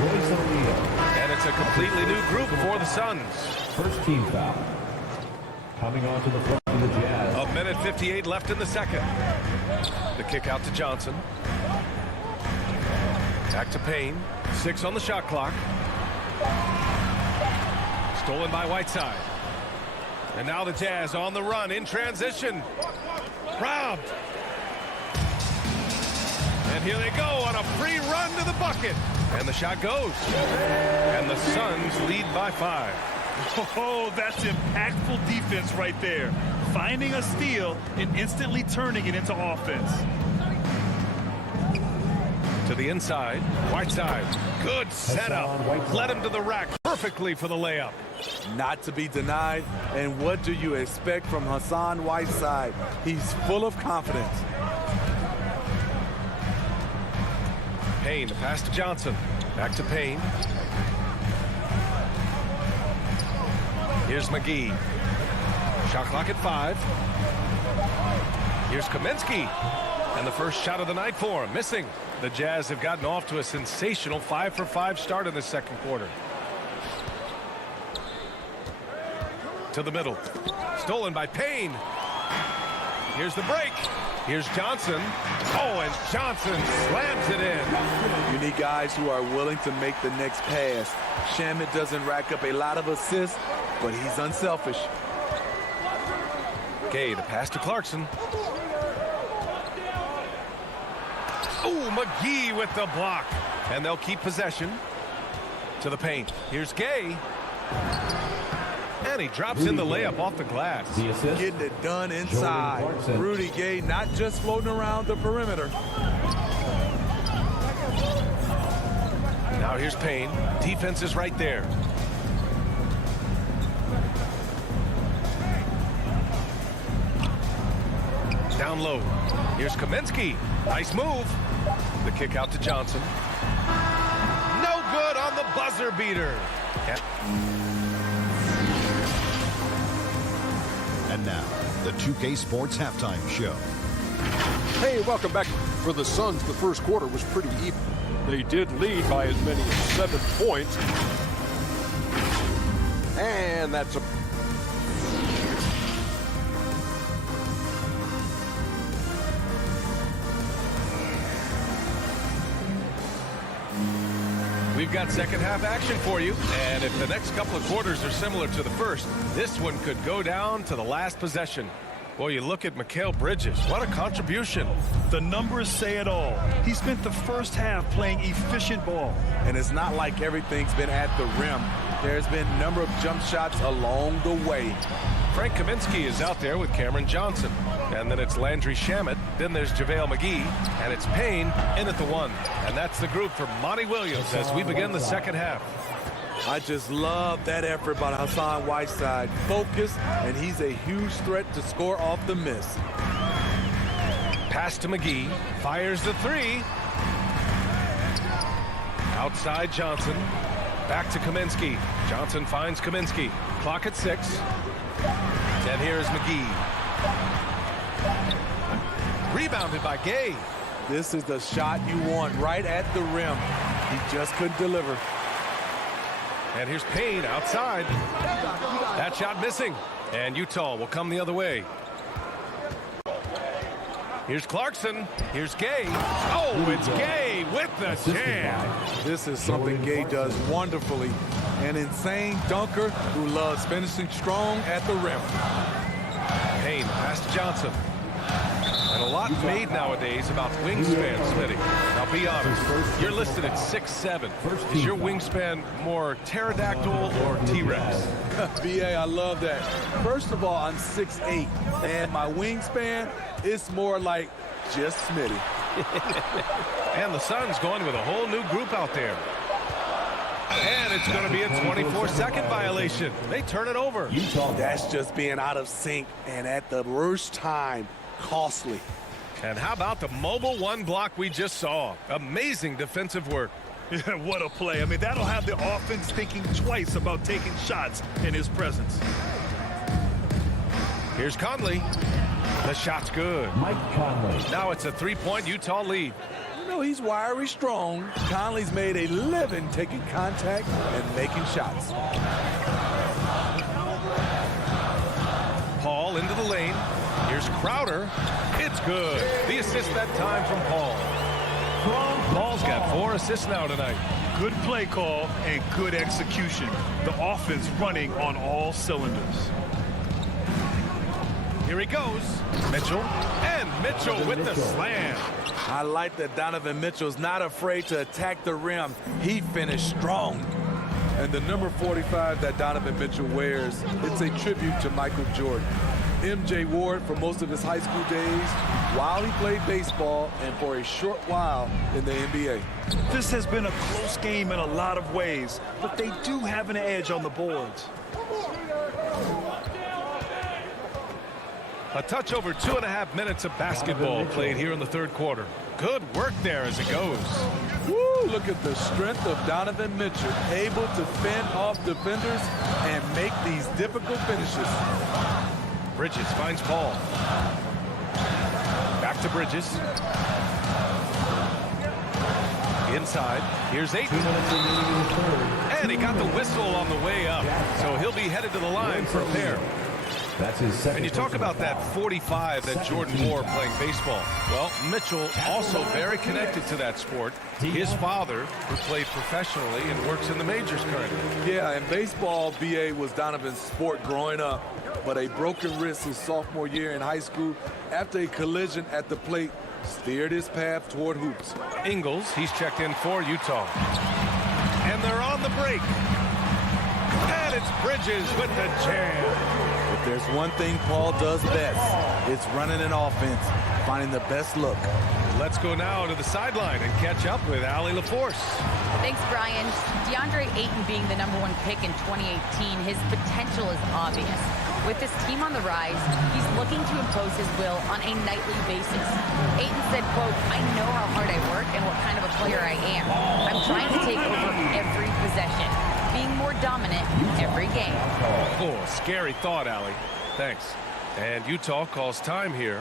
Royce O'Neal. And it's a completely new group for the Suns. First team foul. Coming onto the floor for the Jazz. A minute 58 left in the second. The kick out to Johnson. Back to Payne. 6 on the shot clock. Stolen by Whiteside. And now the Jazz on the run in transition. Robbed. And here they go on a free run to the bucket. And the shot goes. And the Suns lead by 5. Oh, that's impactful defense right there. Finding a steal and instantly turning it into offense. To the inside. Whiteside. Good setup. Led him to the rack perfectly for the layup. Not to be denied. And what do you expect from Hassan Whiteside? He's full of confidence. Payne, the pass to Johnson. Back to Payne. Here's McGee. Shot clock at 5. Here's Kaminsky. And the first shot of the night for him. Missing. The Jazz have gotten off to a sensational 5-for-5 start in the second quarter. To the middle. Stolen by Payne. Here's the break. Here's Johnson. Oh, and Johnson slams it in. You need guys who are willing to make the next pass. Shamet doesn't rack up a lot of assists, but he's unselfish. Gay, the pass to Clarkson. Oh, McGee with the block. And they'll keep possession. To the paint. Here's Gay. And he drops in the layup off the glass. Getting it done inside. Rudy Gay not just floating around the perimeter. Now here's Payne. Defense is right there. Down low. Here's Kaminsky. Nice move. The kick out to Johnson. No good on the buzzer beater. And now, the 2K Sports Halftime Show. Hey, welcome back. For the Suns, the first quarter was pretty even. They did lead by as many as 7 points. And that's a... We've got second half action for you, and if the next couple of quarters are similar to the first, this one could go down to the last possession. Boy, you look at Mikal Bridges. What a contribution. The numbers say it all. He spent the first half playing efficient ball. And it's not like everything's been at the rim. There's been a number of jump shots along the way. Frank Kaminsky is out there with Cameron Johnson. And then it's Landry Shamet. Then there's JaVale McGee. And it's Payne in at the 1. And that's the group for Monty Williams as we begin the second half. I just love that effort by Hassan Whiteside. Focus, and he's a huge threat to score off the miss. Pass to McGee. Fires the 3. Outside Johnson. Back to Kaminsky. Johnson finds Kaminsky. Clock at 6. And here's McGee. Rebounded by Gay. This is the shot you want right at the rim. He just couldn't deliver. And here's Payne outside. That shot missing. And Utah will come the other way. Here's Clarkson. Here's Gay. Oh, it's Gay with the jam. This is something Gay does wonderfully. An insane dunker who loves finishing strong at the rim. Payne, pass to Johnson. And a lot made nowadays about wingspan, Smitty. Now, be honest. You're listed at 6'7". Is your wingspan more pterodactyl or T-Rex? B.A., I love that. First of all, I'm 6'8", and my wingspan is more like just Smitty. And the Suns going with a whole new group out there. And it's going to be a 24-second violation. They turn it over. That's just being out of sync, and at the worst time. Costly. And how about the mobile 1 block we just saw? Amazing defensive work. Yeah, what a play. I mean, that'll have the offense thinking twice about taking shots in his presence. Here's Conley. The shot's good. Mike Conley. Now it's a 3-point Utah lead. You know, he's wiry strong. Conley's made a living taking contact and making shots. Paul into the lane. Here's Crowder. It's good. The assist that time from Paul. Paul's got 4 assists now tonight. Good play call and good execution. The offense running on all cylinders. Here he goes. Mitchell. And Mitchell with the slam. I like that Donovan Mitchell's not afraid to attack the rim. He finished strong. And the number 45 that Donovan Mitchell wears, it's a tribute to Michael Jordan. MJ wore it for most of his high school days while he played baseball and for a short while in the NBA. This has been a close game in a lot of ways, but they do have an edge on the boards. A touch over 2.5 minutes of basketball played here in the third quarter. Good work there as it goes. Woo, look at the strength of Donovan Mitchell, able to fend off defenders and make these difficult finishes. Bridges finds Paul. Back to Bridges. Inside. Here's Ayton. And he got the whistle on the way up. So he'll be headed to the line for a pair. That's his second. And you talk about that 45 that Jordan wore playing baseball. Well, Mitchell also very connected to that sport. His father, who played professionally and works in the majors currently. Yeah, and baseball, B.A., was Donovan's sport growing up. But a broken wrist his sophomore year in high school after a collision at the plate steered his path toward hoops. Ingles, he's checked in for Utah. And they're on the break. And it's Bridges with the jam. If there's one thing Paul does best, it's running an offense, finding the best look. Let's go now to the sideline and catch up with Allie LaForce. Thanks, Brian. DeAndre Ayton being the #1 pick in 2018, his potential is obvious. With this team on the rise, he's looking to impose his will on a nightly basis. Ayton said, quote, "I know how hard I work and what kind of a player I am. I'm trying to take over every possession, being more dominant every game." Oh, scary thought, Allie. Thanks. And Utah calls time here.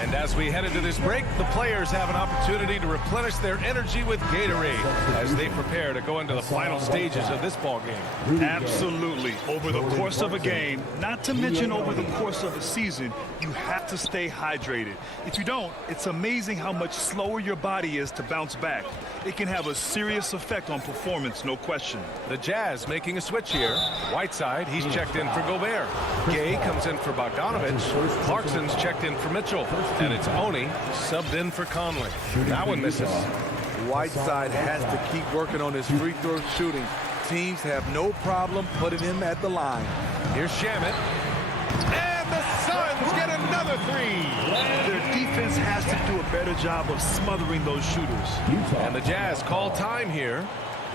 And as we head into this break, the players have an opportunity to replenish their energy with Gatorade as they prepare to go into the final stages of this ball game. Absolutely. Over the course of a game, not to mention over the course of a season, you have to stay hydrated. If you don't, it's amazing how much slower your body is to bounce back. It can have a serious effect on performance, no question. The Jazz making a switch here. Whiteside, he's checked in for Gobert. Gay comes in for Bogdanovich. Clarkson's checked in for Mitchell. And it's Oni subbed in for Conley. That one misses. Whiteside has to keep working on his free throw shooting. Teams have no problem putting him at the line. Here's Shamet. And the Suns get another three. Their defense has to do a better job of smothering those shooters. And the Jazz call time here.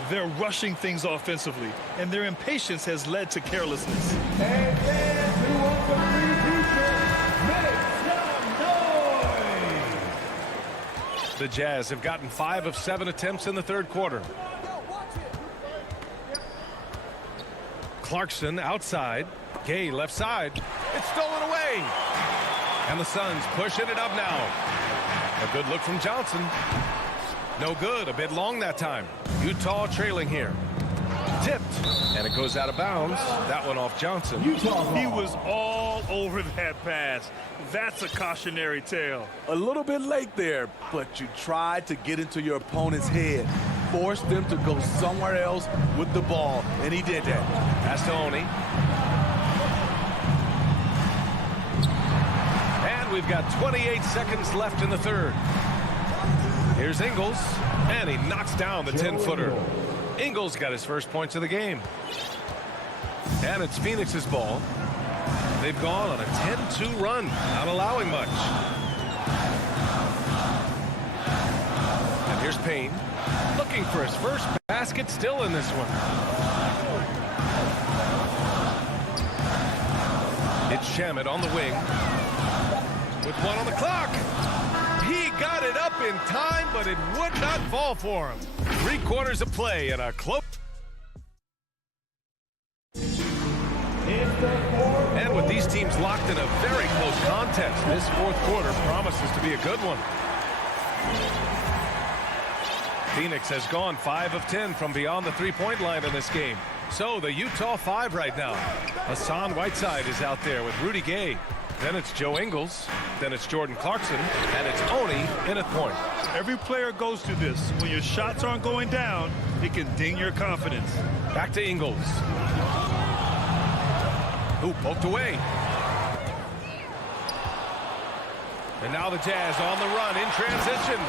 They're rushing things offensively, and their impatience has led to carelessness. And then who wants the free make some noise! The Jazz have gotten 5 of 7 attempts in the third quarter. Clarkson outside. Gay left side. It's stolen away. And the Suns pushing it up now. A good look from Johnson. No good. A bit long that time. Utah trailing here. Tipped. And it goes out of bounds. That one off Johnson. He was all over that pass. That's a cautionary tale. A little bit late there, but you tried to get into your opponent's head. Force them to go somewhere else with the ball, and he did that. That's to Oni. And we've got 28 seconds left in the third. Here's Ingles, and he knocks down the 10-footer. Ingles got his first points of the game. And it's Phoenix's ball. They've gone on a 10-2 run, not allowing much. And here's Payne, looking for his first basket, still in this one. It's Shamet on the wing. With 1 on the clock. He got it up in time, but it would not fall for him. 3/4 of play and a close. And with these teams locked in a very close contest, this fourth quarter promises to be a good one. Phoenix has gone 5 of 10 from beyond the three-point line in this game. So the Utah 5 right now. Hassan Whiteside is out there with Rudy Gay. Then it's Joe Ingles. Then it's Jordan Clarkson. And it's Oni in at point. Every player goes through this. When your shots aren't going down, it can ding your confidence. Back to Ingles. Who poked away. And now the Jazz on the run in transition.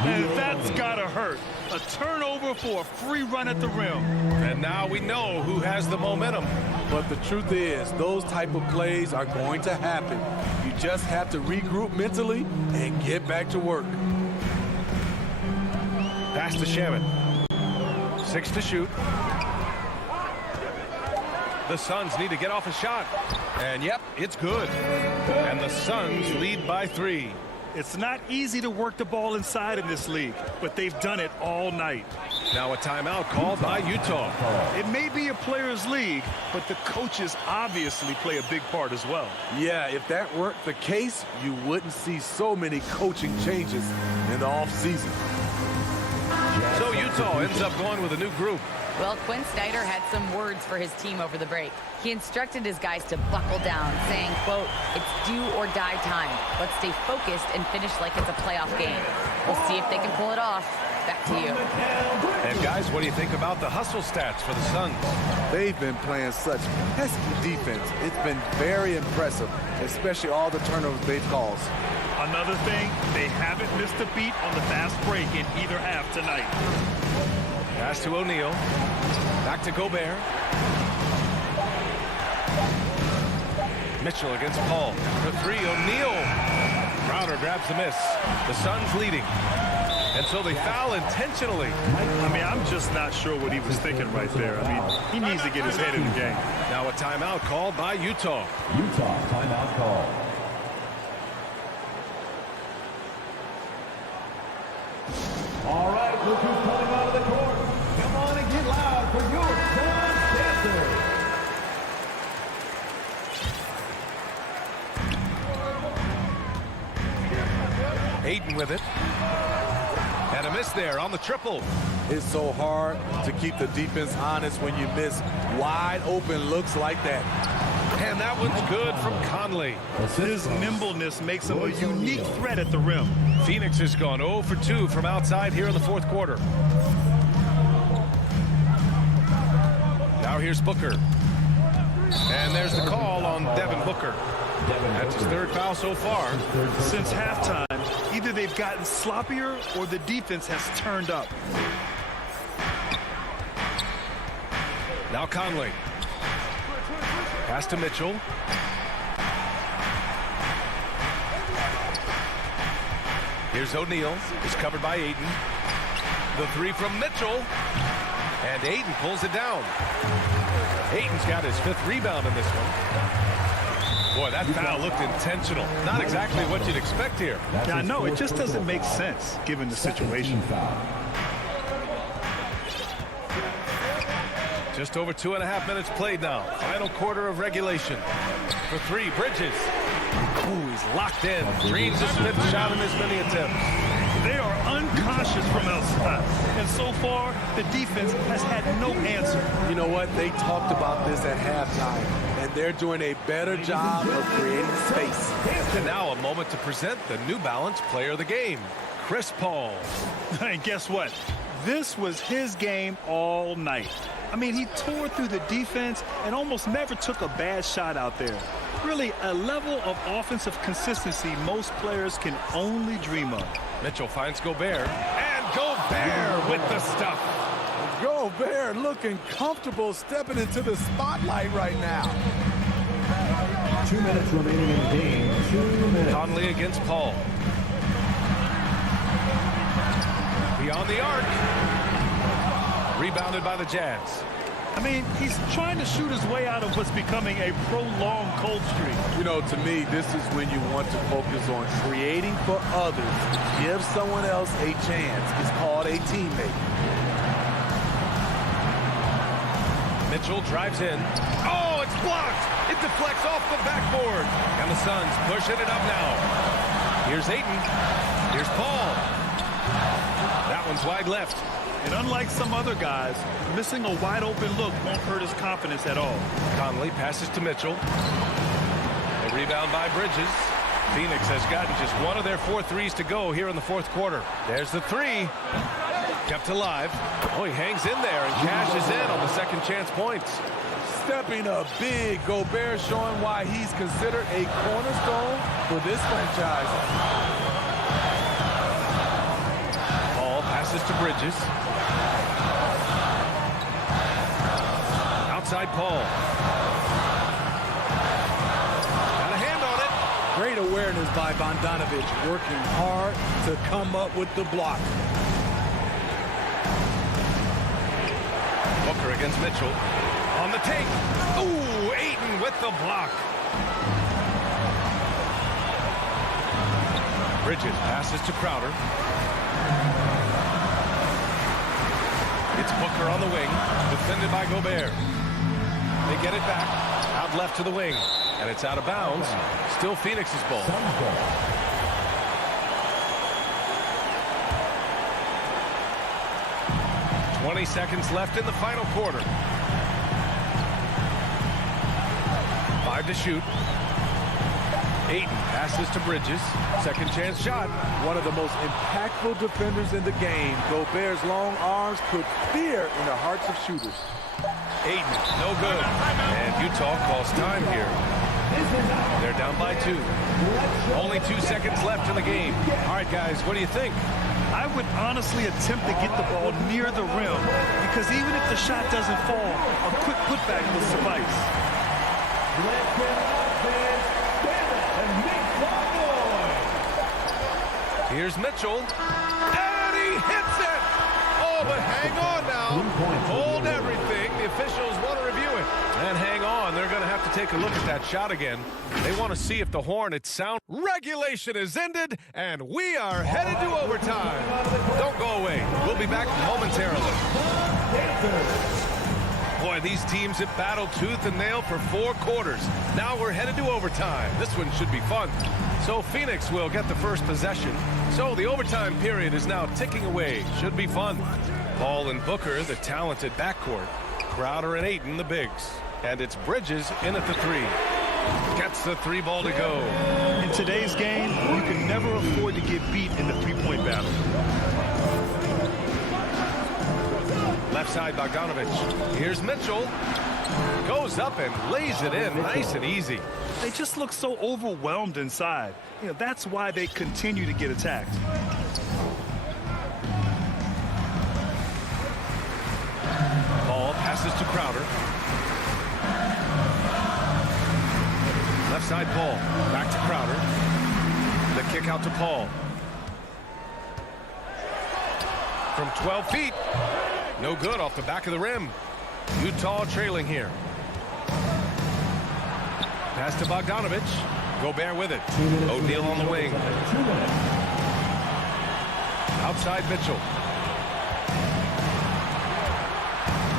And that's gotta hurt. A turnover for a free run at the rim. And now we know who has the momentum. But the truth is, those type of plays are going to happen. You just have to regroup mentally and get back to work. Pass to Shamet. 6 to shoot. The Suns need to get off a shot. And yep, it's good. And the Suns lead by 3. It's not easy to work the ball inside in this league, but they've done it all night. Now a timeout called by Utah. It may be a players' league, but the coaches obviously play a big part as well. Yeah, if that weren't the case, you wouldn't see so many coaching changes in the offseason. So Utah ends up going with a new group. Well, Quinn Snyder had some words for his team over the break. He instructed his guys to buckle down, saying, quote, "It's do or die time. Let's stay focused and finish like it's a playoff game. We'll see if they can pull it off." Back to you. And guys, what do you think about the hustle stats for the Suns? They've been playing such pesky defense. It's been very impressive, especially all the turnovers they've caused. Another thing, they haven't missed a beat on the fast break in either half tonight. Pass to O'Neal. Back to Gobert. Mitchell against Paul. For 3, O'Neal. Crowder grabs the miss. The Suns leading. And so they foul intentionally. I mean, I'm just not sure what he was thinking right there. I mean, he needs to get his head in the game. Now a timeout called by Utah. Utah timeout call. All right, look who's coming out of the court. Come on and get loud for your Suns dancers. with it. And a miss there on the triple. It's so hard to keep the defense honest when you miss wide open looks like that. And that one's good from Conley. His nimbleness makes him a unique threat at the rim. Phoenix has gone 0 for 2 from outside here in the fourth quarter. Now here's Booker. And there's the call on Devin Booker. That's his third foul so far. Since halftime, either they've gotten sloppier or the defense has turned up. Now Conley. Pass to Mitchell. Here's O'Neal. He's covered by Ayton. The three from Mitchell. And Ayton pulls it down. Ayton's got his 5th rebound in this one. Boy, that foul looked intentional. Not exactly what you'd expect here. Yeah, I know. It just doesn't make sense given the situation. Just over 2.5 minutes played now. Final quarter of regulation. For 3, Bridges. Ooh, he's locked in. Green's his 5th shot in as many attempts. They are unconscious from outside. And so far, the defense has had no answer. You know what? They talked about this at halftime, and they're doing a better job of creating space. And now a moment to present the New Balance Player of the Game, Chris Paul. And guess what? This was his game all night. I mean, he tore through the defense and almost never took a bad shot out there. Really, a level of offensive consistency most players can only dream of. Mitchell finds Gobert. And Gobert with the stuff. Gobert looking comfortable stepping into the spotlight right now. 2 minutes remaining in the game. 2 minutes. Conley against Paul. Beyond the arc. Rebounded by the Jazz. I mean, he's trying to shoot his way out of what's becoming a prolonged cold streak. You know, to me, this is when you want to focus on creating for others. Give someone else a chance. It's called a teammate. Mitchell drives in. Oh, it's blocked. It deflects off the backboard. And the Suns pushing it up now. Here's Ayton. Here's Paul. That one's wide left. And unlike some other guys, missing a wide open look won't hurt his confidence at all. Conley passes to Mitchell. A rebound by Bridges. Phoenix has gotten just one of their 4 threes to go here in the fourth quarter. There's the 3. Kept alive. Oh, he hangs in there and cashes in on the second chance points. Stepping up big. Gobert showing why he's considered a cornerstone for this franchise. Paul passes to Bridges. Outside Paul. Got a hand on it. Great awareness by Bogdanovic, working hard to come up with the block. Booker against Mitchell. On the take. Ooh, Ayton with the block. Bridges passes to Crowder. It's Booker on the wing, defended by Gobert. They get it back, out left to the wing, and it's out of bounds. Still Phoenix's ball. 20 seconds left in the final quarter. 5 to shoot. Ayton passes to Bridges. Second chance shot. One of the most impactful defenders in the game. Gobert's long arms put fear in the hearts of shooters. Ayton, no good. And Utah calls time here. They're down by 2. Only 2 seconds left in the game. All right, guys, what do you think? I would honestly attempt to get the ball near the rim because even if the shot doesn't fall, a quick putback will suffice. Here's Mitchell. And he hits it! Oh, but hang on now. Hold everything. The officials want to review it. And hang on. They're going to have to take a look at that shot again. They want to see if the Hornets sound. Regulation is ended, and we are headed to overtime. Don't go away. We'll be back momentarily. Boy, these teams have battled tooth and nail for 4 quarters. Now we're headed to overtime. This one should be fun. So Phoenix will get the first possession. So the overtime period is now ticking away. Should be fun. Paul and Booker, the talented backcourt. Crowder and Ayton, the bigs. And it's Bridges in at the 3. Gets the 3 ball to go. In today's game, you can never afford to get beat in the three-point battle. Left side, Bogdanovich. Here's Mitchell. Goes up and lays it in nice and easy. They just look so overwhelmed inside. You know, that's why they continue to get attacked. Ball passes to Crowder. Left side, Paul. Back to Crowder. The kick out to Paul. From 12 feet. No good off the back of the rim. Utah trailing here. Pass to Bogdanovich. Gobert with it. O'Neal on the wing. Outside Mitchell.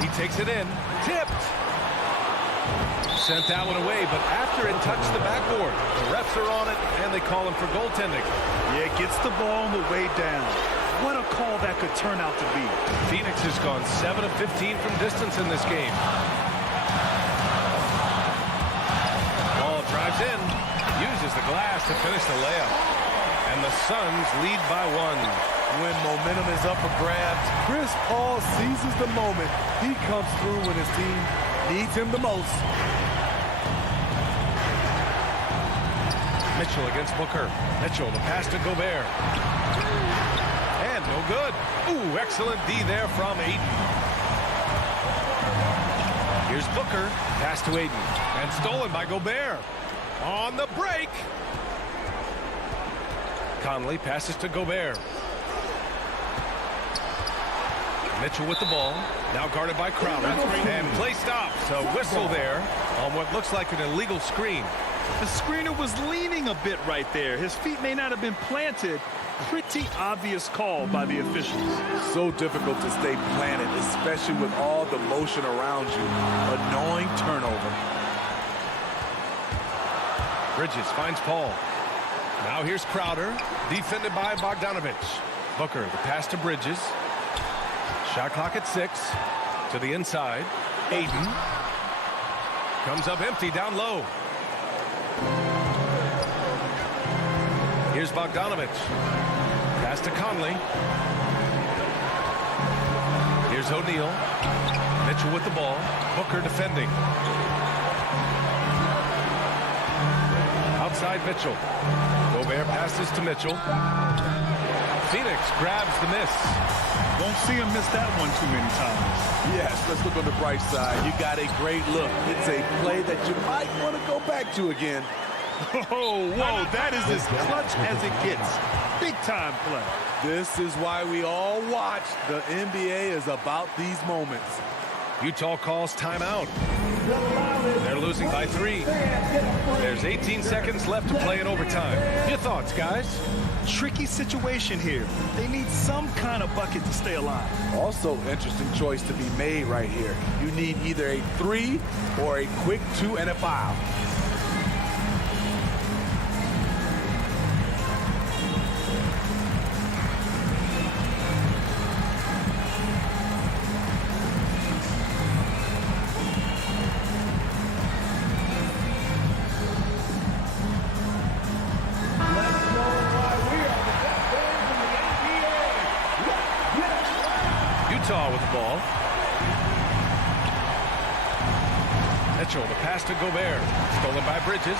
He takes it in. Tipped. Sent that one away, but after it touched the backboard, the refs are on it, and they call him for goaltending. Yeah, gets the ball on the way down. What a call that could turn out to be. Phoenix has gone 7 of 15 from distance in this game. Ball drives in, uses the glass to finish the layup. And the Suns lead by 1. When momentum is up for grabs, Chris Paul seizes the moment. He comes through when his team needs him the most. Mitchell against Booker. Mitchell, the pass to Gobert. And no good. Ooh, excellent D there from Ayton. Here's Booker. Pass to Ayton. And stolen by Gobert. On the break. Conley passes to Gobert. Mitchell with the ball. Now guarded by Crowder. And play stops. A whistle there on what looks like an illegal screen. The screener was leaning a bit right there. His feet may not have been planted. Pretty obvious call by the officials. So difficult to stay planted, especially with all the motion around you. Annoying turnover. Bridges finds Paul. Now here's Crowder, defended by Bogdanovich. Booker, the pass to Bridges. Shot clock at 6. To the inside. Ayton. Comes up empty down low. Here's Bogdanovich. Pass to Conley. Here's O'Neal. Mitchell with the ball. Booker defending. Outside Mitchell. Gobert passes to Mitchell. Phoenix grabs the miss. Won't see him miss that one too many times. Yes, let's look on the bright side. You got a great look. It's a play that you might want to go back to again. Oh, whoa, that is as clutch as it gets. Big time play. This is why we all watch. The NBA is about these moments. Utah calls timeout. They're losing by 3. There's 18 seconds left to play in overtime. Your thoughts, guys? Tricky situation here. They need some kind of bucket to stay alive. Also, interesting choice to be made right here. You need either a 3 or a quick 2 and a foul. With the ball. Mitchell, the pass to Gobert. Stolen by Bridges.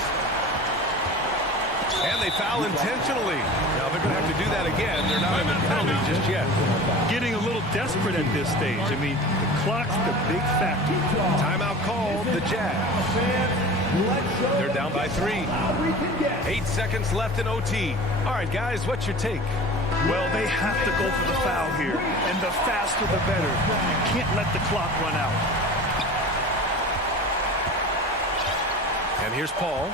And they foul intentionally. Now they're going to have to do that again. They're not in the penalty just yet. Getting a little desperate at this stage. I mean, the clock's the big factor. Timeout called, the Jazz. They're down by 3. 8 seconds left in OT. All right, guys, what's your take? Well, they have to go for the foul here, and the faster the better. You can't let the clock run out. And here's Paul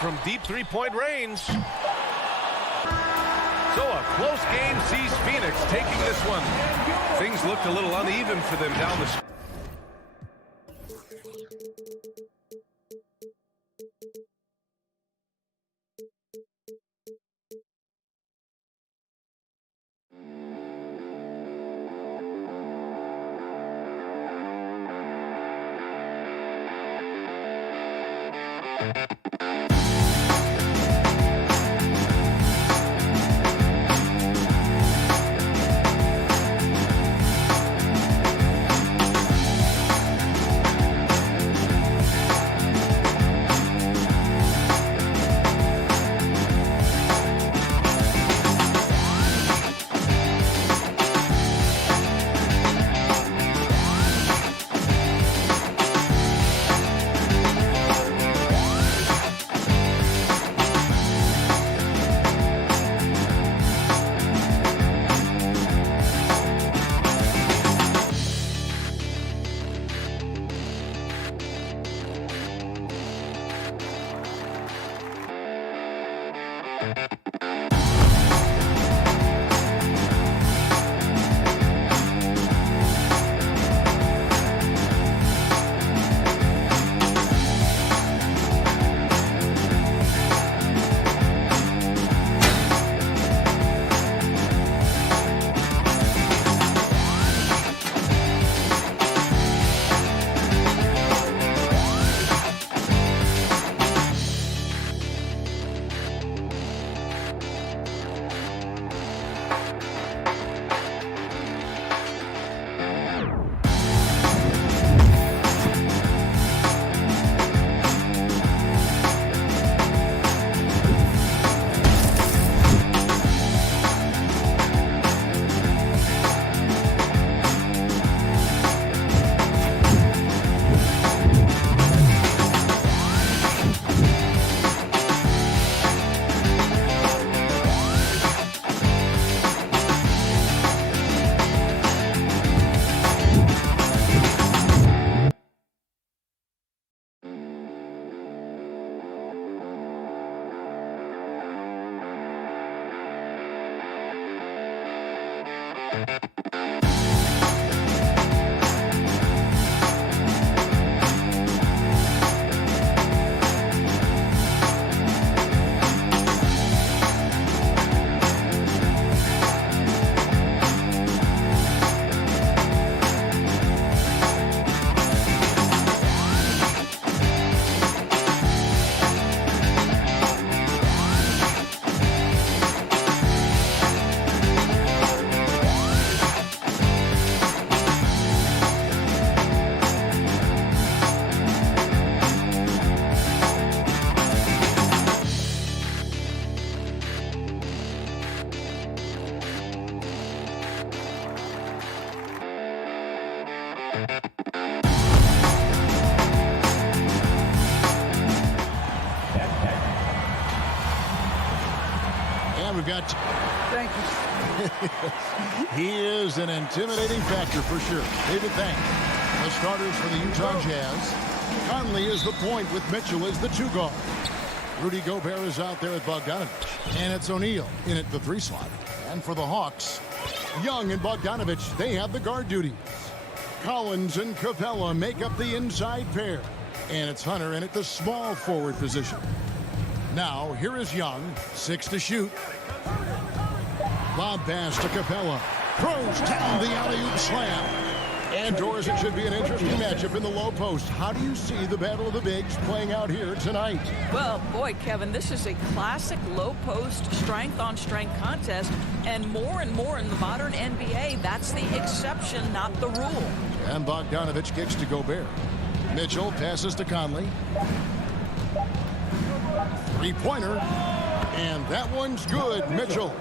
from deep three-point range. So a close game sees Phoenix taking this one. Things looked a little uneven for them down the stretch. We've got... Thank you. He is an intimidating factor for sure. David, thanks. The starters for the Utah Jazz. Conley is the point with Mitchell as the 2 guard. Rudy Gobert is out there at Bogdanovich. And it's O'Neal in at the 3 slot. And for the Hawks, Young and Bogdanovich, they have the guard duties. Collins and Capella make up the inside pair. And it's Hunter in at the small forward position. Now, here is Young, 6 to shoot. Lob pass to Capella. Throws down the alley-oop slam. And doors, it should be an interesting matchup in the low post. How do you see the battle of the bigs playing out here tonight? Well, boy, Kevin, this is a classic low post strength-on-strength contest. And more in the modern NBA, that's the exception, not the rule. And Bogdanovich kicks to Gobert. Mitchell passes to Conley. 3-pointer. And that one's good, Mitchell.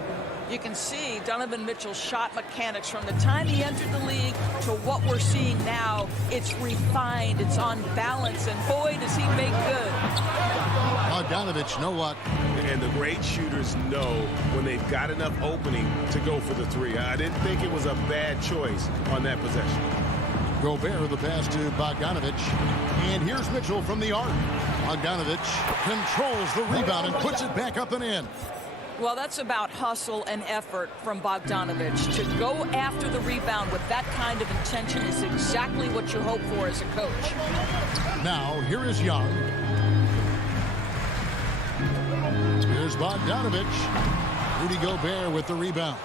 You can see Donovan Mitchell's shot mechanics from the time he entered the league to what we're seeing now. It's refined, it's on balance, and boy, does he make good. Bogdanovich, no luck. And the great shooters know when they've got enough opening to go for the 3. I didn't think it was a bad choice on that possession. Gobert, the pass to Bogdanovich. And here's Mitchell from the arc. Bogdanovich controls the rebound and puts it back up and in. Well, that's about hustle and effort from Bogdanovich. To go after the rebound with that kind of intention is exactly what you hope for as a coach. Now, here is Young. Here's Bogdanovich. Rudy Gobert with the rebound.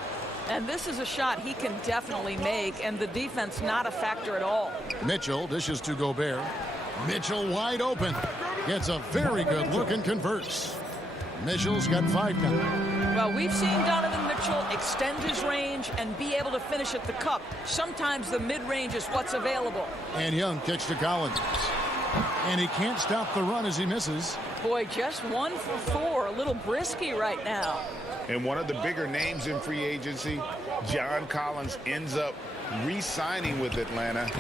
And this is a shot he can definitely make, and the defense not a factor at all. Mitchell dishes to Gobert. Mitchell wide open. Gets a very good look and converts. Mitchell's got 5 now. Well, we've seen Donovan Mitchell extend his range and be able to finish at the cup. Sometimes the mid-range is what's available. And Young kicks to Collins. And he can't stop the run as he misses. Boy, just 1 for 4. A little brisky right now. And one of the bigger names in free agency, John Collins, ends up re-signing with Atlanta.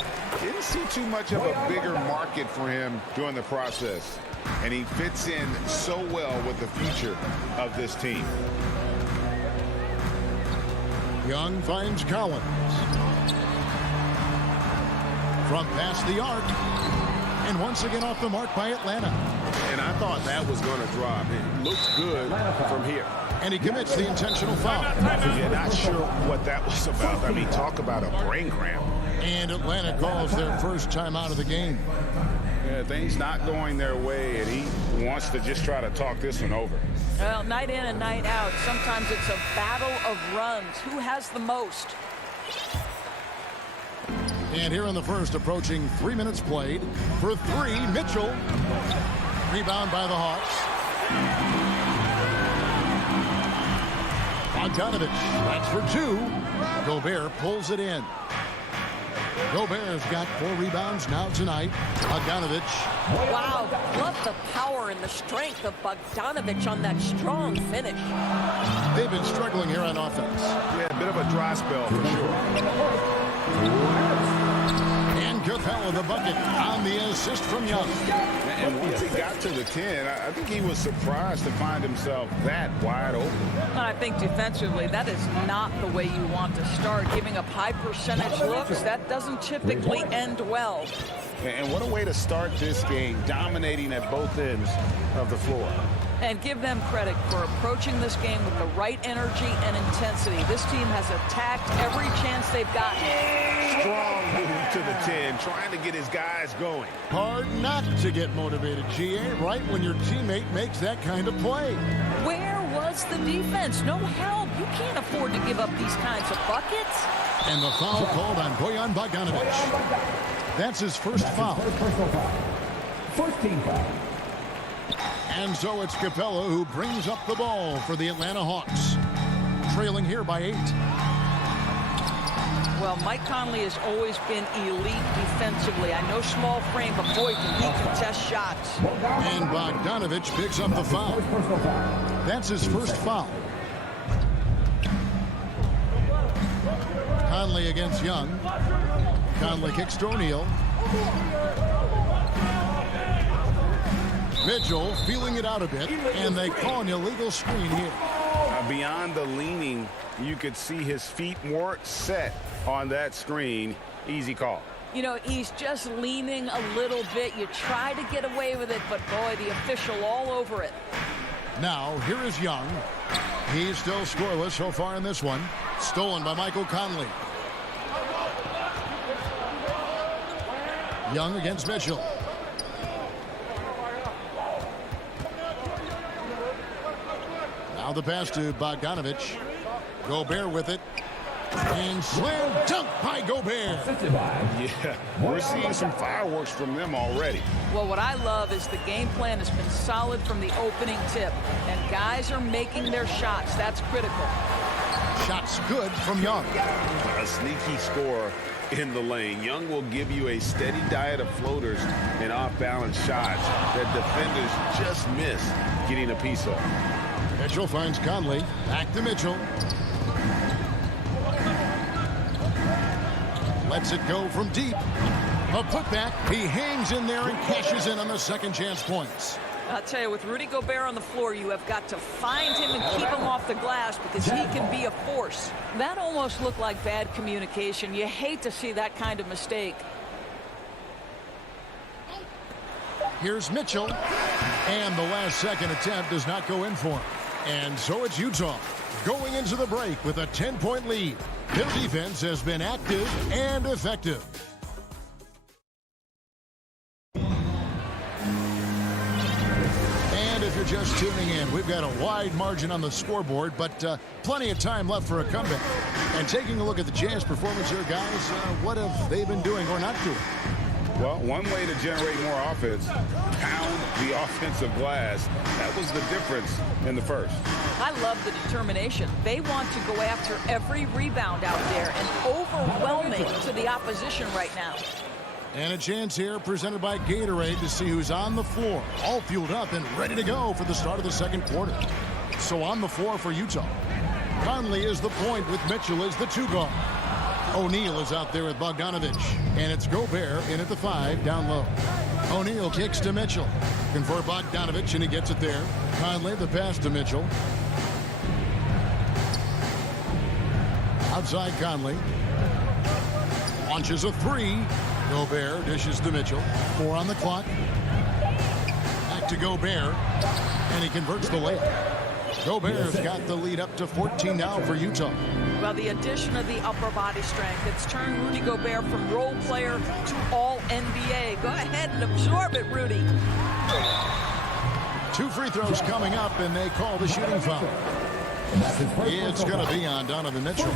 Didn't see too much of a bigger market for him during the process. And he fits in so well with the future of this team. Young finds Collins. From past the arc. And once again off the mark by Atlanta. And I thought that was going to drop. It looked good from here. And he commits the intentional foul. Yeah, not sure what that was about. I mean, talk about a brain cramp. And Atlanta calls their first time out of the game. Yeah, things not going their way, and he wants to just try to talk this one over. Well, night in and night out, sometimes it's a battle of runs. Who has the most? And here in the first, approaching 3 minutes played. For 3, Mitchell. Rebound by the Hawks. Bogdanovich, that's for 2. Gobert pulls it in. Gobert's got 4 rebounds now tonight. Bogdanovich. Wow, love the power and the strength of Bogdanovich on that strong finish. They've been struggling here on offense. Yeah, a bit of a dry spell for sure. And Capella the bucket on the assist from Young. And once he got to the 10, I think he was surprised to find himself that wide open. I think defensively, that is not the way you want to start. Giving up high percentage looks, that doesn't typically end well. And what a way to start this game, dominating at both ends of the floor. And give them credit for approaching this game with the right energy and intensity. This team has attacked every chance they've gotten. Strong move to the 10, trying to get his guys going. Hard not to get motivated, GA, right when your teammate makes that kind of play. Where was the defense? No help. You can't afford to give up these kinds of buckets. And the foul called on Bojan Bogdanovich. That's his first foul. First team foul. And so it's Capella who brings up the ball for the Atlanta Hawks. Trailing here by 8. Well, Mike Conley has always been elite defensively. I know small frame, but boy, can he contest shots. And Bogdanovich picks up the foul. That's his first foul. Conley against Young. Conley kicks to O'Neal. Mitchell feeling it out a bit, and they call an illegal screen here. Beyond the leaning, you could see his feet weren't set on that screen. Easy call. You know, he's just leaning a little bit. You try to get away with it, but boy, the official all over it. Now, here is Young. He's still scoreless so far in this one. Stolen by Michael Conley. Young against Mitchell. Now the pass to Bogdanovich. Gobert with it. And slam dunk by Gobert. Yeah, we're seeing some fireworks from them already. Well, what I love is the game plan has been solid from the opening tip. And guys are making their shots. That's critical. Shots good from Young. A sneaky score in the lane. Young will give you a steady diet of floaters and off-balance shots that defenders just miss getting a piece of. Mitchell finds Conley. Back to Mitchell. Lets it go from deep. A putback. He hangs in there and cashes in on the second chance points. I'll tell you, with Rudy Gobert on the floor, you have got to find him and keep him off the glass because he can be a force. That almost looked like bad communication. You hate to see that kind of mistake. Here's Mitchell. And the last second attempt does not go in for him. And so it's Utah going into the break with a 10-point lead. Their defense has been active and effective. And if you're just tuning in, we've got a wide margin on the scoreboard, but plenty of time left for a comeback. And taking a look at the Jazz performance here, guys, what have they been doing or not doing? Well, one way to generate more offense, pound the offensive glass. That was the difference in the first. I love the determination. They want to go after every rebound out there and overwhelming to the opposition right now. And a chance here presented by Gatorade to see who's on the floor. All fueled up and ready to go for the start of the second quarter. So on the floor for Utah. Conley is the point with Mitchell as the 2 guard. O'Neal is out there with Bogdanovich. And it's Gobert in at the 5 down low. O'Neal kicks to Mitchell. Looking for Bogdanovich, and he gets it there. Conley, the pass to Mitchell. Outside Conley. Launches a 3. Gobert dishes to Mitchell. 4 on the clock. Back to Gobert. And he converts the layup. Gobert's got the lead up to 14 now for Utah. Well, the addition of the upper body strength, it's turned Rudy Gobert from role player to all NBA. Go ahead and absorb it, Rudy. 2 free throws coming up, and they call the shooting foul. It's going to be on Donovan Mitchell.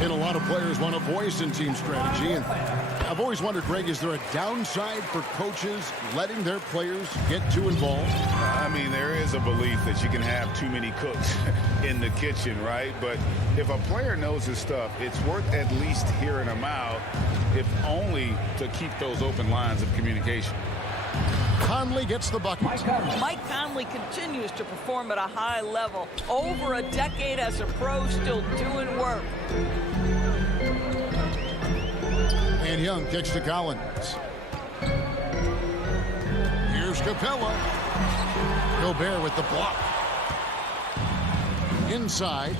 And a lot of players want a voice in team strategy. And I've always wondered, Greg, is there a downside for coaches letting their players get too involved? I mean, there is a belief that you can have too many cooks in the kitchen, right? But if a player knows his stuff, it's worth at least hearing him out, if only to keep those open lines of communication. Conley gets the bucket. Mike Conley continues to perform at a high level. Over a decade as a pro, still doing work. And Young kicks to Collins. Here's Capella. Gobert with the block. Inside.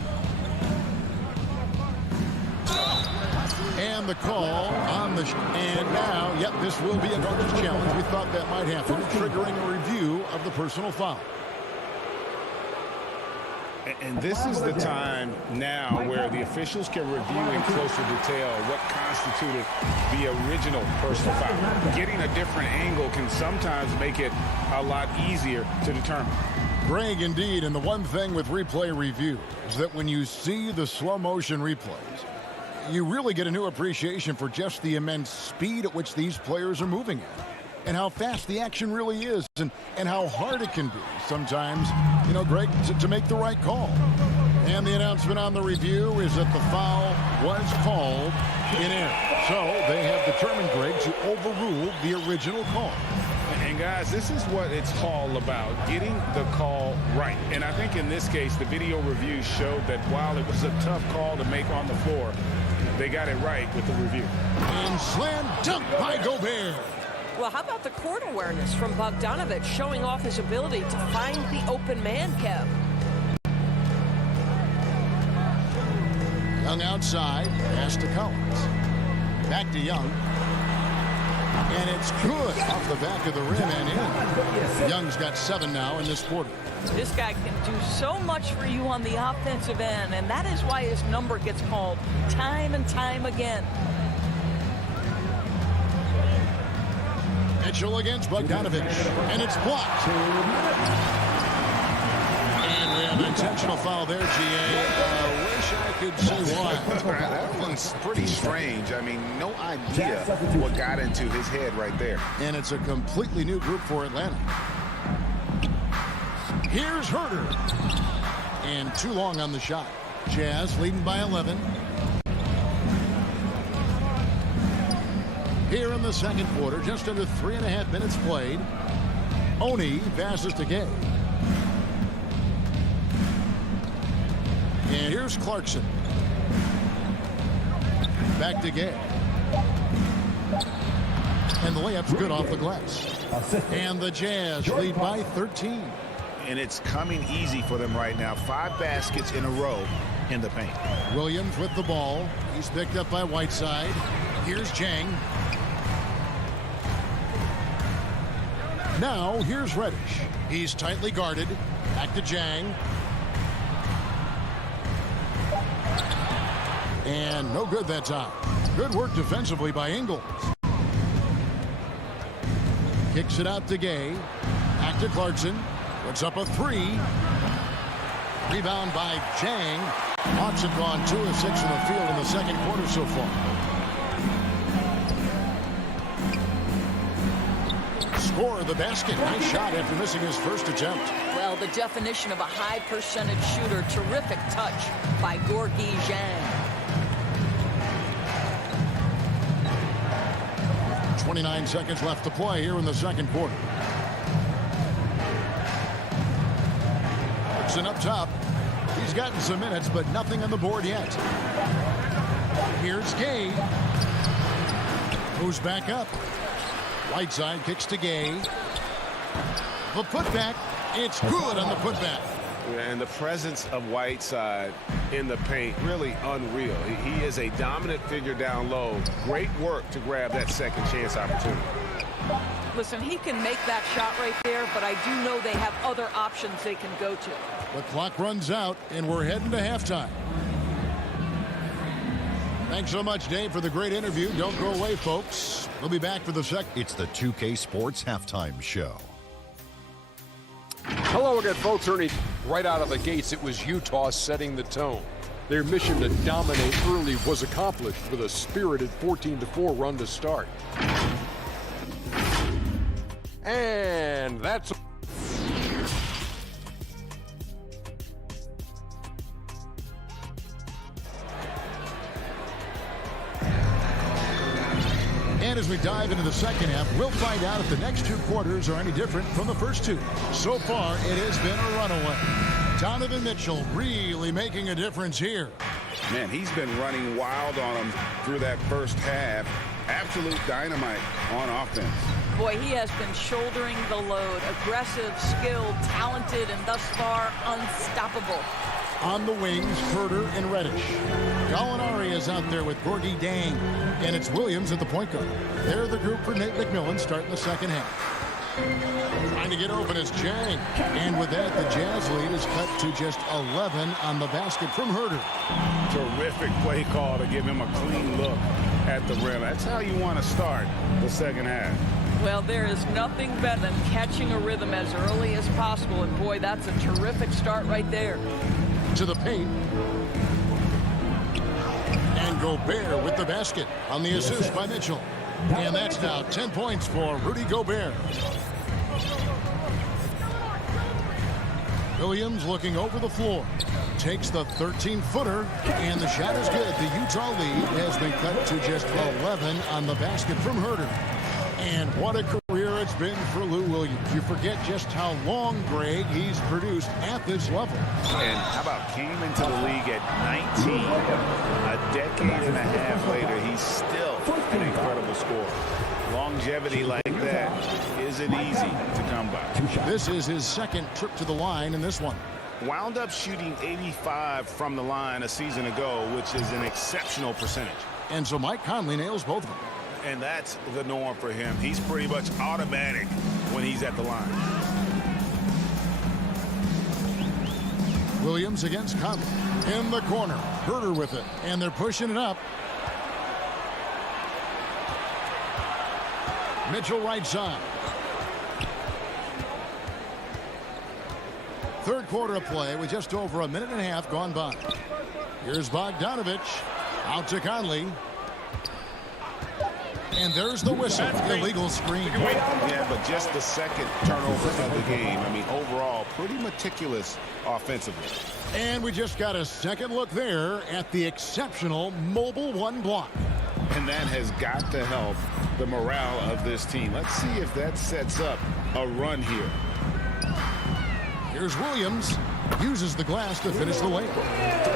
And the call on the... And now, yep, this will be a garbage challenge. We thought that might happen, triggering a review of the personal foul. And this is the time now where the officials can review in closer detail what constituted the original personal foul. Getting a different angle can sometimes make it a lot easier to determine. Greg, indeed, and the one thing with replay review is that when you see the slow motion replays, you really get a new appreciation for just the immense speed at which these players are moving at. And how fast the action really is, and how hard it can be sometimes, you know, Greg, to make the right call. And the announcement on the review is that the foul was called in error. So they have determined, Greg, to overrule the original call. And guys, this is what it's all about, getting the call right. And I think in this case, the video review showed that while it was a tough call to make on the floor, they got it right with the review. And slam dunk by Gobert. Well, how about the court awareness from Bogdanovich, showing off his ability to find the open man, Kev? Young outside, pass to Collins. Back to Young. And it's good off the back of the rim and in. Young's got 7 now in this quarter. This guy can do so much for you on the offensive end, and that is why his number gets called time and time again. Mitchell against Bogdanovich, and it's blocked. And we have an intentional foul there, G.A. Wish I could see why. That one's pretty strange. I mean, no idea what got into his head right there. And it's a completely new group for Atlanta. Here's Herter. And too long on the shot. Jazz leading by 11. Here in the second quarter, just under 3.5 minutes played. Oni passes to Gay. And here's Clarkson. Back to Gay. And the layup's good off the glass. And the Jazz lead by 13. And it's coming easy for them right now. 5 baskets in a row in the paint. Williams with the ball. He's picked up by Whiteside. Here's Jang. Now, here's Reddish. He's tightly guarded. Back to Jang. And no good that time. Good work defensively by Ingles. Kicks it out to Gay. Back to Clarkson. Puts up a 3. Rebound by Jang. Hawks have gone 2 of 6 in the field in the second quarter so far. score the basket. Nice shot after missing his first attempt. Well, the definition of a high percentage shooter. Terrific touch by Gorgui Dieng. 29 seconds left to play here in the second quarter. Gibson up top. He's gotten some minutes, but nothing on the board yet. Here's Gay. Moves back up. Whiteside kicks to Gay. The putback. It's good on the putback. And the presence of Whiteside in the paint, really unreal. He is a dominant figure down low. Great work to grab that second chance opportunity. Listen, he can make that shot right there, but I do know they have other options they can go to. The clock runs out, and we're heading to halftime. Thanks so much, Dave, for the great interview. Don't go away, folks. We'll be back for the second. It's the 2K Sports Halftime Show. Hello again, folks. Ernie, right out of the gates, it was Utah setting the tone. Their mission to dominate early was accomplished with a spirited 14-4 run to start. And that's... And as we dive into the second half, we'll find out if the next two quarters are any different from the first two. So far, it has been a runaway. Donovan Mitchell really making a difference here. Man, he's been running wild on him through that first half. Absolute dynamite on offense. Boy, he has been shouldering the load. Aggressive, skilled, talented, and thus far unstoppable. On the wings, Herter and Reddish. Gallinari is out there with Gorgui Dieng. And it's Williams at the point guard. They're the group for Nate McMillan starting the second half. Trying to get open is Dieng. And with that, the Jazz lead is cut to just 11 on the basket from Herter. Terrific play call to give him a clean look at the rim. That's how you want to start the second half. Well, there is nothing better than catching a rhythm as early as possible. And boy, that's a terrific start right there. To the paint. And Gobert with the basket on the assist by Mitchell. And that's now 10 points for Rudy Gobert. Williams looking over the floor. Takes the 13-footer, and the shot is good. The Utah lead has been cut to just 11 on the basket from Herter. And what a career it's been for Lou Williams. You forget just how long, Greg, he's produced at this level. And how about came into the league at 19. A decade and a half later, he's still an incredible scorer. Longevity like that isn't easy to come by. This is his second trip to the line in this one. Wound up shooting 85 from the line a season ago, which is an exceptional percentage. And so Mike Conley nails both of them. And that's the norm for him. He's pretty much automatic when he's at the line. Williams against Conley. In the corner. Herter with it. And they're pushing it up. Mitchell right side. Third quarter of play with just over a minute and a half gone by. Here's Bogdanovich. Out to Conley. And there's the whistle. Illegal screen. Yeah, but just the second turnover of the game. I mean, overall, pretty meticulous offensively. And we just got a second look there at the exceptional mobile one block. And that has got to help the morale of this team. Let's see if that sets up a run here. Here's Williams. Uses the glass to finish the layup.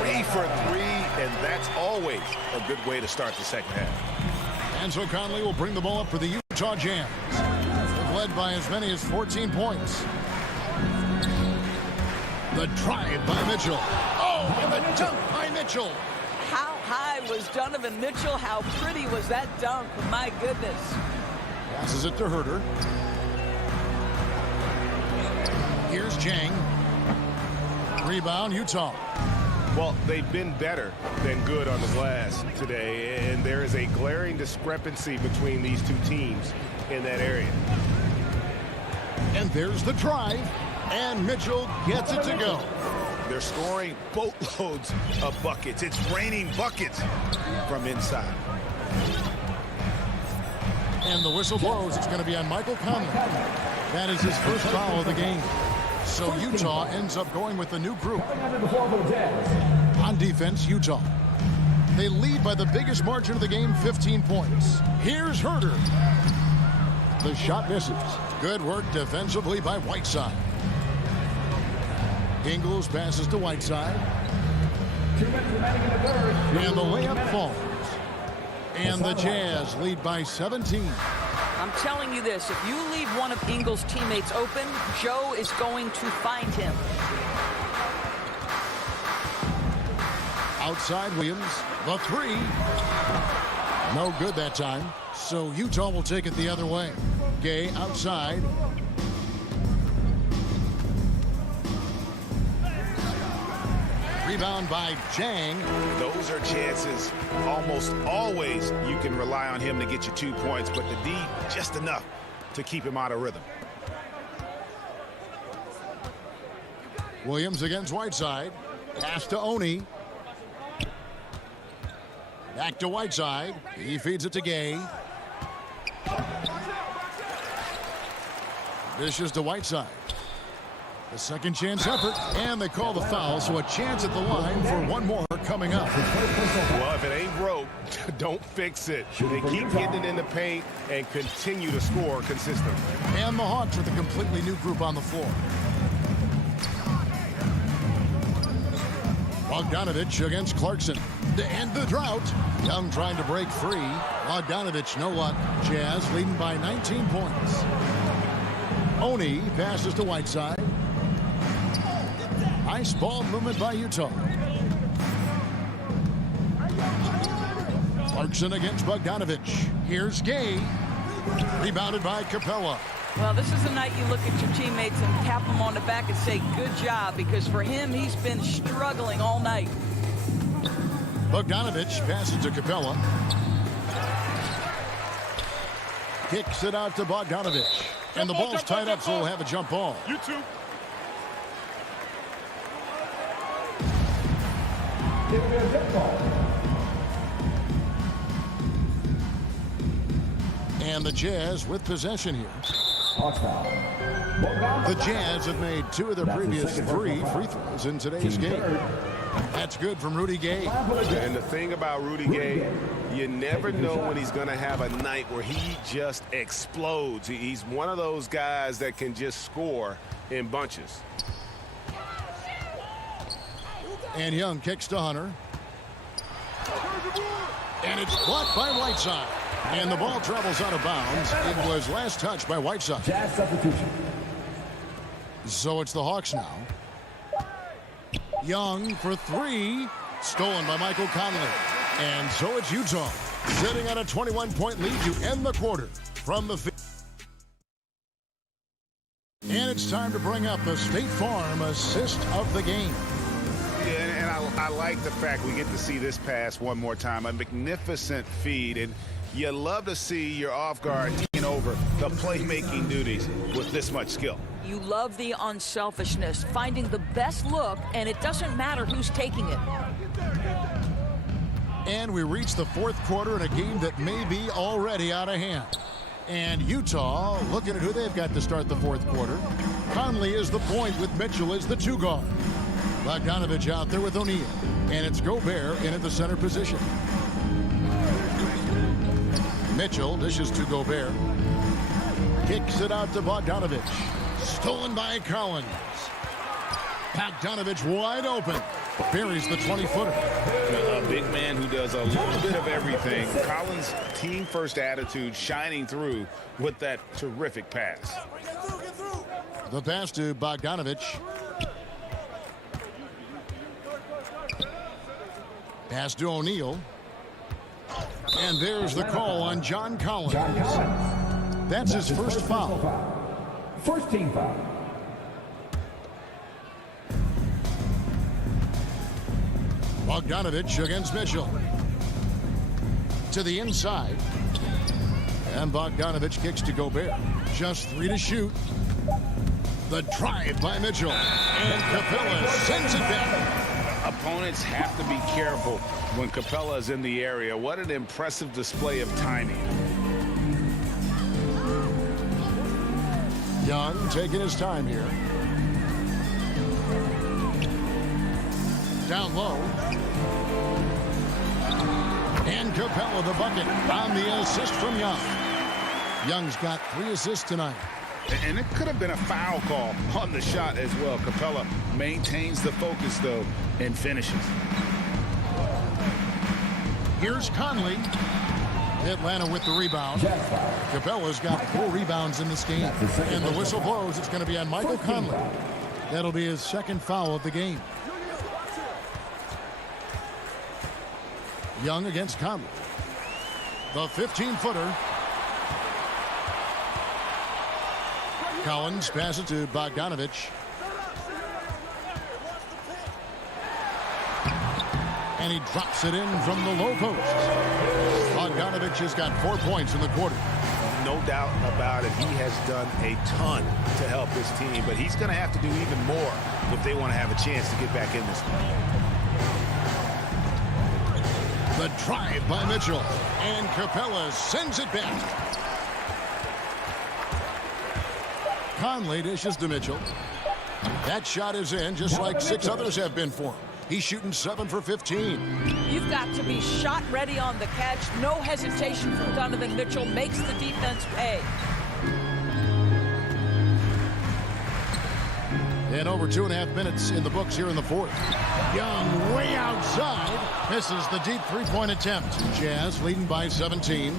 3 for 3, and that's always a good way to start the second half. And so Conley will bring the ball up for the Utah Jazz. They've led by as many as 14 points. The drive by Mitchell. Oh, and the dunk by Mitchell. How high was Donovan Mitchell? How pretty was that dunk? My goodness. Passes it to Herter. Here's Dieng. Rebound, Utah. Well, they've been better than good on the glass today, and there is a glaring discrepancy between these two teams in that area. And there's the drive, and Mitchell gets it to go. They're scoring boatloads of buckets. It's raining buckets from inside. And the whistle blows. It's going to be on Michael Conley. That is his first foul of the game. So Utah ends up going with the new group. On defense, Utah. They lead by the biggest margin of the game, 15 points. Here's Herter. The shot misses. Good work defensively by Whiteside. Ingles passes to Whiteside. 2 minutes remaining in the third. And the layup falls. And the Jazz lead by 17. I'm telling you this, if you leave one of Ingles' teammates open, Joe is going to find him. Outside Williams, the three. No good that time. So Utah will take it the other way. Gay outside. Rebound by Jang. Those are chances almost always you can rely on him to get you 2 points, but the D just enough to keep him out of rhythm. Williams against Whiteside. Pass to Oni. Back to Whiteside. He feeds it to Gay. Dishes to Whiteside. The second chance effort, and they call the foul, so a chance at the line for one more coming up. Well, if it ain't broke, don't fix it. They keep getting it in the paint and continue to score consistently. And the Hawks with a completely new group on the floor. Bogdanovich against Clarkson to end the drought. Young trying to break free. Bogdanovich, no luck. Jazz leading by 19 points. Oni passes to Whiteside. Nice ball movement by Utah. Clarkson against Bogdanovich. Here's Gay. Rebounded by Capella. Well, this is the night you look at your teammates and tap them on the back and say, good job, because for him, he's been struggling all night. Bogdanovich passes to Capella. Kicks it out to Bogdanovich. And the ball's tied up, so we'll have a jump ball. You too. And the Jazz with possession here. The Jazz have made 2 of their previous 3 free throws in today's game. That's good from Rudy Gay. And the thing about Rudy Gay, you never know when he's going to have a night where he just explodes. He's one of those guys that can just score in bunches. And Young kicks to Hunter. And it's blocked by Whiteside. And the ball travels out of bounds. It was last touched by Whiteside. Jazz substitution. So it's the Hawks now. Young for 3. Stolen by Michael Conley. And so it's Utah. Sitting on a 21-point lead to end the quarter from the field. And it's time to bring up the State Farm assist of the game. Yeah, and I like the fact we get to see this pass one more time. A magnificent feed, and you love to see your off guard taking over the playmaking duties with this much skill. You love the unselfishness, finding the best look, and it doesn't matter who's taking it. And we reach the 4th quarter in a game that may be already out of hand. And Utah looking at who they've got to start the 4th quarter. Conley is the point with Mitchell as the 2 guard. Bogdanovich out there with O'Neal. And it's Gobert in at the center position. Mitchell dishes to Gobert. Kicks it out to Bogdanovich. Stolen by Collins. Bogdanovich wide open. Buries the 20-footer. A big man who does a little bit of everything. Collins' team-first attitude shining through with that terrific pass. The pass to Bogdanovich. Pass to O'Neal. And there's the call on John Collins. That's his first foul. First team foul. Bogdanovich against Mitchell. To the inside. And Bogdanovich kicks to Gobert. Just 3 to shoot. The drive by Mitchell. And Capella sends it back. Opponents have to be careful when Capella is in the area. What an impressive display of timing. Young taking his time here. Down low. And Capella the bucket on the assist from Young. Young's got 3 assists tonight. And it could have been a foul call on the shot as well. Capella maintains the focus, though, and finishes. Here's Conley. Atlanta with the rebound. Capella's got 4 rebounds in this game. And the whistle blows. It's going to be on Michael Conley. That'll be his 2nd foul of the game. Young against Conley. The 15-footer. Collins passes to Bogdanovich. And he drops it in from the low post. Bogdanovich has got 4 points in the quarter. No doubt about it. He has done a ton to help this team, but he's going to have to do even more if they want to have a chance to get back in this one. The drive by Mitchell. And Capella sends it back. Conley dishes to Mitchell. That shot is in, just like 6 others have been for him. He's shooting 7 for 15. You've got to be shot ready on the catch. No hesitation from Donovan Mitchell. Makes the defense pay. And over 2.5 minutes in the books here in the 4th. Young way outside. Misses the deep 3-point attempt. Jazz leading by 17.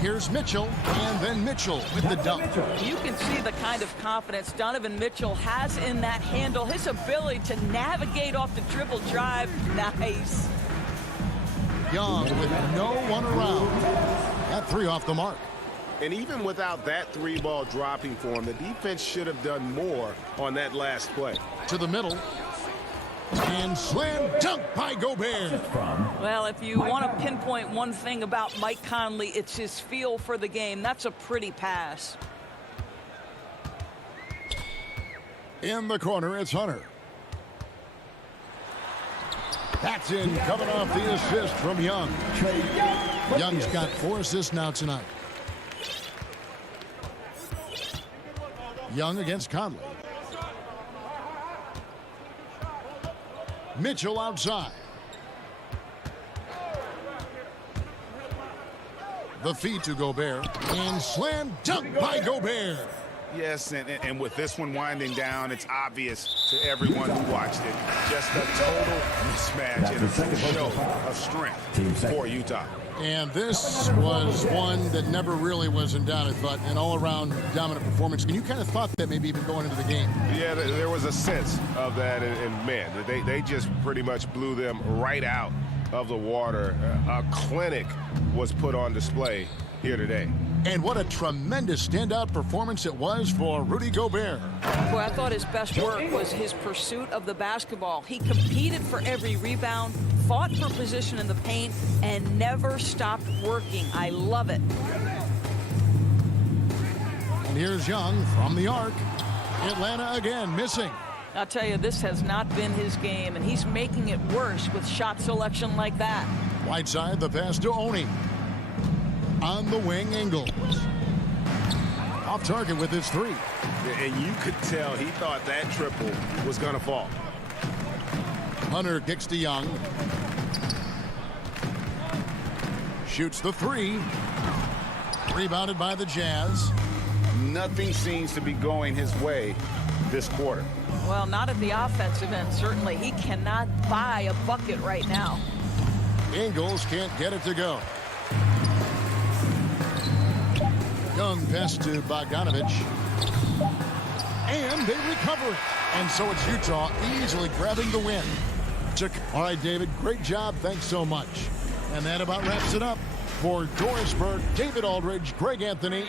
Here's Mitchell, and then Mitchell with the dunk. You can see the kind of confidence Donovan Mitchell has in that handle. His ability to navigate off the dribble drive. Nice. Young with no one around. That 3 off the mark. And even without that 3-ball dropping for him, the defense should have done more on that last play. To the middle. And slam dunk by Gobert. Well, if you want to pinpoint one thing about Mike Conley, it's his feel for the game. That's a pretty pass. In the corner, it's Hunter. That's in, coming off the assist from Young. Young's got 4 assists now tonight. Young against Conley. Mitchell outside. The feed to Gobert. And slam dunk by Gobert. Yes, and with this one winding down, it's obvious to everyone who watched it. Just a total mismatch and a show of strength for Utah. And this was one that never really was in doubt, I thought, an all-around dominant performance. And you kind of thought that maybe even going into the game. Yeah, there was a sense of that, and man, they just pretty much blew them right out of the water. A clinic was put on display here today. And what a tremendous standout performance it was for Rudy Gobert. Boy, I thought his best work was his pursuit of the basketball. He competed for every rebound, fought for position in the paint, and never stopped working. I love it. And here's Young from the arc. Atlanta again missing. I'll tell you, this has not been his game, and he's making it worse with shot selection like that. Whiteside, the pass to Oni. On the wing, Ingles. Off target with his 3. And you could tell he thought that triple was going to fall. Hunter kicks to Young. Shoots the 3. Rebounded by the Jazz. Nothing seems to be going his way this quarter. Well, not at the offensive end, certainly. He cannot buy a bucket right now. Ingles can't get it to go. Young pass to Bogdanovich. And they recover it. And so it's Utah easily grabbing the win. All right, David, great job. Thanks so much. And that about wraps it up. For Doris Burke, David Aldridge, Greg Anthony.